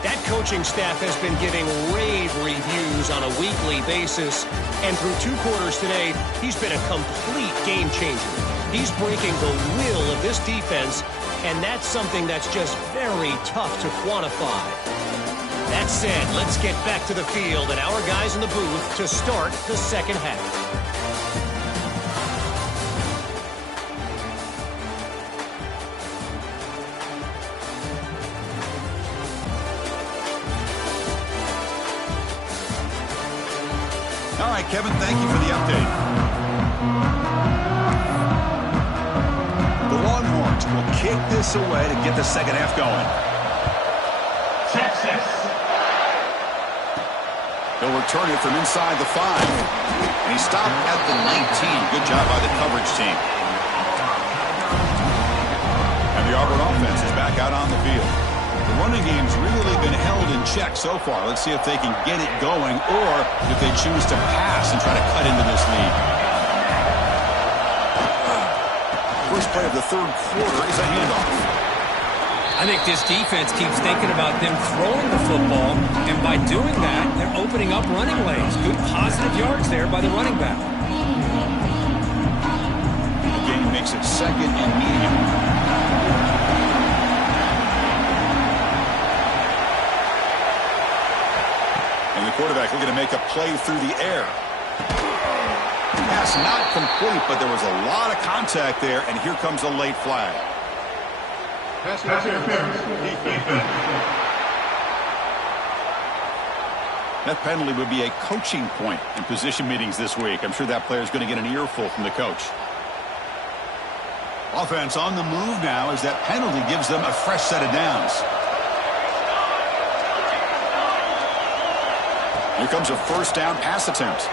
That coaching staff has been giving rave reviews on a weekly basis. And through 2 quarters today, he's been a complete game changer. He's breaking the will of this defense, and that's something that's just very tough to quantify. That said, let's get back to the field and our guys in the booth to start the second half. All right, Kevin, thank you for the update. Will kick this away to get the second half going. Texas. He'll return it from inside the 5. And he stopped at the 19. Good job by the coverage team. And the Auburn offense is back out on the field. The running game's really been held in check so far. Let's see if they can get it going or if they choose to pass and try to cut into this lead. First play of the third quarter is a handoff. I think this defense keeps thinking about them throwing the football, and by doing that, they're opening up running lanes. Good positive yards there by the running back. The game makes it second and medium. And the quarterback looking to make a play through the air. Pass not complete, but there was a lot of contact there, and here comes a late flag. Pass interference. Defense. That penalty would be a coaching point in position meetings this week. I'm sure that player is going to get an earful from the coach. Offense on the move now as that penalty gives them a fresh set of downs. Here comes a first down pass attempt.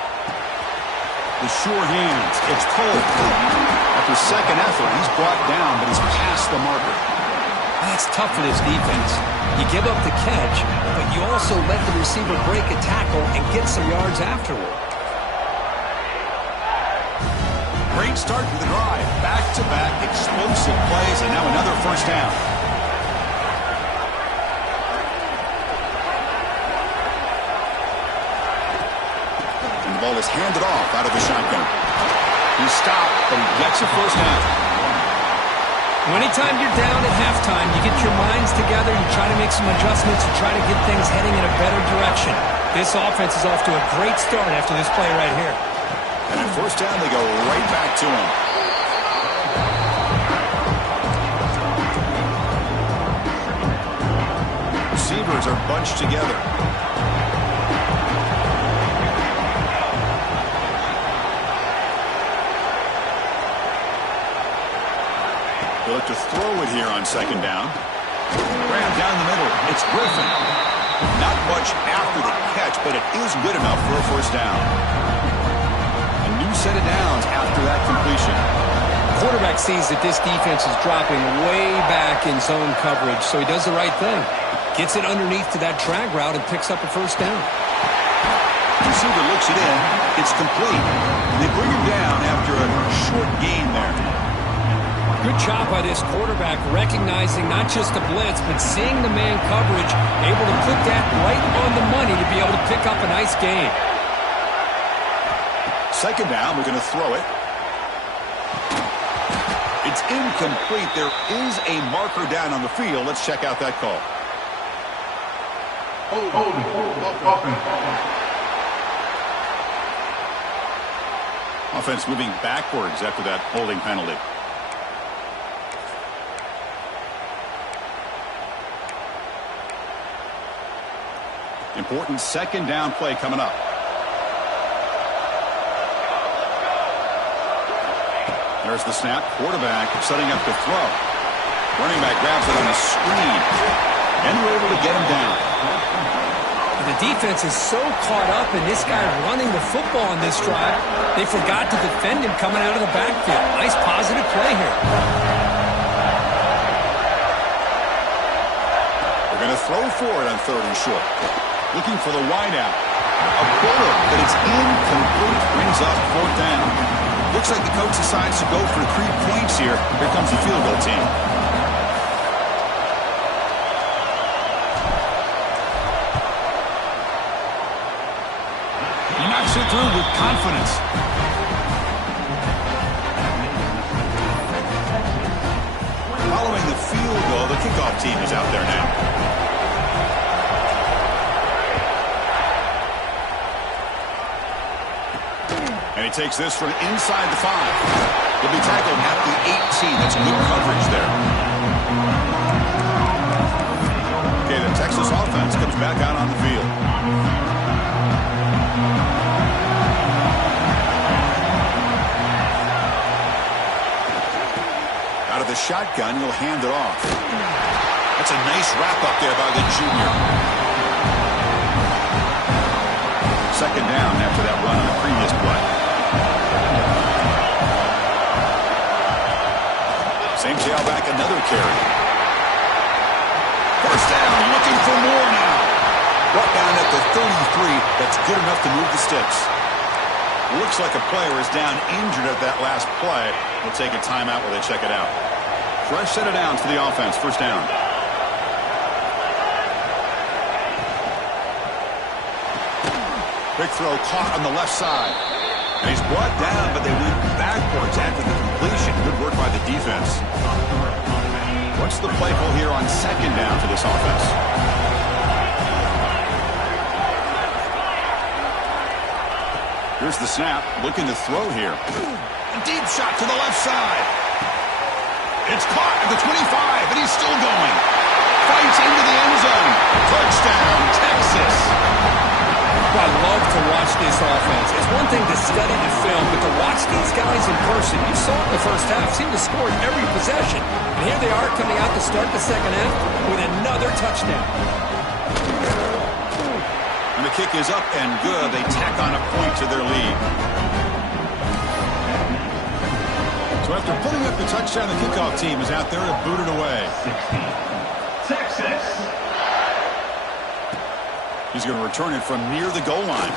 The sure hands. It's pulled. After second effort, he's brought down, but he's past the marker. That's tough for this defense. You give up the catch, but you you also let the receiver break a tackle and get some yards afterward. Great start to the drive. Back-to-back explosive plays, and now another first down. And the ball is handed off out of the shotgun. He stopped, but he gets a first down. Anytime you're down at halftime, you get your minds together, you try to make some adjustments, you try to get things heading in a better direction. This offense is off to a great start after this play right here. And at first down, they go right back to him. Receivers are bunched together. They look to throw it here on second down. Ran down the middle. It's Griffin. Not much after the catch, but it is good enough for a first down. A new set of downs after that completion. Quarterback sees that this defense is dropping way back in zone coverage, so he does the right thing. Gets it underneath to that drag route and picks up a first down. Receiver looks it in. It's complete. They bring him down after a short gain there. Good job by this quarterback recognizing not just the blitz, but seeing the man coverage, able to put that right on the money to be able to pick up a nice gain. Second down, we're going to throw it. It's incomplete. There is a marker down on the field. Let's check out that call. Offense moving backwards after that holding penalty. Important second down play coming up. There's the snap. Quarterback setting up to throw. Running back grabs it on the screen. And we're able to get him down. The defense is so caught up in this guy running the football on this drive, they forgot to defend him coming out of the backfield. Nice positive play here. They're going to throw for it on third and short. Looking for the wideout. A bullet, but it's incomplete. Brings up fourth down. Looks like the coach decides to go for 3 points here. Here comes the field goal team. He knocks it through with confidence. Following the field goal, the kickoff team is out there now. And he takes this from inside the 5. He'll be tackled at the 18. That's good coverage there. Okay, the Texas offense comes back out on the field. Out of the shotgun, he'll hand it off. That's a nice wrap up there by the junior. Second down after that run on the previous play. Same tailback, another carry. First down, looking for more now. Brought down at the 33. That's good enough to move the sticks. Looks like a player is down injured at that last play. We'll take a timeout while they check it out. Fresh set of downs for the offense. First down. Big throw caught on the left side. And he's brought down, but they went backwards after the completion. Good work by the defense. What's the play call here on second down for this offense? Here's the snap. Looking to throw here. A deep shot to the left side. It's caught at the 25, and he's still going. Fights into the end zone. Touchdown, Texas. I love to watch this offense. It's one thing to study the film, but to watch these guys in person, you saw it in the first half, seemed to score in every possession. And here they are coming out to start the second half with another touchdown. And the kick is up and good. They tack on a point to their lead. So after putting up the touchdown, the kickoff team is out there to boot it away. 16, Texas. He's going to return it from near the goal line.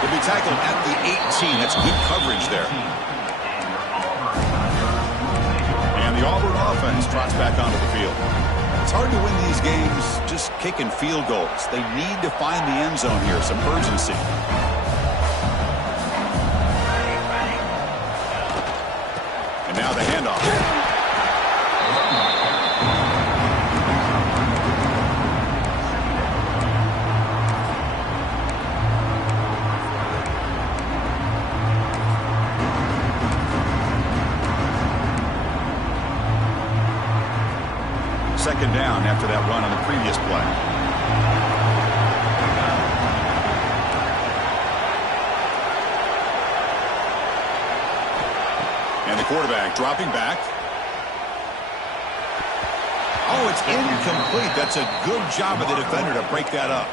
He'll be tackled at the 18. That's good coverage there. And the Auburn offense trots back onto the field. It's hard to win these games just kicking field goals. They need to find the end zone here, some urgency. And now the handoff. Second down after that run on the previous play. And the quarterback dropping back. Oh, it's incomplete. That's a good job of the defender to break that up.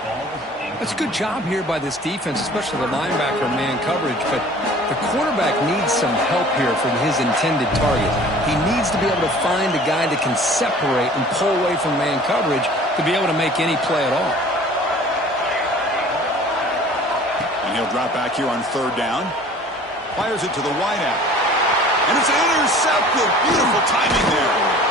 That's a good job here by this defense, especially the linebacker man coverage, but the quarterback needs some help here from his intended target. He needs to be able to find a guy that can separate and pull away from man coverage to be able to make any play at all. And he'll drop back here on third down. Fires it to the wideout. And it's intercepted. Beautiful timing there.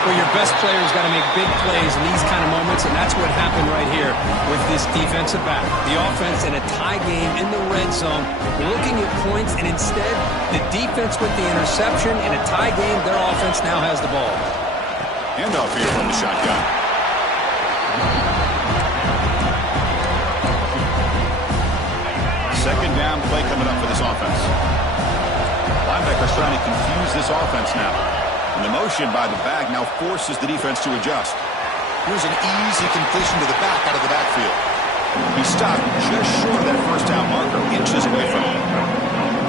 Well, your best player's got to make big plays in these kind of moments, and that's what happened right here with this defensive back. The offense in a tie game in the red zone, looking at points, and instead, the defense with the interception. In a tie game, their offense now has the ball. Handoff here from the shotgun. Second down play coming up for this offense. Linebacker's trying to confuse this offense now. And the motion by the back now forces the defense to adjust. Here's an easy completion to the back out of the backfield. He stopped just short of that first down marker, inches away from him.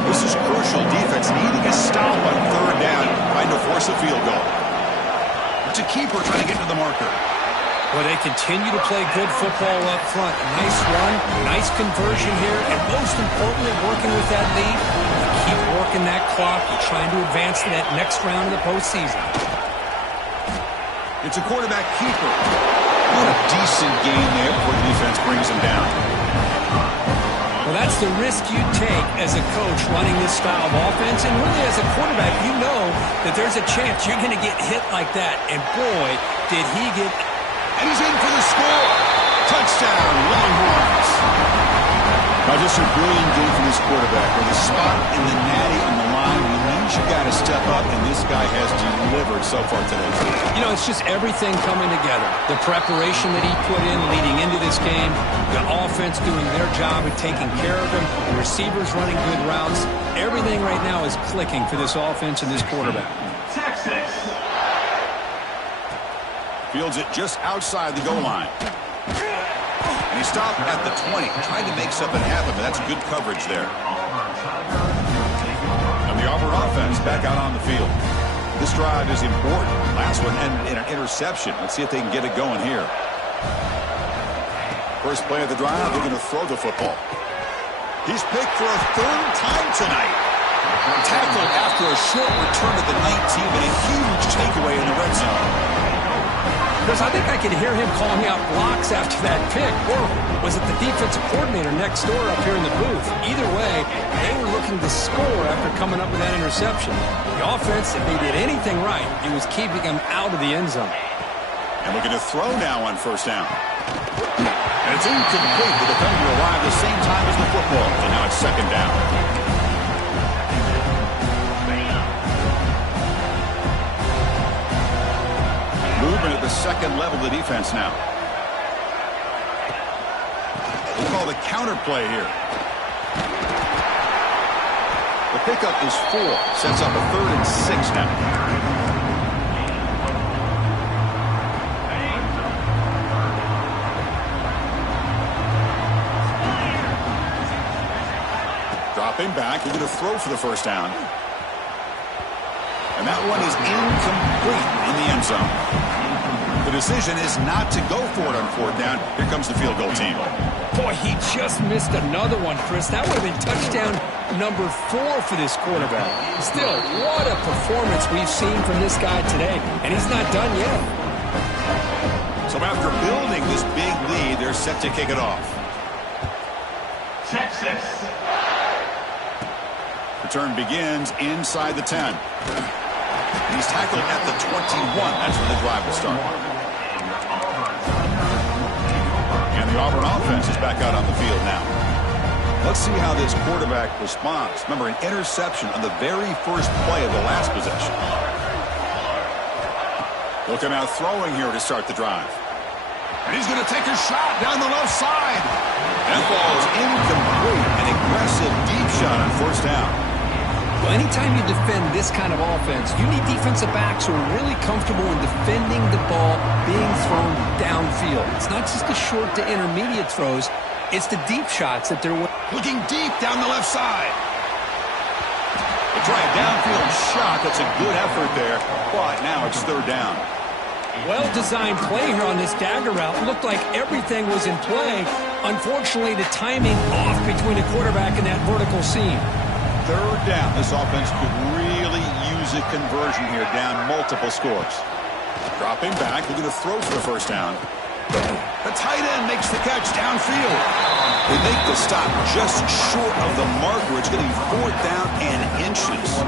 This is crucial defense needing a stop on third down, trying to force a field goal. It's a keeper trying to get to the marker. Well, they continue to play good football up front. Nice run, nice conversion here, and most importantly, working with that lead, keep working that clock. You're trying to advance to that next round of the postseason. It's a quarterback keeper. What a decent game there before the defense brings him down. Well, that's the risk you take as a coach running this style of offense, and really as a quarterback, you know that there's a chance you're going to get hit like that, and boy, did he get... And he's in for the score. Touchdown, Longhorns. Now, just a brilliant game for this quarterback. With a spot in the natty on the line, he means you got to step up, and this guy has delivered so far today. You know, it's just everything coming together. The preparation that he put in leading into this game, the offense doing their job of taking care of him, the receivers running good routes. Everything right now is clicking for this offense and this quarterback. Texas. Fields it just outside the goal line. And he stopped at the 20, trying to make something happen, but that's good coverage there. And the Auburn offense back out on the field. This drive is important. Last one ended in an interception. Let's see if they can get it going here. First play of the drive, they're going to throw the football. He's picked for a third time tonight. Tackled after a short return at the 19, but a huge takeaway in the red zone. Because I think I could hear him calling out blocks after that pick. Or was it the defensive coordinator next door up here in the booth? Either way, they were looking to score after coming up with that interception. The offense, if they did anything right, it was keeping them out of the end zone. And looking to throw now on first down. And it's incomplete. The defender arrived the same time as the football. And now it's second down. Movement at the second level of the defense now. We'll call the counter play here. The pickup is 4. Sets up a 3rd and 6 now. Dropping back. We're going to throw for the first down. And that one is incomplete in the end zone. The decision is not to go for it on fourth down. Here comes the field goal team. Boy, he just missed another one, Chris. That would have been touchdown number 4 for this quarterback. Still, what a performance we've seen from this guy today. And he's not done yet. So after building this big lead set to kick it off. Texas. Return begins inside the 10. He's tackled at the 21. That's where the drive will start. And the Auburn offense is back out on the field now. Let's see how this quarterback responds. Remember, an interception on the very first play of the last possession. Looking out throwing here to start the drive. And he's going to take a shot down the left side. That ball is incomplete. An aggressive deep shot on first down. Well, anytime you defend this kind of offense, you need defensive backs who are really comfortable in defending the ball being thrown downfield. It's not just the short to intermediate throws. It's the deep shots that they're looking deep down the left side. They try a downfield shot. That's a good effort there. But now it's third down. Well-designed play here on this dagger route. Looked like everything was in play. Unfortunately, the timing off between the quarterback and that vertical seam. Third down. This offense could really use a conversion here, down multiple scores. Dropping back, looking to throw for the first down. The tight end makes the catch downfield. They make the stop just short of the marker. It's going to be fourth down and inches.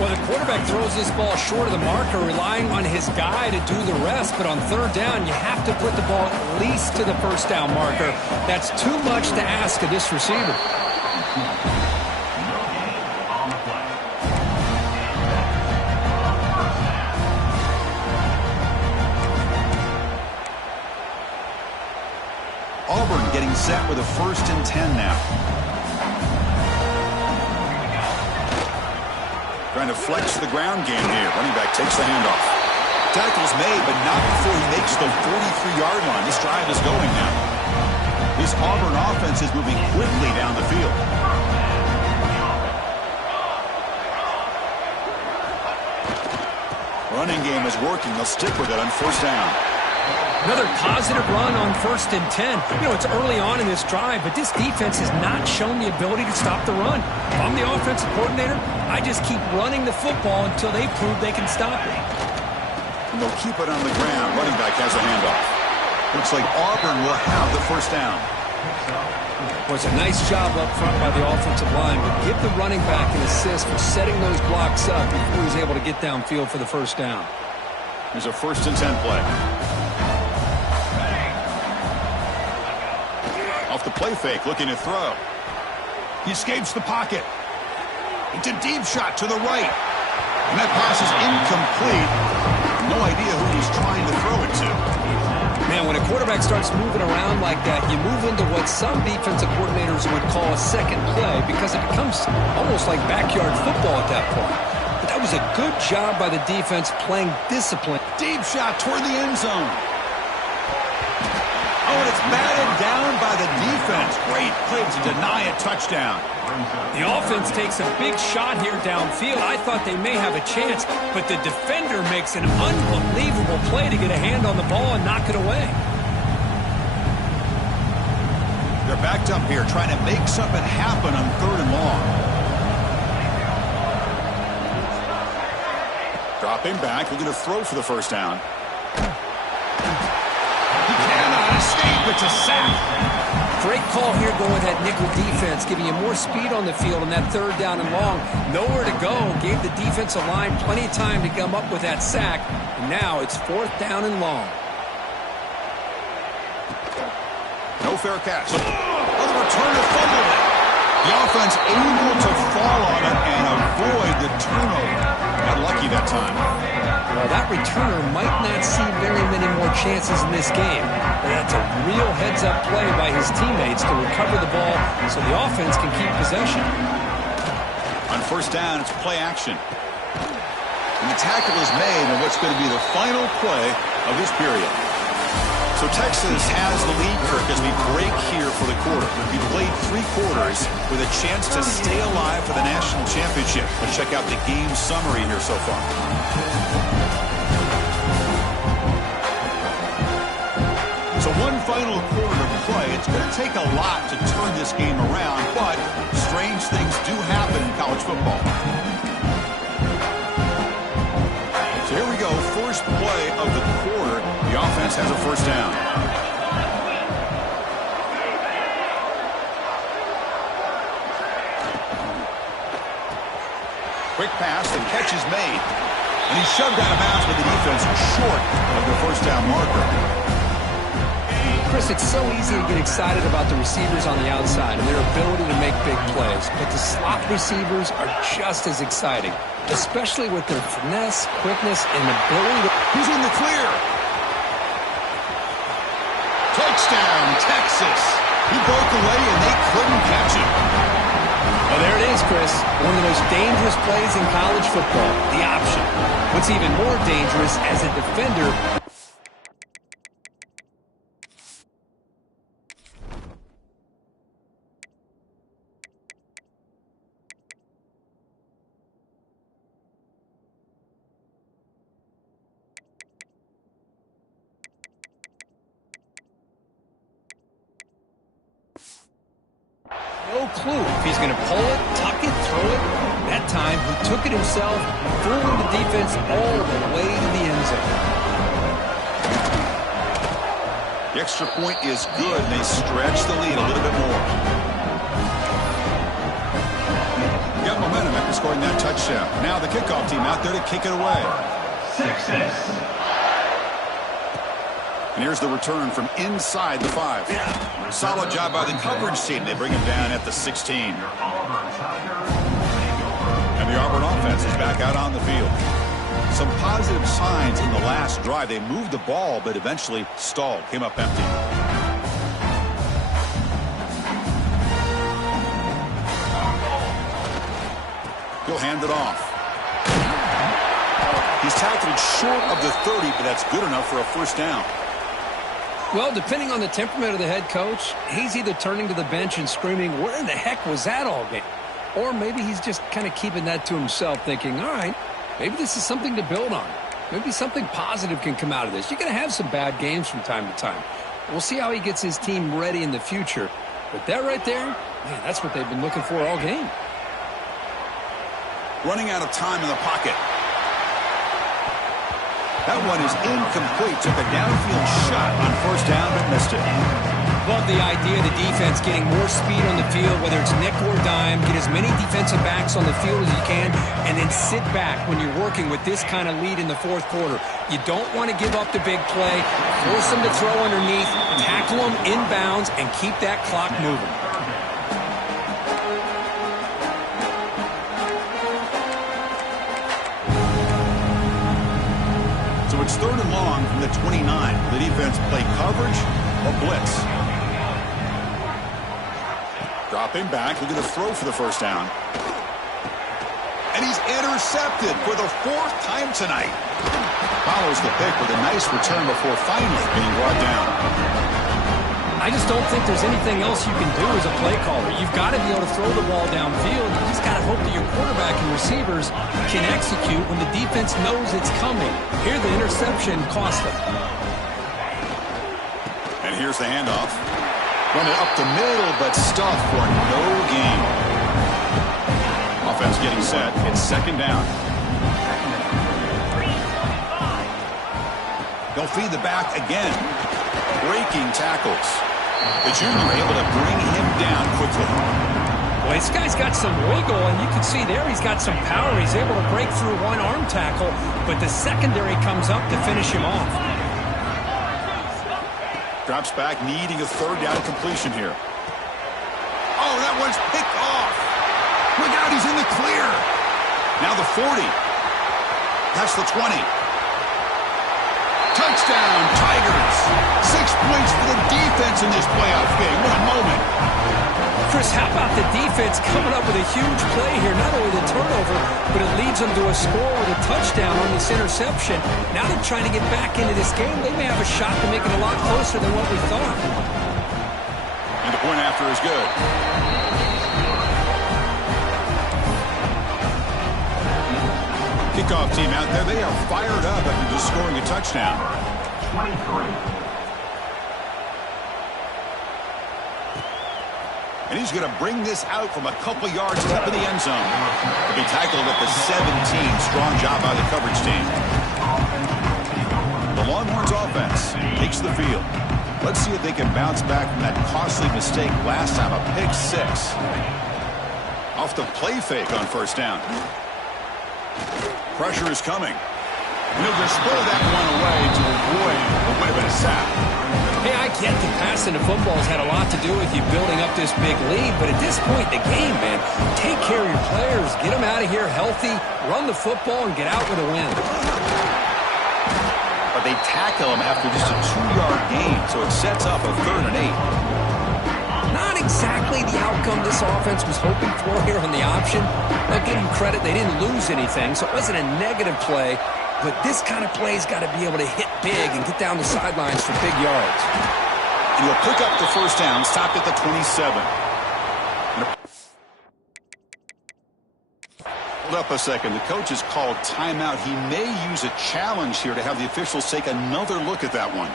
Well, the quarterback throws this ball short of the marker, relying on his guy to do the rest. But on third down, you have to put the ball at least to the first down marker. That's too much to ask of this receiver. Auburn getting set with a 1st and 10 now. Trying to flex the ground game here. Running back takes the handoff. Tackle's made, but not before he makes the 43-yard line. This drive is going now. This Auburn offense is moving quickly down the field. Running game is working. They'll stick with it on first down. Another positive run on 1st and 10. You know, it's early on in this drive, but this defense has not shown the ability to stop the run. If I'm the offensive coordinator, I just keep running the football until they prove they can stop it. And they'll keep it on the ground. Running back has a handoff. Looks like Auburn will have the first down. Well, it's a nice job up front by the offensive line, but give the running back an assist for setting those blocks up before he's able to get downfield for the first down. Here's a 1st and 10 play. Off the play fake, looking to throw. He escapes the pocket. It's a deep shot to the right. And that pass is incomplete. No idea who he's trying to throw it to. Man, when a quarterback starts moving around like that, you move into what some defensive coordinators would call a second play because it becomes almost like backyard football at that point. But that was a good job by the defense playing discipline. Deep shot toward the end zone. Oh, and it's batted down by the defense. Great play to deny a touchdown. The offense takes a big shot here downfield. I thought they may have a chance, but the defender makes an unbelievable play to get a hand on the ball and knock it away. They're backed up here trying to make something happen on 3rd and long. Dropping back, looking to throw for the first down. It's a sack. Great call here going with that nickel defense, giving you more speed on the field on that 3rd down and long. Nowhere to go. Gave the defensive line plenty of time to come up with that sack. And now it's 4th down and long. No fair catch. Oh, the returner fumbled it. The offense able to fall on it and avoid the turnover. Got lucky that time. Well, that returner might not see very many more chances in this game. But that's a real heads-up play by his teammates to recover the ball so the offense can keep possession. On first down, it's play action. And the tackle is made on what's going to be the final play of this period. So Texas has the lead, Kirk, as we break here for the quarter. We played 3 quarters with a chance to stay alive for the national championship. Let's check out the game summary here so far. So one final quarter to play. It's going to take a lot to turn this game around, but strange things do happen in college football. So here we go, first play of the quarter. The offense has a first down. pass. The catch is made. And he's shoved out of bounds with the defense short of the first down marker. Chris, it's so easy to get excited about the receivers on the outside and their ability to make big plays. But the slot receivers are just as exciting, especially with their finesse, quickness, and ability to... He's in the clear. Touchdown, Texas. He broke away and they couldn't catch him. Well, there it is, Chris. One of the most dangerous plays in college football, the option. What's even more dangerous as a defender... No clue if he's going to pull it, tuck it, throw it. That time, he took it himself, fooling the defense all the way to the end zone. The extra point is good, and they stretch the lead a little bit more. Got momentum after scoring that touchdown. Now the kickoff team out there to kick it away. 6. And here's the return from inside the 5. Solid job by the coverage team. They bring him down at the 16. And the Auburn offense is back out on the field. Some positive signs in the last drive. They moved the ball, but eventually stalled. Came up empty. He'll hand it off. He's tackled short of the 30, but that's good enough for a first down. Well, depending on the temperament of the head coach, he's either turning to the bench and screaming, where in the heck was that all game? Or maybe he's just kind of keeping that to himself, thinking, all right, maybe this is something to build on. Maybe something positive can come out of this. You're going to have some bad games from time to time. We'll see how he gets his team ready in the future. But that right there, man, that's what they've been looking for all game. Running out of time in the pocket. That one is incomplete. Took a downfield shot on first down, but missed it. Love the idea of the defense getting more speed on the field, whether it's nickel or dime. Get as many defensive backs on the field as you can, and then sit back when you're working with this kind of lead in the fourth quarter. You don't want to give up the big play. Force them to throw underneath, tackle them inbounds, and keep that clock moving. So it's 3rd and long from the 29. The defense play coverage or blitz. Dropping back, looking to throw for the first down. And he's intercepted for the 4th time tonight. Follows the pick with a nice return before finally being brought down. I just don't think there's anything else you can do as a play caller. You've got to be able to throw the ball downfield. You just got to hope that your quarterback and receivers can execute when the defense knows it's coming. Here, the interception cost them. And here's the handoff. Run it up the middle, but stuffed for no gain. Offense getting set. It's 2nd down. They'll feed the back again. Breaking tackles. The junior able to bring him down quickly. Well, this guy's got some wiggle, and you can see there he's got some power. He's able to break through one arm tackle, but the secondary comes up to finish him off. Drops back, needing a 3rd down completion here. Oh, that one's picked off. Look out, he's in the clear. Now the 40. Past the 20. Touchdown, Tigers. 6 points for the defense in this playoff game. What a moment. Chris, how about the defense coming up with a huge play here? Not only the turnover, but it leads them to a score with a touchdown on this interception. Now they're trying to get back into this game. They may have a shot to make it a lot closer than what we thought. And the point after is good. Kickoff team out there, they are fired up after just scoring a touchdown. 23. And he's going to bring this out from a couple yards deep in the end zone. To be tackled at the 17. Strong job by the coverage team. The Longhorns offense takes the field. Let's see if they can bounce back from that costly mistake last time, a pick 6. Off the play fake on first down. Pressure is coming. And he'll just throw that one away to avoid what would have been a sack. Hey, I get that passing the football's had a lot to do with you building up this big lead, but at this point in the game, man, take care of your players, get them out of here healthy, run the football, and get out with a win. But they tackle him after just a 2-yard gain, so it sets up a 3rd and 8. Not exactly the outcome this offense was hoping for here on the option. I'll give them credit, they didn't lose anything, so it wasn't a negative play. But this kind of play's got to be able to hit big and get down the sidelines for big yards. And he'll pick up the first down, stopped at the 27. Hold up a second. The coach has called timeout. He may use a challenge here to have the officials take another look at that one.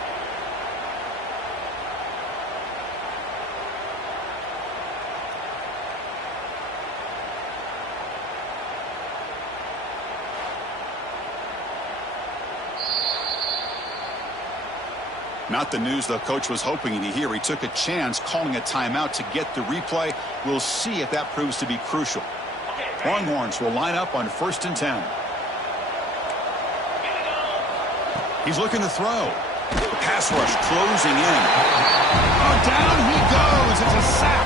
Not the news the coach was hoping to hear. He took a chance calling a timeout to get the replay. We'll see if that proves to be crucial. Longhorns will line up on 1st and 10. He's looking to throw. The pass rush closing in. Oh, down he goes. It's a sack.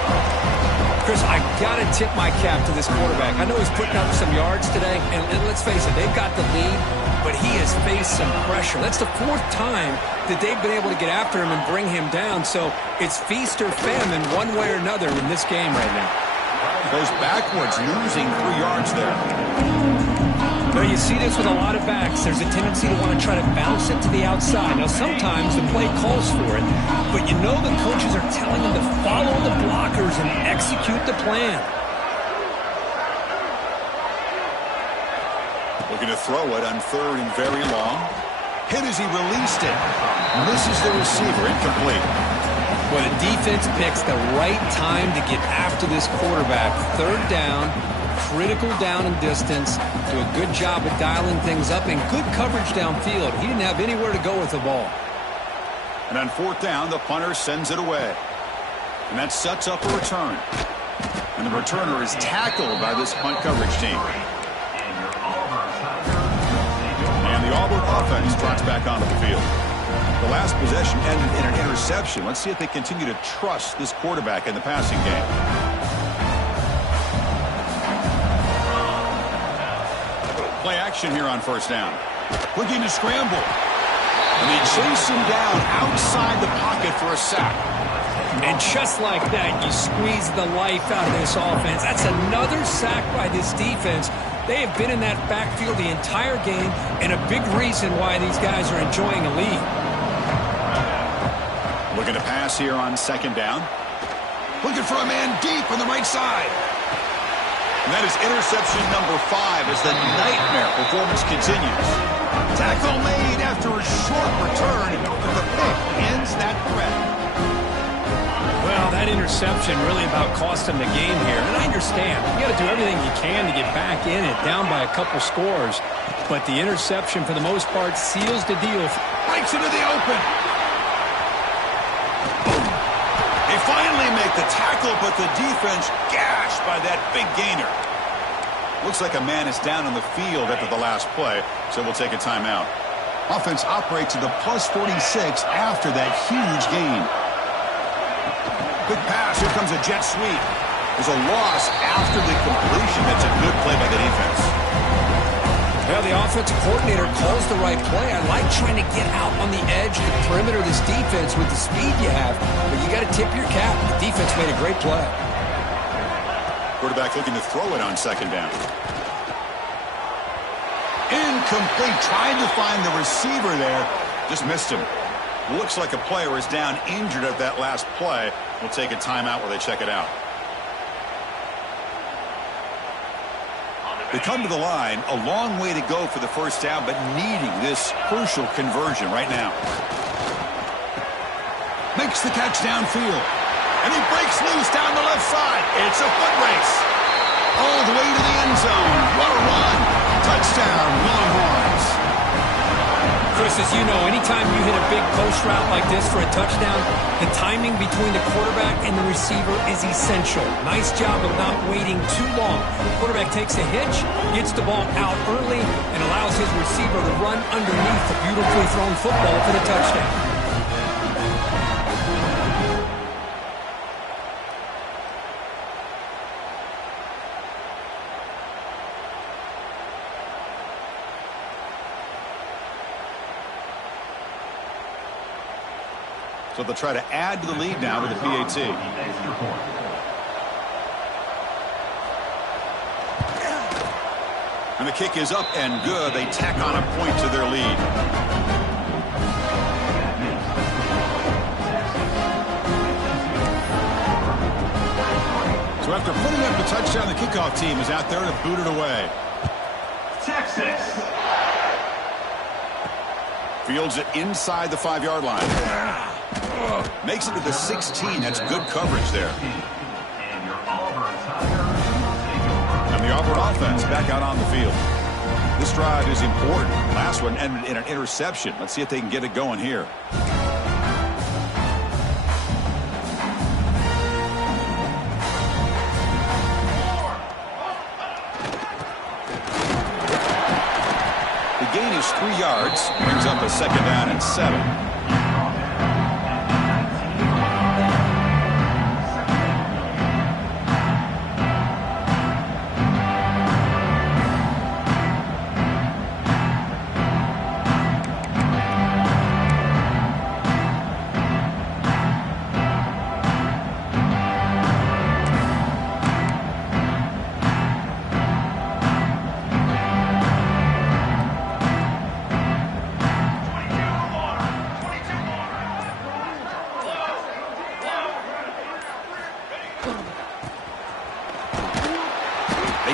Chris, I got to tip my cap to this quarterback. I know he's putting up some yards today, and let's face it, they've got the lead, but he has faced some pressure. That's the 4th time that they've been able to get after him and bring him down, so it's feast or famine one way or another in this game right now. Goes backwards, losing 3 yards there. Now, you see this with a lot of backs. There's a tendency to want to try to bounce it to the outside. Now, sometimes the play calls for it, but you know the coaches are telling them to follow the blockers and execute the plan. Looking to throw it on 3rd and very long. Hit as he released it. Misses the receiver, incomplete. Well, the defense picks the right time to get after this quarterback. 3rd down. Critical down and distance, do a good job of dialing things up, and good coverage downfield. He didn't have anywhere to go with the ball. And on 4th down, the punter sends it away. And that sets up a return. And the returner is tackled by this punt coverage team. And the Auburn offense trots back onto the field. The last possession ended in an interception. Let's see if they continue to trust this quarterback in the passing game. Play action here on 1st down. Looking to scramble. And they chase him down outside the pocket for a sack. And just like that, you squeeze the life out of this offense. That's another sack by this defense. They have been in that backfield the entire game, and a big reason why these guys are enjoying a lead. Looking to pass here on 2nd down. Looking for a man deep on the right side. And that is interception number 5 as the nightmare performance continues. Tackle made after a short return. The pick ends that threat. Well, that interception really about cost him the game here. And I understand. You got to do everything you can to get back in it, down by a couple scores. But the interception, for the most part, seals the deal. Breaks into the open. They finally make the tackle, but the defense gashed by that big gainer. Looks like a man is down on the field after the last play, so we'll take a timeout. Offense operates at the plus 46 after that huge gain. Quick pass. Here comes a jet sweep. There's a loss after the completion. That's a good play by the defense. Well, the offensive coordinator calls the right play. I like trying to get out on the edge of the perimeter of this defense with the speed you have, but you got to tip your cap. The defense made a great play. Quarterback looking to throw it on 2nd down. Incomplete. Trying to find the receiver there. Just missed him. Looks like a player is down injured at that last play. We'll take a timeout while they check it out. They come to the line, a long way to go for the first down, but needing this crucial conversion right now. Makes the catch downfield. And he breaks loose down the left side. It's a foot race. All the way to the end zone. What a run. Touchdown, Longhorns. Chris, as you know, anytime you hit a big post route like this for a touchdown, the timing between the quarterback and the receiver is essential. Nice job of not waiting too long. Quarterback takes a hitch, gets the ball out early, and allows his receiver to run underneath the beautifully thrown football for the touchdown. So they'll try to add to the lead now with the PAT. And the kick is up and good. They tack on a point to their lead. So after putting up the touchdown, the kickoff team is out there to boot it away. Texas. Fields it inside the 5-yard line. Makes it to the 16. That's good coverage there. And the Auburn offense back out on the field. This drive is important. Last one ended in an interception. Let's see if they can get it going here. The gain is 3 yards. Brings up a 2nd down and 7.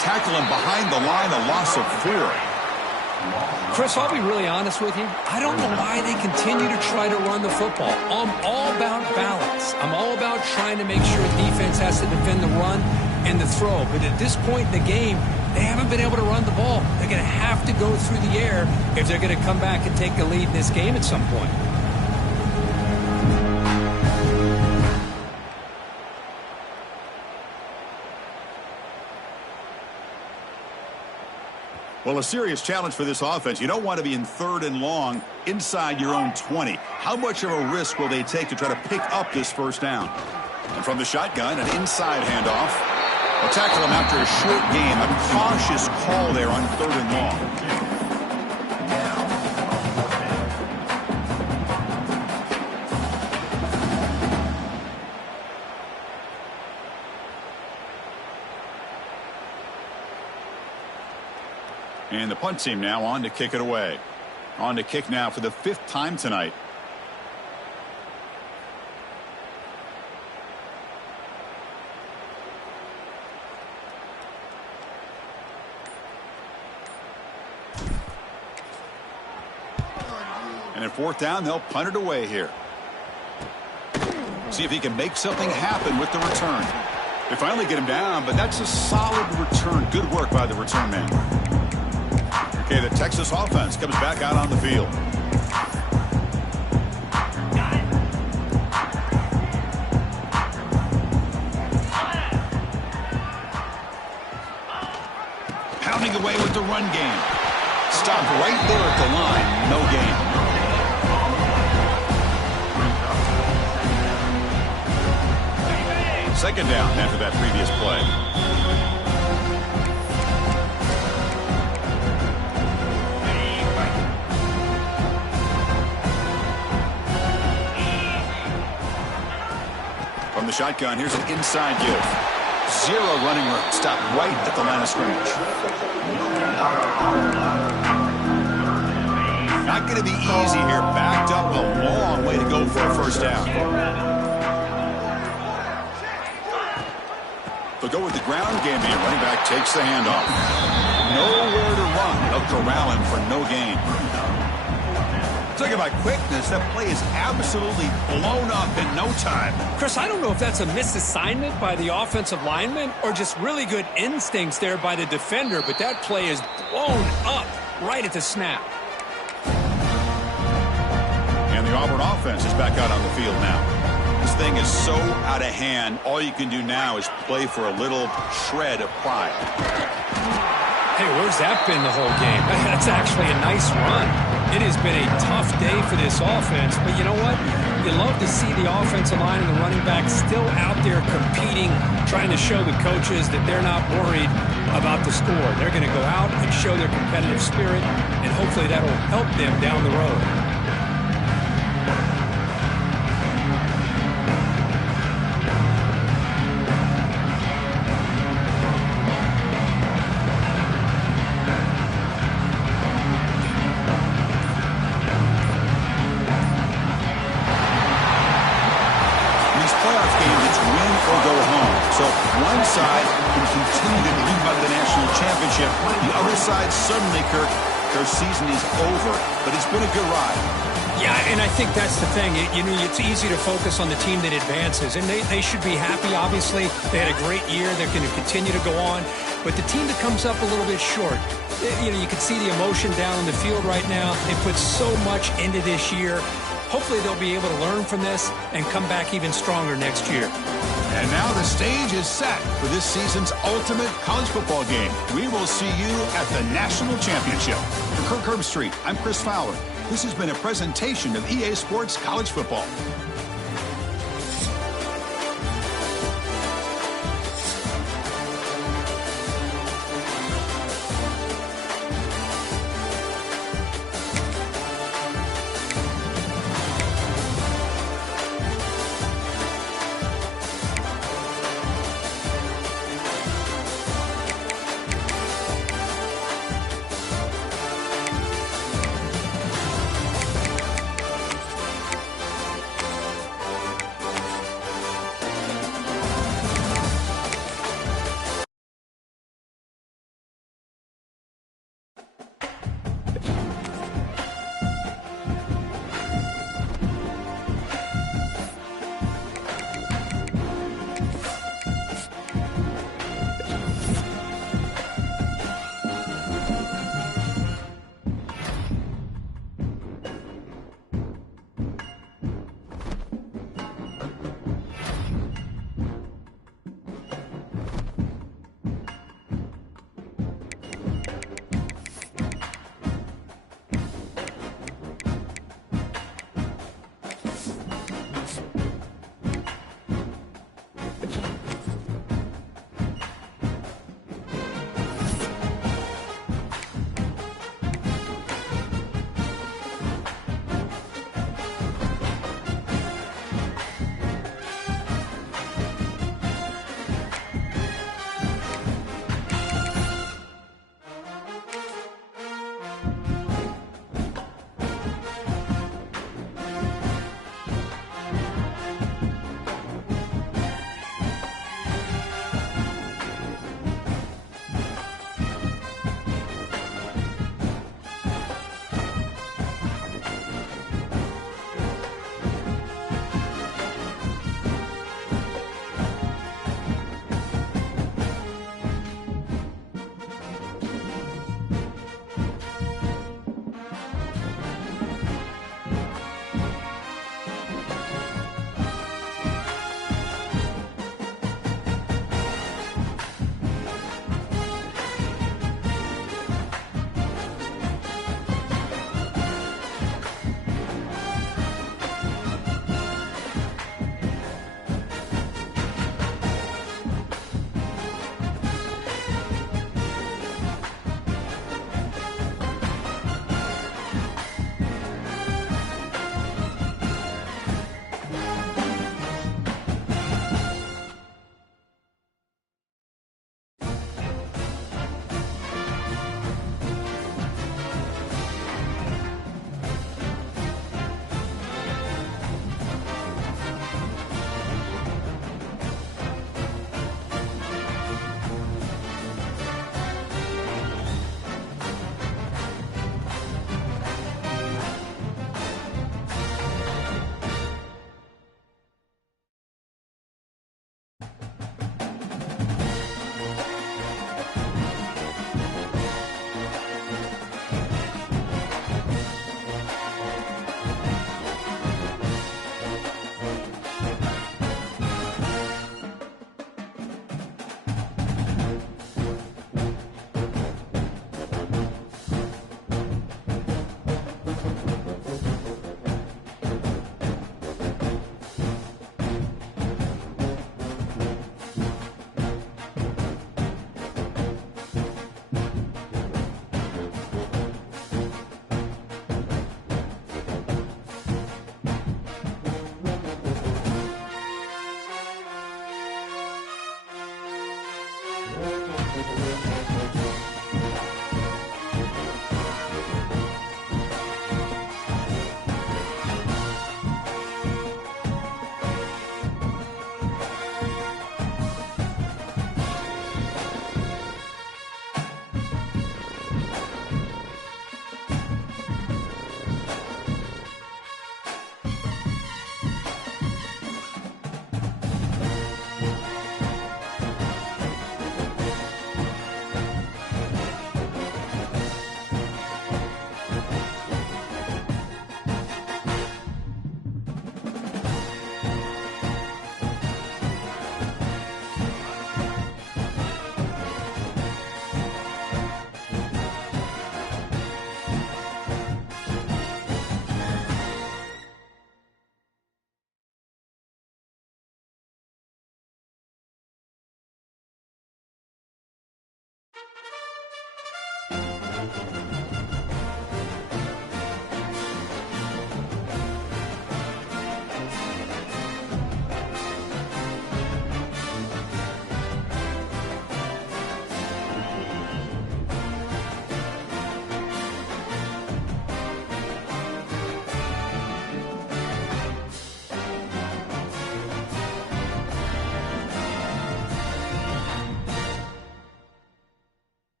Tackle him behind the line, a loss of 4. Chris, I'll be really honest with you. I don't know why they continue to try to run the football. I'm all about balance. I'm all about trying to make sure defense has to defend the run and the throw. But at this point in the game, they haven't been able to run the ball. They're going to have to go through the air if they're going to come back and take the lead in this game at some point. Well, a serious challenge for this offense. You don't want to be in 3rd and long inside your own 20. How much of a risk will they take to try to pick up this 1st down? And from the shotgun, an inside handoff. They'll tackle him after a short game. A cautious call there on 3rd and long. And the punt team now on to kick it away. On to kick now for the 5th time tonight. And at 4th down, they'll punt it away here. See if he can make something happen with the return. They finally get him down, but that's a solid return. Good work by the return man. Okay, the Texas offense comes back out on the field. Pounding away with the run game. Stopped right there at the line. No gain. Second down after that previous play. From the shotgun, here's an inside give. 0 running room. Stopped right at the line of scrimmage. Not going to be easy here. Backed up a long way to go for a 1st down. They'll go with the ground game here. Running back takes the handoff. Nowhere to run. They'll corral him for no gain. Talking about quickness, that play is absolutely blown up in no time. Chris, I don't know if that's a misassignment by the offensive lineman or just really good instincts there by the defender, but that play is blown up right at the snap. And the Auburn offense is back out on the field now. This thing is so out of hand, all you can do now is play for a little shred of pride. Hey, where's that been the whole game? That's actually a nice run. It has been a tough day for this offense, but you know what? You love to see the offensive line and the running back still out there competing, trying to show the coaches that they're not worried about the score. They're going to go out and show their competitive spirit, and hopefully that'll help them down the road. One side can continue to dream about the national championship. The other side, suddenly, Kirk, their season is over. But it's been a good ride. Yeah, and I think that's the thing. It's easy to focus on the team that advances, and they should be happy, obviously. They had a great year. They're going to continue to go on. But the team that comes up a little bit short, you can see the emotion down on the field right now. They put so much into this year. Hopefully they'll be able to learn from this and come back even stronger next year. And now the stage is set for this season's ultimate college football game. We will see you at the National Championship. For Kirk Herbstreit, I'm Chris Fowler. This has been a presentation of EA Sports College Football.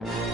it.